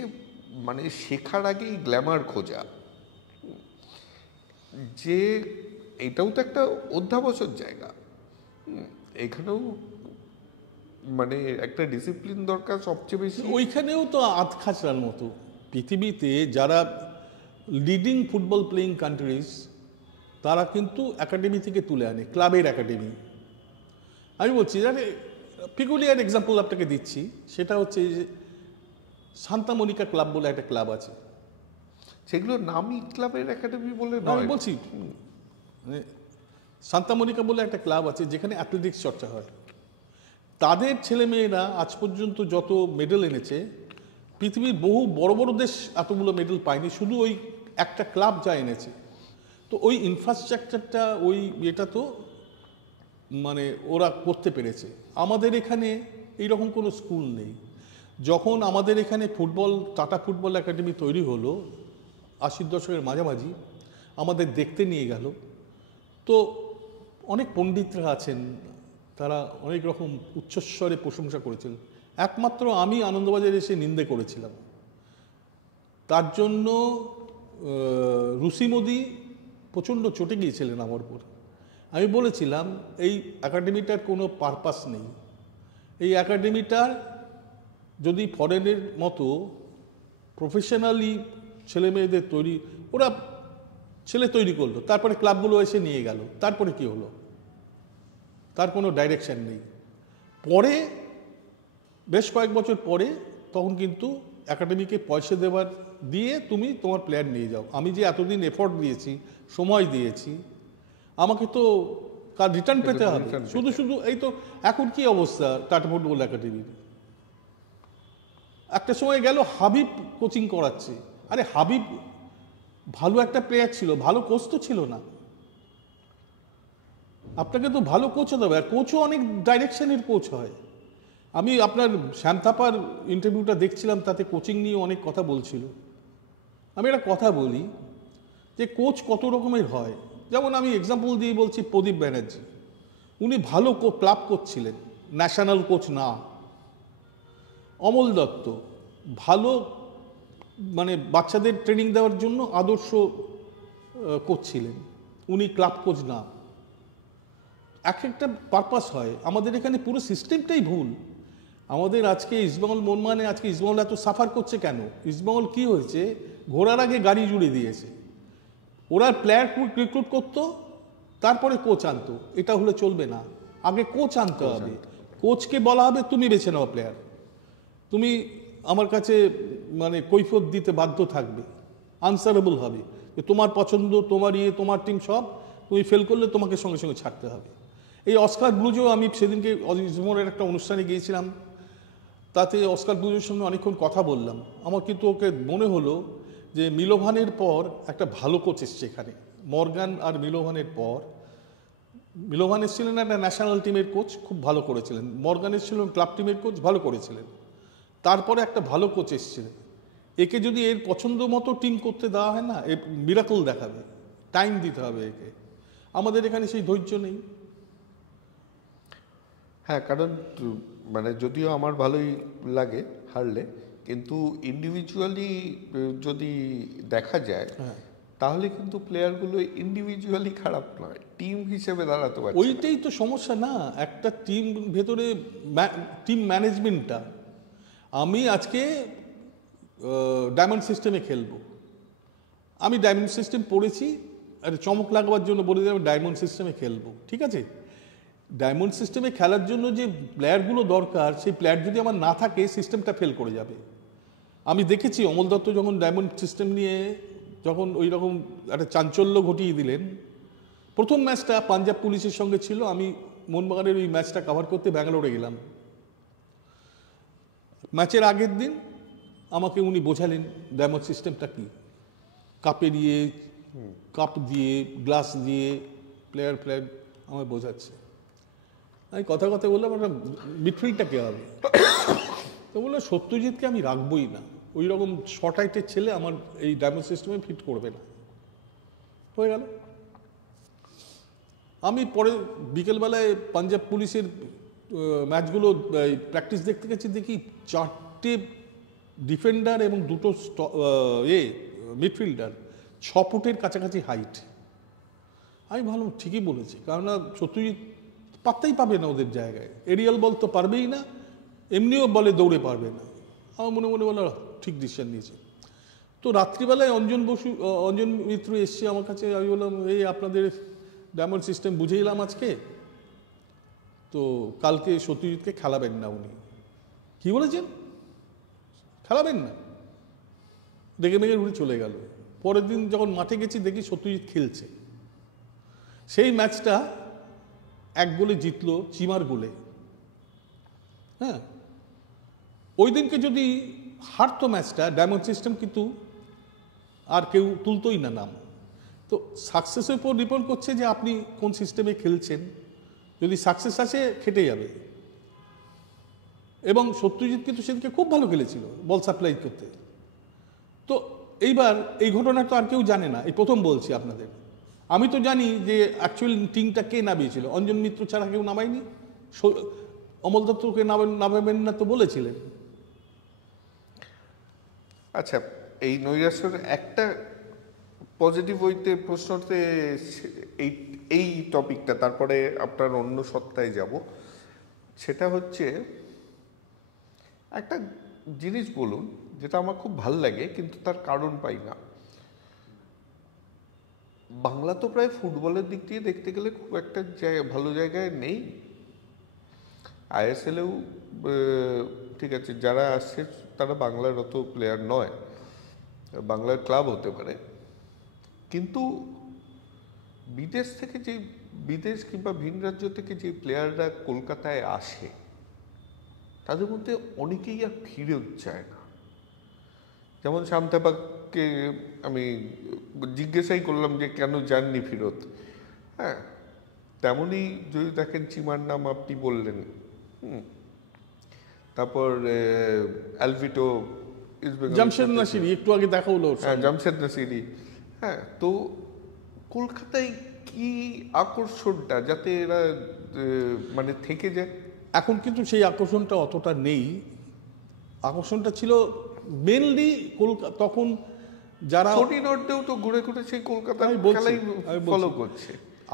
মানে শেখার আগেই গ্ল্যামার খোঁজা, যে এটাও তো একটা অধ্যাবসার জায়গা, এখানেও মানে একটা ডিসিপ্লিন দরকার সবচেয়ে বেশি। ওইখানেও তো আধখাচড়ার মতো। পৃথিবীতে যারা লিডিং ফুটবল প্লেয়িং কান্ট্রিজ তারা কিন্তু একাডেমি থেকে তুলে আনে, ক্লাবের একাডেমি। আমি বলছি জানে, পিকুলিয়ার এক্সাম্পল আপনাকে দিচ্ছি, সেটা হচ্ছে যে সান্তা মনিকা ক্লাব বলে একটা ক্লাব আছে। সেগুলো নামি ক্লাবের একাডেমি বলে আমি নয়। বলছি মানে সান্তা মনিকা বলে একটা ক্লাব আছে যেখানে অ্যাথলেটিক্স চর্চা হয়। তাদের ছেলেমেয়েরা আজ পর্যন্ত যত মেডেল এনেছে, পৃথিবীর বহু বড় বড় দেশ এতগুলো মেডেল পায়নি, শুধু ওই একটা ক্লাব যা এনেছে। তো ওই ইনফ্রাস্ট্রাকচারটা, ওই এটা তো মানে ওরা করতে পেরেছে। আমাদের এখানে এইরকম কোনো স্কুল নেই। যখন আমাদের এখানে টাটা ফুটবল একাডেমি তৈরি হলো 80 দশকের মাঝামাঝি, আমাদের দেখতে নিয়ে গেল। তো অনেক পণ্ডিতরা আছেন, তারা অনেক রকম উচ্চস্বরে প্রশংসা করেছিলেন। একমাত্র আমি আনন্দবাজারে এসে নিন্দে করেছিলাম। তার জন্য রুসি মোদি প্রচণ্ড চটে গিয়েছিলেন আমার উপর। আমি বলেছিলাম এই একাডেমিটার কোনো পারপাস নেই। এই একাডেমিটার যদি ফরেনের মতো প্রফেশনালি ছেলে মেয়েদের তৈরি, ওরা ছেলে তৈরি করলো, তারপরে ক্লাবগুলো এসে নিয়ে গেল, তারপরে কি হলো? তার কোনো ডাইরেকশন নেই। পরে বেশ কয়েক বছর পরে তখন কিন্তু একাডেমিকে পয়সা দিয়ে তুমি তোমার প্লেয়ার নিয়ে যাও। আমি যে এতদিন এফোর্ট দিয়েছি, সময় দিয়েছি, আমাকে তো তার রিটার্ন পেতে হবে। শুধু শুধু এই তো এখন কি অবস্থা টাটা ফুটবল একাডেমির? একটা সময় গেল হাবিব কোচিং করাচ্ছে। আরে হাবিব ভালো একটা প্লেয়ার ছিল, ভালো কোচ তো ছিল না। আপনাকে তো ভালো কোচ হতে হবে, আর কোচও অনেক ডাইরেকশনের কোচ হয়। আমি আপনার শ্যামথাপার ইন্টারভিউটা দেখছিলাম, তাতে কোচিং নিয়ে অনেক কথা বলছিল। আমি একটা কথা বলি যে কোচ কত রকমের হয়। যেমন আমি এক্সাম্পল দিয়ে বলছি, প্রদীপ ব্যানার্জি, উনি ভালো ক্লাব কোচ ছিলেন, ন্যাশনাল কোচ না। অমল দত্ত ভালো মানে বাচ্চাদের ট্রেনিং দেওয়ার জন্য আদর্শ কোচ ছিলেন, উনি ক্লাব কোচ না। এক একটা পারপাস হয়। আমাদের এখানে পুরো সিস্টেমটাই ভুল। আমাদের আজকে ইস্টবেঙ্গল মোহনবাগানে আজকে ইস্টবেঙ্গল এত সাফার করছে কেন? ইস্টবেঙ্গল কি হয়েছে? ঘোড়ার আগে গাড়ি জুড়ে দিয়েছে। ওরা প্লেয়ার রিক্রুট করতো, তারপরে কোচ আনতো। এটা হলে চলবে না, আগে কোচ আনতে হবে। কোচকে বলা হবে তুমি বেছে নাও প্লেয়ার, তুমি আমার কাছে মানে কৈফিয়ত দিতে বাধ্য থাকবে, আনসারেবল হবে যে তোমার পছন্দ, তোমার তোমার টিম সব, তুমি ফেল করলে তোমাকে সঙ্গে সঙ্গে ছাড়তে হবে। এই অস্কার ব্লুজো, আমি সেদিনকে ইজমোরের একটা অনুষ্ঠানে গিয়েছিলাম, তাতে অস্কার ব্লুজোর সঙ্গে অনেকক্ষণ কথা বললাম। আমার কিন্তু ওকে মনে হলো যে মিলোভানের পর একটা ভালো কোচ এসছে এখানে। মর্গান আর মিলোভানের পর, মিলোভান এসেছিলেন একটা ন্যাশনাল টিমের কোচ, খুব ভালো করেছিলেন। মর্গান এসেছিলেন ক্লাব টিমের কোচ, ভালো করেছিলেন। তারপরে একটা ভালো কোচ এসেছিলেন। একে যদি এর পছন্দ মতো টিম করতে দেওয়া হয় না, এ মিরাকল দেখাবে। টাইম দিতে হবে একে। আমাদের এখানে সেই ধৈর্য নেই। হ্যাঁ, কারণ মানে যদিও আমার ভালোই লাগে হারলে, কিন্তু ইন্ডিভিজুয়ালি যদি দেখা যায় তাহলে কিন্তু প্লেয়ারগুলো ইন্ডিভিজুয়ালি খারাপ নয়, টিম হিসেবে দাঁড়াতে পারে। ওইটাই তো সমস্যা না, একটা টিম ভেতরে টিম ম্যানেজমেন্টটা। আমি আজকে ডায়মন্ড সিস্টেমে খেলবো, আমি ডায়মন্ড সিস্টেম পড়েছি, আর চমক লাগাবার জন্য বলে দিই আমি ডায়মন্ড সিস্টেমে খেলবো, ঠিক আছে? ডায়মন্ড সিস্টেমে খেলার জন্য যে প্লেয়ারগুলো দরকার, সেই প্লেয়ার যদি আমার না থাকে, সিস্টেমটা ফেল করে যাবে। আমি দেখেছি অমল দত্ত যখন ডায়মন্ড সিস্টেম নিয়ে যখন ওই রকম একটা চাঞ্চল্য ঘটিয়ে দিলেন। প্রথম ম্যাচটা পাঞ্জাব পুলিশের সঙ্গে ছিল, আমি মোহনবাগানের ওই ম্যাচটা কভার করতে ব্যাঙ্গালোরে গেলাম। ম্যাচের আগের দিন আমাকে উনি বোঝালেন ডায়মন্ড সিস্টেমটা কি, কাপের কাপ দিয়ে গ্লাস দিয়ে প্লেয়ার আমায় বোঝাচ্ছে। আমি কথা বললাম একটা মিডফিল্ডটা কে হবে, তো বললো সত্যজিৎকে আমি রাখবই না, ওই রকম শর্ট হাইটের ছেলে আমার এই ডায়মন্ড সিস্টেমে ফিট করবে না। হয়ে গেল। আমি পরে বিকেলবেলায় পাঞ্জাব পুলিশের ম্যাচগুলো প্র্যাকটিস দেখতে গেছি, দেখি 4টে ডিফেন্ডার এবং 2টো মিডফিল্ডার 6 ফুটের কাছাকাছি হাইট। আমি ভাবলাম ঠিকই বলেছি, কারণ সত্যজিৎ পাত্তাই পাবে না ওদের জায়গায়, এরিয়াল বল তো পারবেই না, এমনিও বলে দৌড়ে পারবে না। আমার মনে বলে ঠিক ডিসিশন নিয়েছে। তো রাত্রিবেলায় অঞ্জন মিত্র এসছে আমার কাছে, আমি বললাম এই আপনাদের ডায়মন্ড সিস্টেম বুঝে এলাম আজকে, তো কালকে সত্যজিৎকে খেলাবেন না। উনি কি বলেছেন? খেলাবেন না? দেখে উঠে চলে গেল। পরের দিন যখন মাঠে গেছি দেখি সত্যজিৎ খেলছে। সেই ম্যাচটা 1 গোলে জিতলো, চিমার গোলে। হ্যাঁ, ওই দিনকে যদি হারতো ম্যাচটা, ডায়মন্ড সিস্টেম কিন্তু আর কেউ তুলতোই না নাম। তো সাকসেসের উপর ডিপেন্ড করছে যে আপনি কোন সিস্টেমে খেলছেন। যদি সাকসেস আসে খেটে যাবে। এবং সত্যজিৎ কিন্তু সেদিকে খুব ভালো খেলেছিল বল সাপ্লাই করতে। তো এইবার এই ঘটনা তো আর কেউ জানে না, এই প্রথম বলছি আপনাদের। আমি তো জানি যে অ্যাকচুয়ালি টিমটা কে নামিয়েছিল, অঞ্জন মিত্র ছাড়া কেউ নামায়নি। অমল দত্তকে নামাবেন না তো বলেছিলেন। আচ্ছা, এই নৈরাশ্যের একটা পজিটিভ ওইতে প্রশ্নতে এই টপিকটা, তারপরে আপনার অন্য সত্তায় যাব। সেটা হচ্ছে একটা জিনিস বলুন যেটা আমার খুব ভাল লাগে, কিন্তু তার কারণ পাই না। বাংলা তো প্রায় ফুটবলের দিক দিয়ে দেখতে গেলে খুব একটা ভালো জায়গায় নেই। আইএসএলেও ঠিক আছে, যারা আসছে তারা বাংলার অত প্লেয়ার নয়, বাংলার ক্লাব হতে পারে, কিন্তু বিদেশ কিংবা ভিন রাজ্য থেকে যে প্লেয়াররা কলকাতায় আসে তাদের মধ্যে অনেকেই আর ফিরত যায় না। যেমন শামতাবাগকে আমি জিজ্ঞাসাই করলাম যে কেন যাননি ফিরত। হ্যাঁ, তেমনই যদি দেখেন চিমার নাম আপনি বললেন, তারপর অ্যালভিটো, জামশেদ নাসিরি একটু আগে দেখা হলো। হ্যাঁ, জামশেদ নাসিরি। হ্যাঁ, তো কলকাতায় কি আকর্ষণটা যাতে এরা মানে থেকে যায়? এখন কিন্তু সেই আকর্ষণটা অতটা নেই। আকর্ষণটা ছিল মেনলি কলকাতা, তখন যারা নর্থেও তো ঘুরে ঘুরে সেই কলকাতার খেলাই ফলো করছে।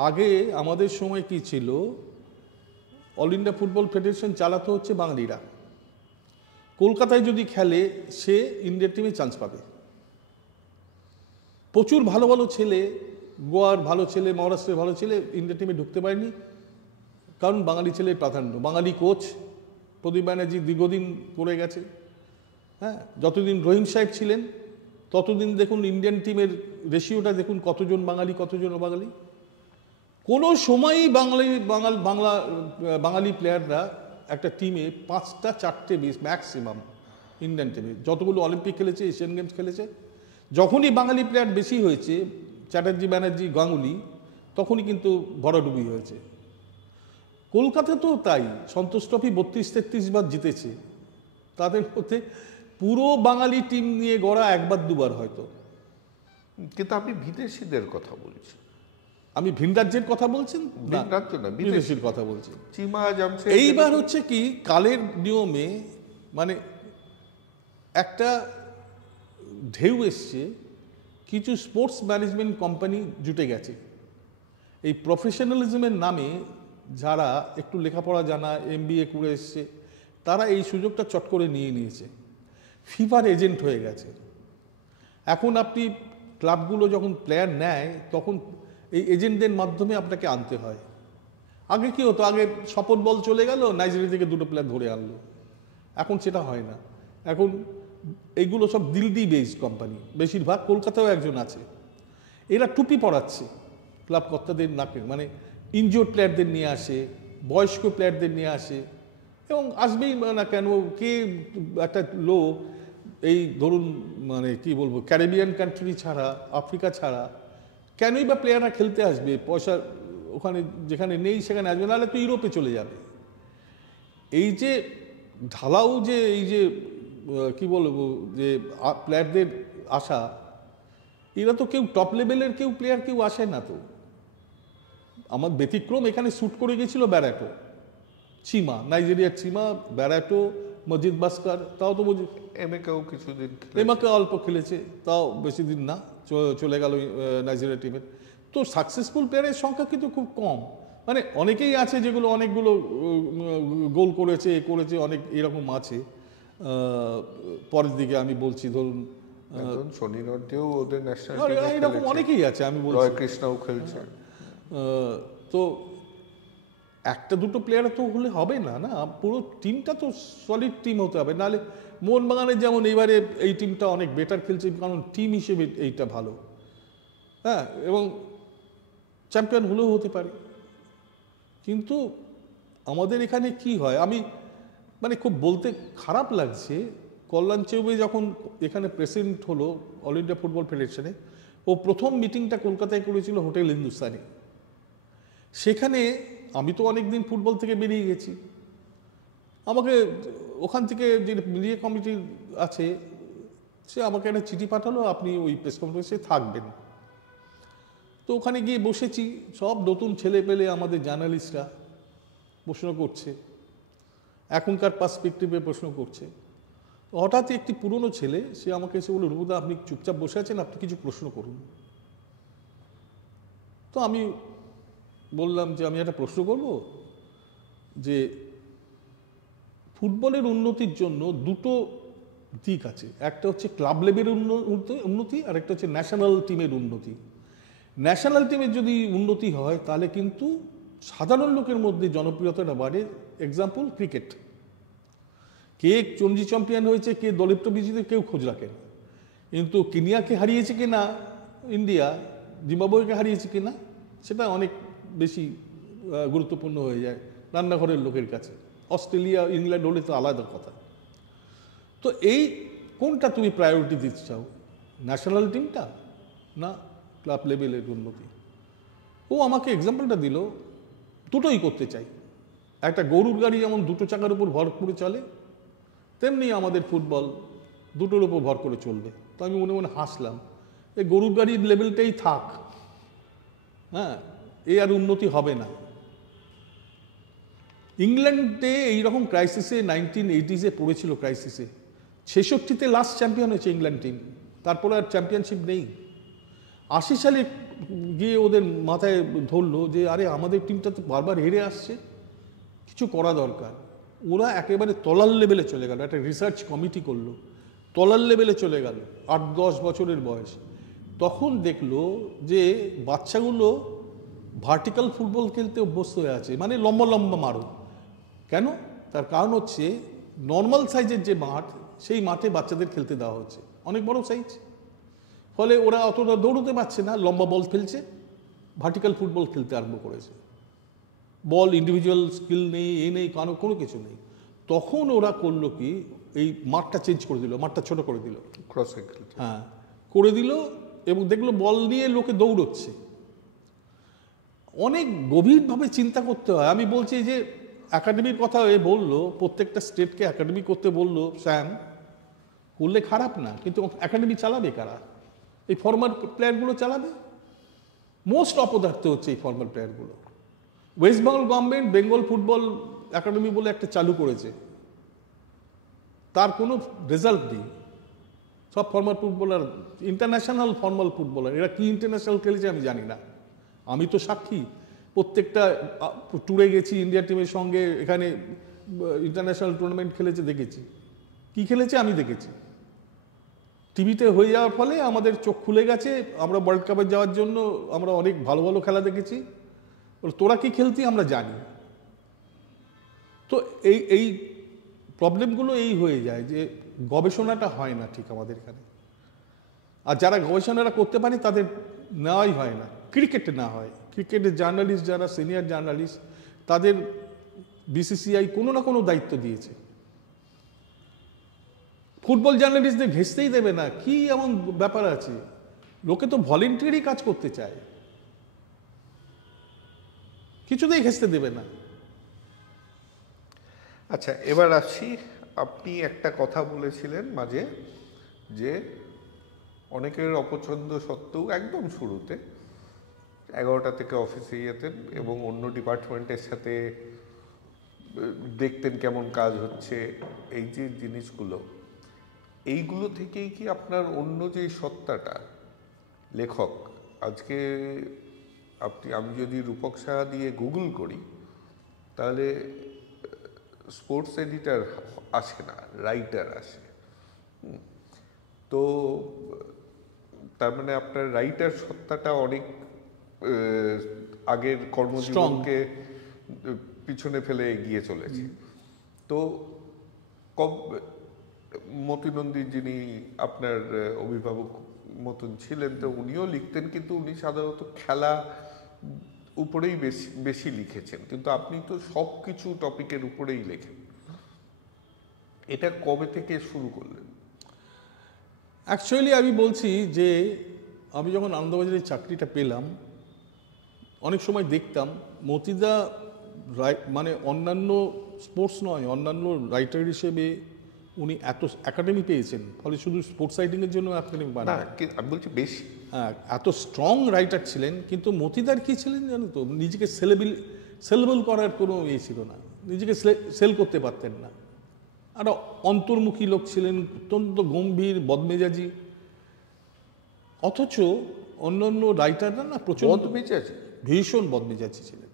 আগে আমাদের সময় কি ছিল, অল ইন্ডিয়া ফুটবল ফেডারেশন চালাতে হচ্ছে বাঙালিরা। কলকাতায় যদি খেলে সে ইন্ডিয়ার টিমে চান্স পাবে। প্রচুর ভালো ভালো ছেলে, গোয়ার ভালো ছেলে, মহারাষ্ট্রের ভালো ছেলে ইন্ডিয়া টিমে ঢুকতে পারেনি, কারণ বাঙালি ছেলের প্রাধান্য। বাঙালি কোচ প্রদীপ ব্যানার্জি দীর্ঘদিন করে গেছে। হ্যাঁ, যতদিন রহিম সাহেব ছিলেন ততদিন দেখুন ইন্ডিয়ান টিমের রেশিওটা দেখুন, কতজন বাঙালি কতজন অবাঙালি। কোনো সময়ই বাঙালি প্লেয়াররা একটা টিমে 5টা 4টে বেশ ম্যাক্সিমাম ইন্ডিয়ান টিমে, যতগুলো অলিম্পিক খেলেছে, এশিয়ান গেমস খেলেছে, যখনই বাঙালি প্লেয়ার বেশি হয়েছে, চ্যাটার্জি, ব্যানার্জি, গাঙ্গুলি, তখনই কিন্তু ভরাডুবি হয়েছে। কলকাতা তো তাই, সন্তোষ ট্রফি 32-33 বার জিতেছে, তাদের মধ্যে পুরো বাঙালি টিম নিয়ে গড়া 1 বার 2 বার হয়তো। কিন্তু আপনি বিদেশিদের কথা বলছেন। আমি ভিন রাজ্যের কথা বলছেন না, রাজ্য না, বিদেশির কথা বলছি। চিমা, জামশেদ। এইবার হচ্ছে কি, কালের নিয়মে মানে একটা ঢেউ এসছে, কিছু স্পোর্টস ম্যানেজমেন্ট কোম্পানি জুটে গেছে। এই প্রফেশনালিজমের নামে যারা একটু লেখাপড়া জানা, MBA করে এসছে, তারা এই সুযোগটা চট করে নিয়ে নিয়েছে, ফিফার এজেন্ট হয়ে গেছে। এখন আপনি ক্লাবগুলো যখন প্লেয়ার নেয় তখন এই এজেন্টদের মাধ্যমে আপনাকে আনতে হয়। আগে কি হতো, আগে শপথ বল চলে গেল, নাইজেরিয়া থেকে 2টো প্লেয়ার ধরে আনলো। এখন সেটা হয় না। এখন এইগুলো সব দিল্লি বেসড কোম্পানি, বেশিরভাগ। কলকাতাও একজন আছে, এরা টুপি পরাচ্ছে ক্লাব কর্তাদের নাকে, মানে ইনজোর্ড প্লেয়ারদের নিয়ে আসে, বয়স্ক প্লেয়ারদের নিয়ে আসে, এবং আসবেই না কেন। কে একটা লোক এই ধরুন মানে কি বলবো, ক্যারিবিয়ান কান্ট্রি ছাড়া, আফ্রিকা ছাড়া কেনই বা প্লেয়াররা খেলতে আসবে? পয়সা ওখানে যেখানে নেই সেখানে আসবে, নাহলে তো ইউরোপে চলে যাবে। এই যে ঢালাও যে এই যে কি বলবো যে প্লেয়ারদের আসা, এরা তো কেউ টপ লেভেলের কেউ প্লেয়ার কেউ আসে না তো। আমার ব্যতিক্রম এখানে শ্যুট করে গেছিল ব্যারাটো, চিমা, নাইজেরিয়ার চিমা, ব্যারাটো, মজিদ বাস্কার, তাও তো এমএকেও কিছুদিন এমাকে অল্প খেলেছে, তাও বেশি দিন না, চলে গেল নাইজেরিয়া টিমের। তো সাকসেসফুল প্লেয়ারের সংখ্যা কিন্তু খুব কম। মানে অনেকেই আছে যেগুলো অনেকগুলো গোল করেছে অনেক এরকম আছে। পরের দিকে আমি বলছি ধরুন শনি নর্দেও ওদের ন্যাশনাল এরকম অনেকেই আছে, আমি বলছি রয় কৃষ্ণও খেলছে। তো একটা দুটো প্লেয়ার তো হলে হবে না, না পুরো টিমটা তো সলিড টিম হতে হবে। নাহলে মোহনবাগানের যেমন এবারে এই টিমটা অনেক বেটার খেলছে, কারণ টিম হিসেবে এইটা ভালো, হ্যাঁ, এবং চ্যাম্পিয়ন হলেও হতে পারে। কিন্তু আমাদের এখানে কি হয়, আমি মানে খুব বলতে খারাপ লাগছে, কল্যাণ চেউবে যখন এখানে প্রেসিডেন্ট হলো অল ইন্ডিয়া ফুটবল ফেডারেশনে, ও প্রথম মিটিংটা কলকাতায় করেছিল হোটেল হিন্দুস্তানে। সেখানে আমি তো অনেক দিন ফুটবল থেকে বেরিয়ে গেছি, আমাকে ওখান থেকে যে মিডিয়া কমিটি আছে সে আমাকে একটা চিঠি পাঠালো, আপনি ওই প্রেস কনফারেন্সে থাকবেন। তো ওখানে গিয়ে বসেছি, সব নতুন ছেলে পেলে আমাদের জার্নালিস্টরা প্রশ্ন করছে, এখনকার পার্সপেক্টিভে প্রশ্ন করছে। হঠাৎ একটি পুরনো ছেলে সে আমাকে এসে বলল, রূপদা আপনি চুপচাপ বসে আছেন, আপনি কিছু প্রশ্ন করুন। তো আমি বললাম যে আমি একটা প্রশ্ন করব, যে ফুটবলের উন্নতির জন্য দুটো দিক আছে, একটা হচ্ছে ক্লাব লেভেলের উন্নতি আর একটা হচ্ছে ন্যাশনাল টিমের উন্নতি। ন্যাশনাল টিমের যদি উন্নতি হয় তাহলে কিন্তু সাধারণ লোকের মধ্যে জনপ্রিয়তাটা বাড়ে। এক্সাম্পল ক্রিকেট, কে রঞ্জি চ্যাম্পিয়ন হয়েছে, কে দলীয় বিজয়ীদের কেউ খোঁজ রাখে না, কিন্তু কেনিয়াকে হারিয়েছে কিনা ইন্ডিয়া, জিম্বাবুয়েকে হারিয়েছে কিনা সেটা অনেক বেশি গুরুত্বপূর্ণ হয়ে যায় রান্নাঘরের লোকের কাছে। অস্ট্রেলিয়া ইংল্যান্ড হলে তো আলাদা কথা। তো এই কোনটা তুমি প্রায়োরিটি দিতে চাও, ন্যাশনাল টিমটা না ক্লাব লেভেলের উন্নতি? ও আমাকে এক্সাম্পলটা দিল, দুটোই করতে চাই। একটা গরুর গাড়ি যেমন দুটো চাকার উপর ভর করে চলে, তেমনি আমাদের ফুটবল দুটোর উপর ভর করে চলবে। তো আমি মনে মনে হাসলাম, এই গরুর গাড়ির লেভেলটাই থাক, হ্যাঁ, এ আর উন্নতি হবে না। ইংল্যান্ডে এইরকম ক্রাইসিসে 1980s পড়েছিল, ক্রাইসিসে 66তে লাস্ট চ্যাম্পিয়ন হয়েছে ইংল্যান্ড টিম, তারপরে আর চ্যাম্পিয়নশিপ নেই। 80 সালে গিয়ে ওদের মাথায় ধরলো যে আরে আমাদের টিমটা তো বারবার হেরে আসছে, কিছু করা দরকার। ওরা একেবারে তলার লেভেলে চলে গেল, একটা রিসার্চ কমিটি করলো, তলার লেভেলে চলে গেল, 8-10 বছরের বয়স। তখন দেখলো যে বাচ্চাগুলো ভার্টিক্যাল ফুটবল খেলতে অভ্যস্ত হয়ে আছে, মানে লম্বা লম্বা মারো। কেন? তার কারণ হচ্ছে নর্মাল সাইজের যে মাঠ, সেই মাঠে বাচ্চাদের খেলতে দেওয়া হচ্ছে, অনেক বড় সাইজ, ফলে ওরা অতটা দৌড়তে পারছে না, লম্বা বল ফেলছে, ভার্টিক্যাল ফুটবল খেলতে আরম্ভ করেছে। বল ইন্ডিভিজুয়াল স্কিল নেই, এই নেই, কোনো কিছু নেই। তখন ওরা করলো কি, এই মাঠটা চেঞ্জ করে দিল, মাঠটা ছোট করে দিল, ক্রস হ্যাঁ করে দিল, এবং দেখলো বল নিয়ে লোকে দৌড়চ্ছে। অনেক গভীরভাবে চিন্তা করতে হয়। আমি বলছি যে একাডেমির কথা এ বললো, প্রত্যেকটা স্টেটকে একাডেমি করতে বললো স্যাম, করলে খারাপ না, কিন্তু একাডেমি চালাবে কারা? এই ফর্মাল প্লেয়ারগুলো চালাবে। মোস্ট অপদার্থ হচ্ছে এই ফর্মাল প্লেয়ারগুলো। West Bengal government Bengal football academy বলে একটা চালু করেছে, তার কোনো রেজাল্ট নেই। সব formal footballer international formal footballer, এরা কি ইন্টারন্যাশনাল খেলেছে আমি জানি না, আমি তো সাক্ষী, প্রত্যেকটা ট্যুরে গেছি ইন্ডিয়া টিমের সঙ্গে, এখানে ইন্টারন্যাশনাল টুর্নামেন্ট খেলেছে, দেখেছি কি খেলেছে আমি দেখেছি। টিভিতে হয়ে যাওয়ার ফলে আমাদের চোখ খুলে গেছে, আমরা ওয়ার্ল্ড কাপে যাওয়ার জন্য আমরা অনেক ভালো ভালো খেলা দেখেছি, তোরা কি খেলতি আমরা জানি। তো এই প্রবলেমগুলো এই হয়ে যায় যে গবেষণাটা হয় না ঠিক আমাদের এখানে, আর যারা গবেষণাটা করতে পারে তাদের নেওয়াই হয় না। ক্রিকেটে না হয়, ক্রিকেটের জার্নালিস্ট যারা সিনিয়র জার্নালিস্ট, তাদের বিসিসিআই কোনো না কোনো দায়িত্ব দিয়েছে, ফুটবল জার্নালিস্টদের ঘেঁষতেই দেবে না, কি এমন ব্যাপার আছে? লোকে তো ভলেন্টিয়ারি কাজ করতে চায়। কিছুতেই ঘেঁচতে দেবে না। আচ্ছা, এবার আসি, আপনি একটা কথা বলেছিলেন মাঝে যে অনেকের অপছন্দ সত্ত্বেও একদম শুরুতে 11টা থেকে অফিসে যেতেন এবং অন্য ডিপার্টমেন্টের সাথে দেখতেন কেমন কাজ হচ্ছে, এই যে জিনিসগুলো, এইগুলো থেকেই কি আপনার অন্য যে সত্তাটা লেখক, আজকে আমি যদি রূপক সাহা দিয়ে গুগল করি তাহলে স্পোর্টস এডিটর আসে না, রাইটার আসে। তো তার মানে আপনার রাইটার সত্তাটা অনেক আগের কর্মজীবনকে পিছনে ফেলে এগিয়ে চলেছে। তো মতি নন্দী যিনি আপনার অভিভাবক মতন ছিলেন, তো উনিও লিখতেন, কিন্তু উনি সাধারণত খেলা উপরেই বেশি লিখেছেন, কিন্তু আপনি তো সব কিছু টপিকের উপরেই লেখেন। এটা কবে থেকে শুরু করলেন? অ্যাকচুয়ালি আমি বলছি যে আমি যখন আনন্দবাজারের চাকরিটা পেলাম, অনেক সময় দেখতাম মতিদা মানে অন্যান্য স্পোর্টস নয়, অন্যান্য রাইটার হিসেবে উনি এত একাডেমি পেয়েছেন, ফলে শুধু স্পোর্টস রাইটিংয়ের জন্য একাডেমি না, বানায়, আমি বলছি বেশি। হ্যাঁ, এত স্ট্রং রাইটার ছিলেন, কিন্তু মতিদার কি ছিলেন জানো তো, নিজেকে সেলেবল করার কোনো ইয়ে ছিল না, নিজেকে সেল করতে পারতেন না। আর অন্তর্মুখী লোক ছিলেন, অত্যন্ত গম্ভীর, বদমেজাজি। অথচ অন্যান্য রাইটাররা না প্রচুর বদমেজাজি, ভীষণ বদমেজাজি ছিলেন।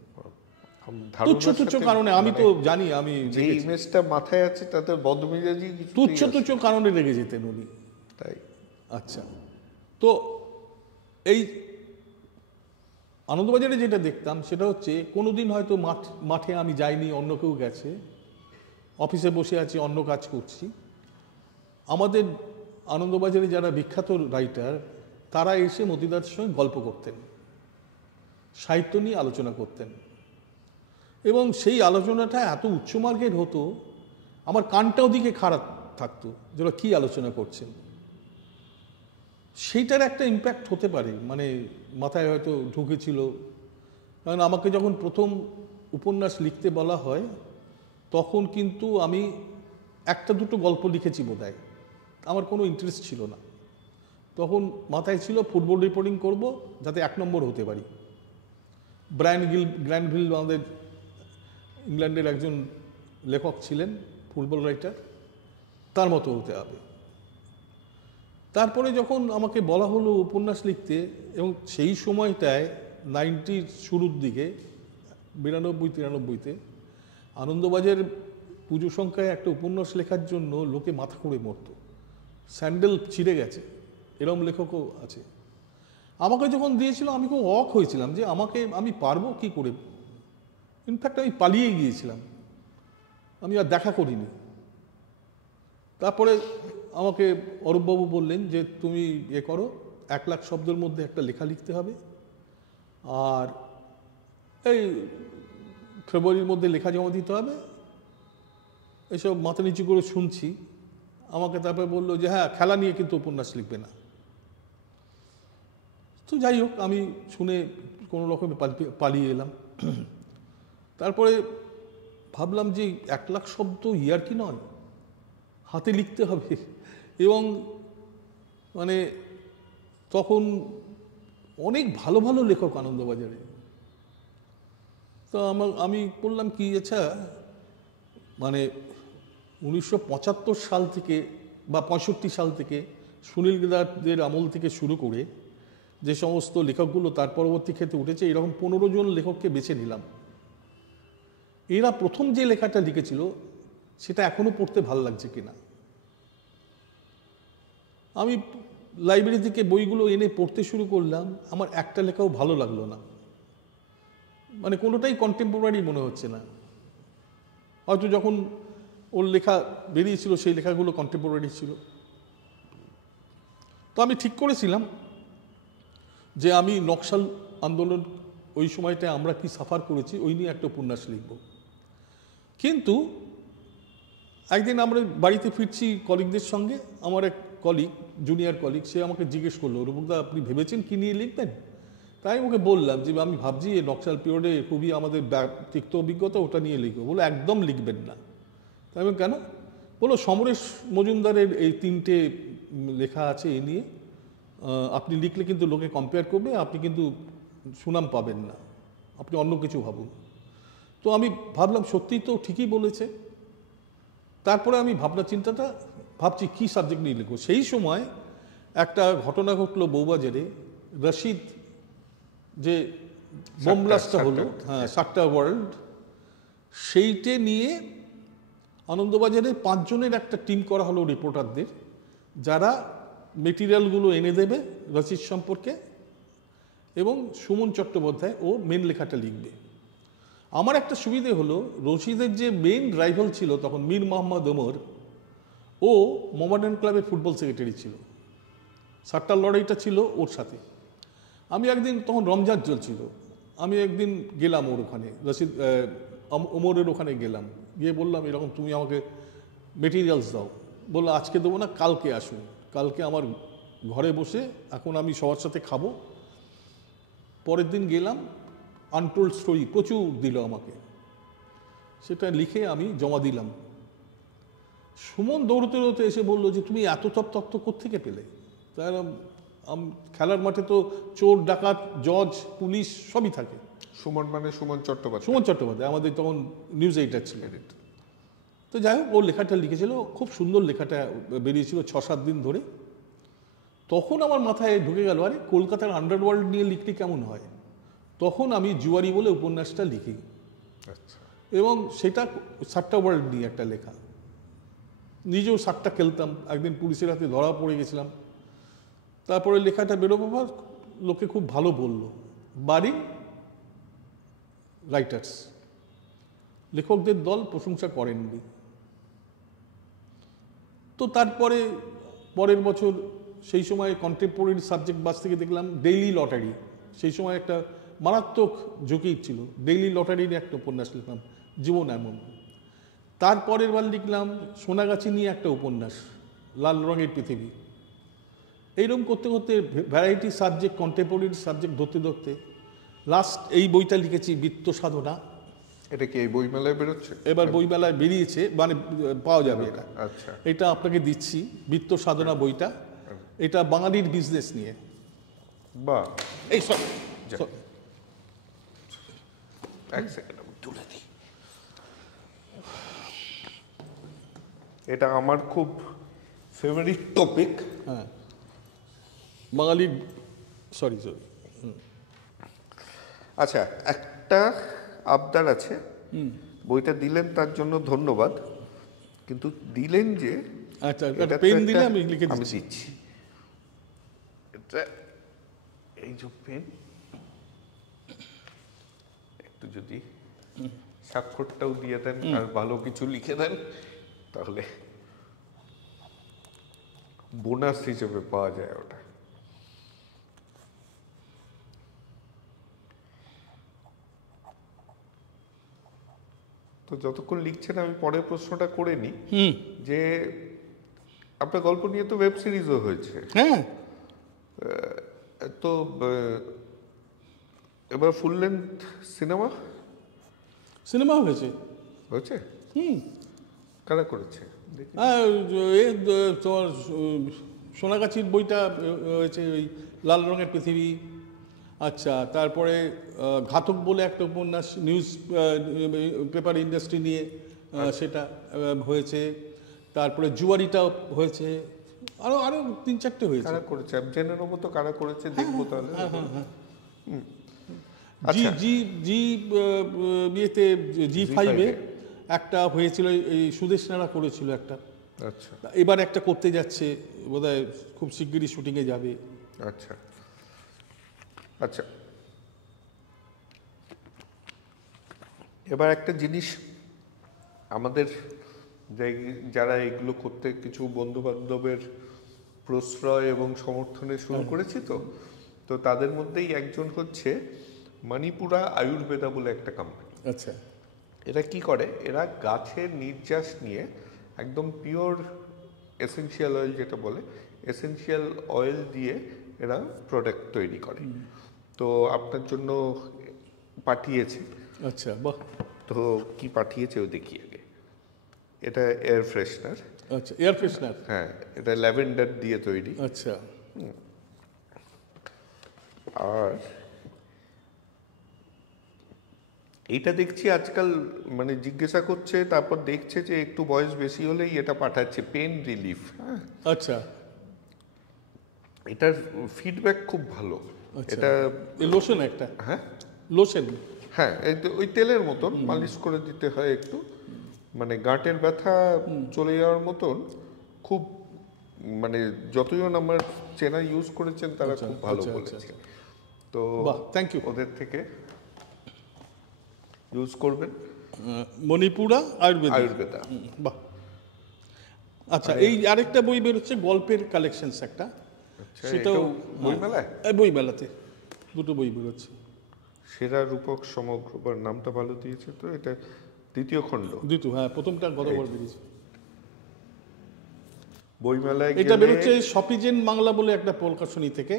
ধারণার তুচ্ছ তুচ্ছ সাথে কারণে, আমি তো জানি, আমি যে ইমেজটা মাথায় আছে তাতে বদমেজাজি তুচ্ছ তুচ্ছ কারণে রেগে যেতেন উনি। তাই? আচ্ছা, তো এই আনন্দবাজারে যেটা দেখতাম সেটা হচ্ছে কোনোদিন হয়তো মাঠে আমি যাইনি, অন্য কেউ গেছে, অফিসে বসে আছি, অন্য কাজ করছি, আমাদের আনন্দবাজারে যারা বিখ্যাত রাইটার তারা এসে মতিদার সঙ্গে গল্প করতেন, সাহিত্য নিয়ে আলোচনা করতেন, এবং সেই আলোচনাটা এত উচ্চমার্গের হতো, আমার কানটাও দিকে খারাপ থাকতো যে ওরা কী আলোচনা করছেন। সেইটার একটা ইম্প্যাক্ট হতে পারে, মানে মাথায় হয়তো ঢুকেছিল। কারণ আমাকে যখন প্রথম উপন্যাস লিখতে বলা হয় তখন কিন্তু আমি একটা দুটো গল্প লিখেছি বোধহয়, আমার কোনো ইন্টারেস্ট ছিল না। তখন মাথায় ছিল ফুটবল রিপোর্টিং করব, যাতে 1 নম্বর হতে পারি। গ্র্যান্ডভিল আমাদের ইংল্যান্ডের একজন লেখক ছিলেন, ফুটবল রাইটার, তার মতো হতে হবে। তারপরে যখন আমাকে বলা হলো উপন্যাস লিখতে, এবং সেই সময়টায় 90s শুরুর দিকে 92-93-তে আনন্দবাজার পুজো সংখ্যায় একটা উপন্যাস লেখার জন্য লোকে মাথা করে মরত, স্যান্ডেল ছিঁড়ে গেছে, এরকম লেখকও আছে। আমাকে যখন দিয়েছিল আমি খুব অবাক হয়েছিলাম যে আমি পারবো কি করে। ইনফ্যাক্ট আমি পালিয়ে গিয়েছিলাম, আমি আর দেখা করিনি। তারপরে আমাকে অরূপবাবু বললেন যে তুমি করো, 1 লাখ শব্দের মধ্যে একটা লেখা লিখতে হবে, আর এই ফেব্রুয়ারির মধ্যে লেখা জমা দিতে হবে। এসব মাথা নিচু করে শুনছি। আমাকে তারপরে বললো যে হ্যাঁ, খেলা নিয়ে কিন্তু উপন্যাস লিখবে না। তো যাই হোক, আমি শুনে কোনো রকমে পালিয়ে এলাম। তারপরে ভাবলাম যে 1 লাখ শব্দ ইয়ার কি নয়, হাতে লিখতে হবে। এবং মানে তখন অনেক ভালো ভালো লেখক আনন্দবাজারে। তো আমি বললাম কি, আচ্ছা মানে 1975 সাল থেকে বা 65 সাল থেকে সুনীল গেদারদের আমল থেকে শুরু করে যে সমস্ত লেখকগুলো তার পরবর্তী ক্ষেত্রে উঠেছে, এরকম 15 জন লেখককে বেছে নিলাম। এরা প্রথম যে লেখাটা লিখেছিল সেটা এখনো পড়তে ভালো লাগছে কিনা। আমি লাইব্রেরি থেকে বইগুলো এনে পড়তে শুরু করলাম, আমার একটা লেখাও ভালো লাগলো না, মানে কোনোটাই কন্টেম্পোরারি মনে হচ্ছে না। হয়তো যখন ওর লেখা বেরিয়েছিল সেই লেখাগুলো কন্টেম্পোরারি ছিল। তো আমি ঠিক করেছিলাম যে আমি নকশাল আন্দোলন, ওই সময়টায় আমরা কি সাফার করেছি, ওই নিয়ে একটা উপন্যাস লিখব। কিন্তু একদিন আমরা বাড়িতে ফিরছি কলিগদের সঙ্গে, আমার এক কলিগ, জুনিয়র কলিগ, সে আমাকে জিজ্ঞেস করলো, রূপকদা আপনি ভেবেছেন কি নিয়ে লিখবেন? তাই ওকে বললাম যে আমি ভাবছি এই নকশাল পিরিয়ডে খুবই আমাদের তিক্ত অভিজ্ঞতা, ওটা নিয়ে লিখবো। বলে একদম লিখবেন না। তাই আমি কেন? বলো সমরেশ মজুমদারের এই 3টে লেখা আছে এই নিয়ে, আপনি লিখলে কিন্তু লোকে কম্পেয়ার করবে, আপনি কিন্তু সুনাম পাবেন না, আপনি অন্য কিছু ভাবুন। তো আমি ভাবলাম সত্যিই তো ঠিকই বলেছে। তারপরে আমি ভাবছি কী সাবজেক্ট নিয়ে লিখবো। সেই সময় একটা ঘটনা ঘটলো বউবাজারে, রশিদ যে বোম ব্লাস্টটা হলো, হ্যাঁ, সাট্টা ওয়ার্ল্ড, সেইটে নিয়ে আনন্দবাজারে 5 জনের একটা টিম করা হলো রিপোর্টারদের, যারা মেটেরিয়ালগুলো এনে দেবে রশিদ সম্পর্কে, এবং সুমন চট্টোপাধ্যায় ও মেন লেখাটা লিখবে। আমার একটা সুবিধে হলো, রশিদের যে মেন রাইভাল ছিল তখন মীর মোহাম্মদ ওমর, ও মোহামেডান ক্লাবের ফুটবল সেক্রেটারি ছিল, সাট্টার লড়াইটা ছিল ওর সাথে। আমি একদিন, তখন রমজান চলছিল, আমি একদিন গেলাম ওর ওখানে, রশিদ ওমরের ওখানে গেলাম, গিয়ে বললাম এরকম তুমি আমাকে মেটেরিয়ালস দাও। বললো আজকে দেবো না, কালকে আসুন। কালকে আমার ঘরে বসে, এখন আমি সবার সাথে খাবো। পরের দিন গেলাম, আনটোল্ড স্টোরি প্রচুর দিল আমাকে, সেটা লিখে আমি জমা দিলাম। সুমন দৌড়তে দৌড়তে এসে বললো যে তুমি এত সব তথ্য কোত্থেকে পেলে? তাহলে খেলার মাঠে তো চোর, ডাকাত, জজ, পুলিশ সবই থাকে। সুমন মানে সুমন চট্টোপাধ্যায়। সুমন চট্টোপাধ্যায় আমাদের তখন নিউজ এডিটর ছিলেন। তো যাই হোক, ওর লেখাটা লিখেছিল, খুব সুন্দর লেখাটা বেরিয়েছিল 6-7 দিন ধরে। তখন আমার মাথায় ঢুকে গেল, আরে কলকাতার আন্ডারওয়ার্ল্ড নিয়ে লিখলে কেমন হয়। তখন আমি জুয়ারি বলে উপন্যাসটা লিখি, এবং সেটা সাট্টা ওয়ার্ল্ড নিয়ে একটা লেখা। নিজেও সাট্টা খেলতাম, একদিন পুলিশের হাতে ধরা পড়ে গেছিলাম। তারপরে লেখাটা বেরোবার পর লোকে খুব ভালো বলল, বাড়ি রাইটার্স, লেখকদের দল প্রশংসা করেননি। তো তারপরে পরের বছর সেই সময় কন্টেম্পোরারি সাবজেক্ট বাস থেকে দেখলাম ডেইলি লটারি, সেই সময় একটা মারাত্মক ঝুঁকি ছিল, ডেইলি লটারি নিয়ে একটা উপন্যাস লিখলাম, জীবন এমন। তারপরের বার লিখলাম সোনাগাছি নিয়ে একটা উপন্যাস, লাল রঙের পৃথিবী। এইরকম করতে করতে ভ্যারাইটি সাবজেক্ট, কন্টেম্পোরারি সাবজেক্ট ধরতে ধরতে লাস্ট এই বইটা লিখেছি, বৃত্ত সাধনা। এটা কি এই বইমেলায় বেরোচ্ছে? এবার বইমেলায় বেরিয়েছে, মানে পাওয়া যাবে এটা। আচ্ছা, এটা আপনাকে দিচ্ছি, বৃত্ত সাধনা বইটা। এটা বাঙালির বিজনেস নিয়ে। বাহ, এই সব এক সেকেন্ড আমি তুলে দিই। এটা আমার খুব ফেভারিট টপিক। হ্যাঁ, বাঙালির, সরি। আচ্ছা, একটা আবদার আছে। বইটা দিলেন তার জন্য ধন্যবাদ, কিন্তু দিলেন যে আচ্ছা, এটা পেন তো দিলে একটা- আমি লিখে আমি দিচ্ছি। দিচ্ছি। এটা এই যে পেন, একটু যদি স্বাক্ষরটাও দিয়ে দেন আর ভালো কিছু লিখে দেন, তাহলে বোনাস হিসেবে পাওয়া যায় ওটা। তো যতক্ষণ লিখছেন আমি পরের প্রশ্নটা করে নিই, যে আপনার গল্প নিয়ে তো ওয়েব সিরিজও হয়েছে। হ্যাঁ, তো এবার ফুল লেন্থ সিনেমা হয়েছে। হয়েছে? কারা করেছে দেখি। তোমার সোনাগাছির বইটা হয়েছে, ওই লাল রঙের পৃথিবী। আচ্ছা, তারপরে ঘাতক বলে একটা উপন্যাস নিউজ পেপার ইন্ডাস্ট্রি নিয়ে, সেটা হয়েছে। তারপরে জুয়ারিটাও হয়েছে, আরো আরো 3-4টে হয়েছে। কারা করেছে আমি জেনে নেবো তো, কারা করেছে দেখবো তাহলে। বিয়েতে জি5-এ একটা হয়েছিল, এই সুদেশনারা করেছিল একটা। আচ্ছা এবার একটা করতে যাচ্ছে, বোধহয় খুব শিগগিরই শুটিংয়ে যাবে। আচ্ছা আচ্ছা, এবার একটা জিনিস, আমাদের যারা এগুলো করতে কিছু বন্ধু বান্ধবের প্রশ্রয় এবং সমর্থনে শুরু করেছি, তো তাদের মধ্যেই একজন হচ্ছে মণিপুরা আয়ুর্বেদা বলে একটা কোম্পানি। আচ্ছা, এরা কি করে, এরা গাছের নির্যাস নিয়ে একদম পিওর এসেনশিয়াল অয়েল, যেটা বলে এসেনশিয়াল অয়েল দিয়ে এরা প্রোডাক্ট তৈরি করে। তো আপনার জন্য পাঠিয়েছে। আচ্ছা, বাহ। তো কি পাঠিয়েছে ও দেখি আগে। এটা এয়ার ফ্রেশনার। আচ্ছা, এয়ার ফ্রেশনার। হ্যাঁ, এটা ল্যাভেন্ডার দিয়ে তৈরি। আচ্ছা, আর এটা দেখছি আজকাল মানে জিজ্ঞাসা করছে, তারপর দেখছে যে একটু বয়স বেশি হলেই এটা পাঠাচ্ছে পেন রিলিফ। হ্যাঁ, আচ্ছা, এটার ফিডব্যাক খুব ভালো। আচ্ছা। এটা লোশন একটা? হ্যাঁ লোশন। হ্যাঁ, এই তো ওই তেলের মতন মালিশ করে দিতে হয় একটু, মানে গাঁটের ব্যথা চলে যাওয়ার মতন। খুব মানে যতজন আমার চেনা ইউজ করেছেন তারা খুব ভালো বলেছে। তো বাহ, থ্যাংক ইউ। ওদের থেকে ইউজ করবেন। মণিপুরা আয়ুর্বেদা। বাহ। আচ্ছা, এই আরেকটা বই বেরোচ্ছে গল্পের কালেকশনস একটা, সেটাও বইমেলায়, বইমেলাতে দুটো বই বেরোচ্ছে। সেরা রূপক সমগ্র, নামটা ভালো দিয়েছে। তো এটা দ্বিতীয় খণ্ড। দুটো, হ্যাঁ, প্রথমটা গতবার বেরিয়েছে। বইমেলায় এটা বেরোচ্ছে সফিজেন বাংলা বলে একটা প্রকাশনী থেকে,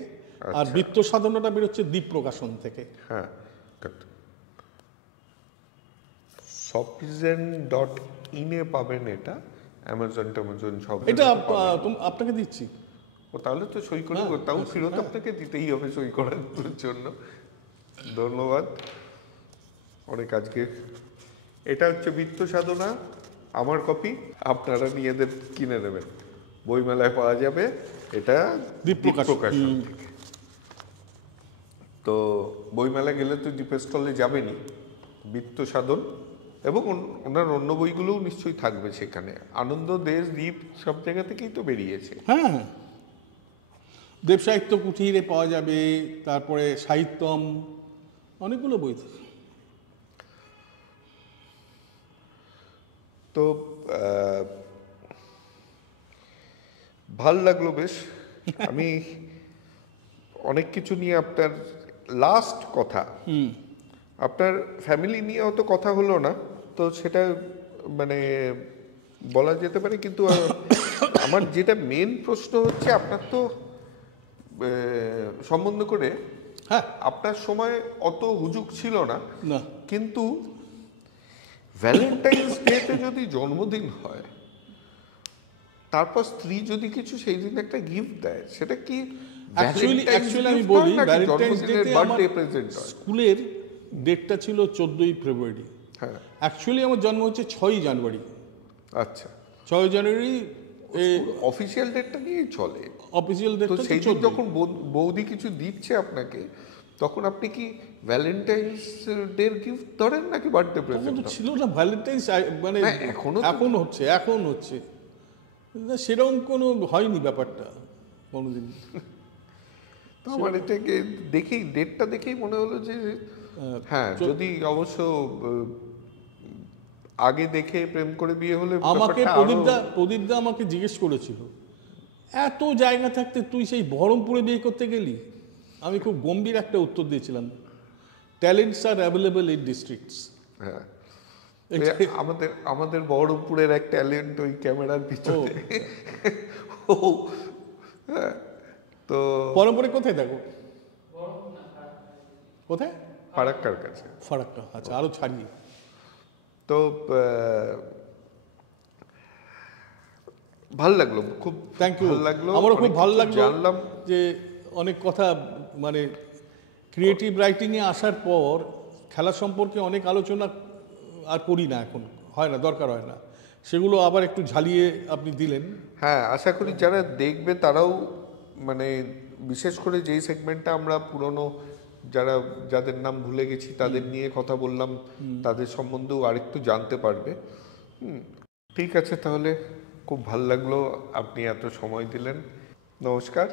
আর বৃত্ত সাধনাটা বেরোচ্ছে দ্বীপ প্রকাশন থেকে। হ্যাঁ, soffizen.in এ পাবেন এটা। অ্যামাজন সব এটা আপনাকে দিচ্ছি। ও তাহলে তো সই করে, তাও ফেরত আপনাকে দিতেই হবে সই করার জন্য। ধন্যবাদ অনেক। আজকে এটা হচ্ছে বৃত্ত সাধনা, আমার কপি, আপনারা নিয়ে কিনে নেবেন, বইমেলায় পাওয়া যাবে। এটা দ্বীপ প্রকাশন থেকে। তো বইমেলায় গেলে তো দ্বীপ স্টলে যাবেনই, বৃত্ত সাধন, এবং ওনার অন্য বইগুলোও নিশ্চয়ই থাকবে সেখানে। আনন্দ, দেশ, দ্বীপ সব জায়গা থেকেই তো বেরিয়েছে। হ্যাঁ, দেব সাহিত্য কুঠিরে পাওয়া যাবে, তারপরে সাহিত্যম, অনেকগুলো বই থাকে। তো ভাল লাগলো বেশ। আমি অনেক কিছু নিয়ে আপনার লাস্ট কথা, আপনার ফ্যামিলি নিয়ে অত কথা হলো না, তো সেটা মানে বলা যেতে পারে। কিন্তু আমার যেটা মেন প্রশ্ন হচ্ছে, আপনার তো সম্বন্ধ করে, হ্যাঁ, আপনার সময় অত হুজুগ ছিল না, না, কিন্তু ভ্যালেন্টাইন্স ডেতে যদি জন্মদিন হয়, তারপর স্ত্রী যদি কিছু সেই দিন একটা গিফট দেয়, সেটা কি অ্যাকচুয়ালি আমি বলি, ভ্যালেন্টাইন্স ডেতে আমার বার্থডে প্রেজেন্ট হয়? স্কুলের ডেটটা ছিল 14ই ফেব্রুয়ারি। হ্যাঁ, অ্যাকচুয়ালি আমার জন্ম হচ্ছে 6ই জানুয়ারি। আচ্ছা, 6ই জানুয়ারি অফিসিয়াল ডেটটা নিয়েই চলে। অফিসিয়াল তো ডেটটা সেই দিন যখন বৌদি কিছু দিচ্ছে আপনাকে, তখন আপনি কি ভ্যালেন্টাইন্স ডে গিফট ধরেন নাকি বার্থডে প্রেজেন্ট? ছিল না ভ্যালেন্টাইন্স, মানে এখন হচ্ছে না, সেরকম কোনো হয়নি ব্যাপারটা কোনোদিন। তো আমার এটাকে দেখেই, ডেটটা দেখেই মনে হলো যে হ্যাঁ, যদি অবশ্য আগে দেখে প্রেম করে বিয়ে হলে। আমাকে প্রদীপদা আমাকে জিজ্ঞেস করেছিল, এত জায়গা থাকতে তুই সেই বহরমপুরে বিয়ে করতে গেলি? আমি খুব গম্ভীর একটা উত্তর দিয়েছিলাম, talents R available in districts. হ্যাঁ, আমাদের বহরমপুরের এক ট্যালেন্ট ওই ক্যামেরার পিছনে। তো বহরমপুরে কোথায় দেখো? কোথায়? ফারাক্কার কাছে। ফারাক্কা, আচ্ছা, আরো ছাড়িয়ে। তো ভাল লাগলো, খুব থ্যাংক ইউ। ভালো লাগলো, আমারও খুব ভালো লাগলো, জানলাম যে অনেক কথা, মানে ক্রিয়েটিভ রাইটিংয়ে আসার পর খেলা সম্পর্কে অনেক আলোচনা আর করি না, এখন হয় না, দরকার হয় না, সেগুলো আবার একটু ঝালিয়ে আপনি দিলেন। হ্যাঁ, আশা করি যারা দেখবে তারাও, মানে বিশেষ করে যেই সেগমেন্টটা আমরা পুরনো যাদের নাম ভুলে গেছি তাদের নিয়ে কথা বললাম, তাদের সম্বন্ধেও আরেকটু জানতে পারবে। ঠিক আছে, তাহলে খুব ভালো লাগলো আপনি এত সময় দিলেন। নমস্কার।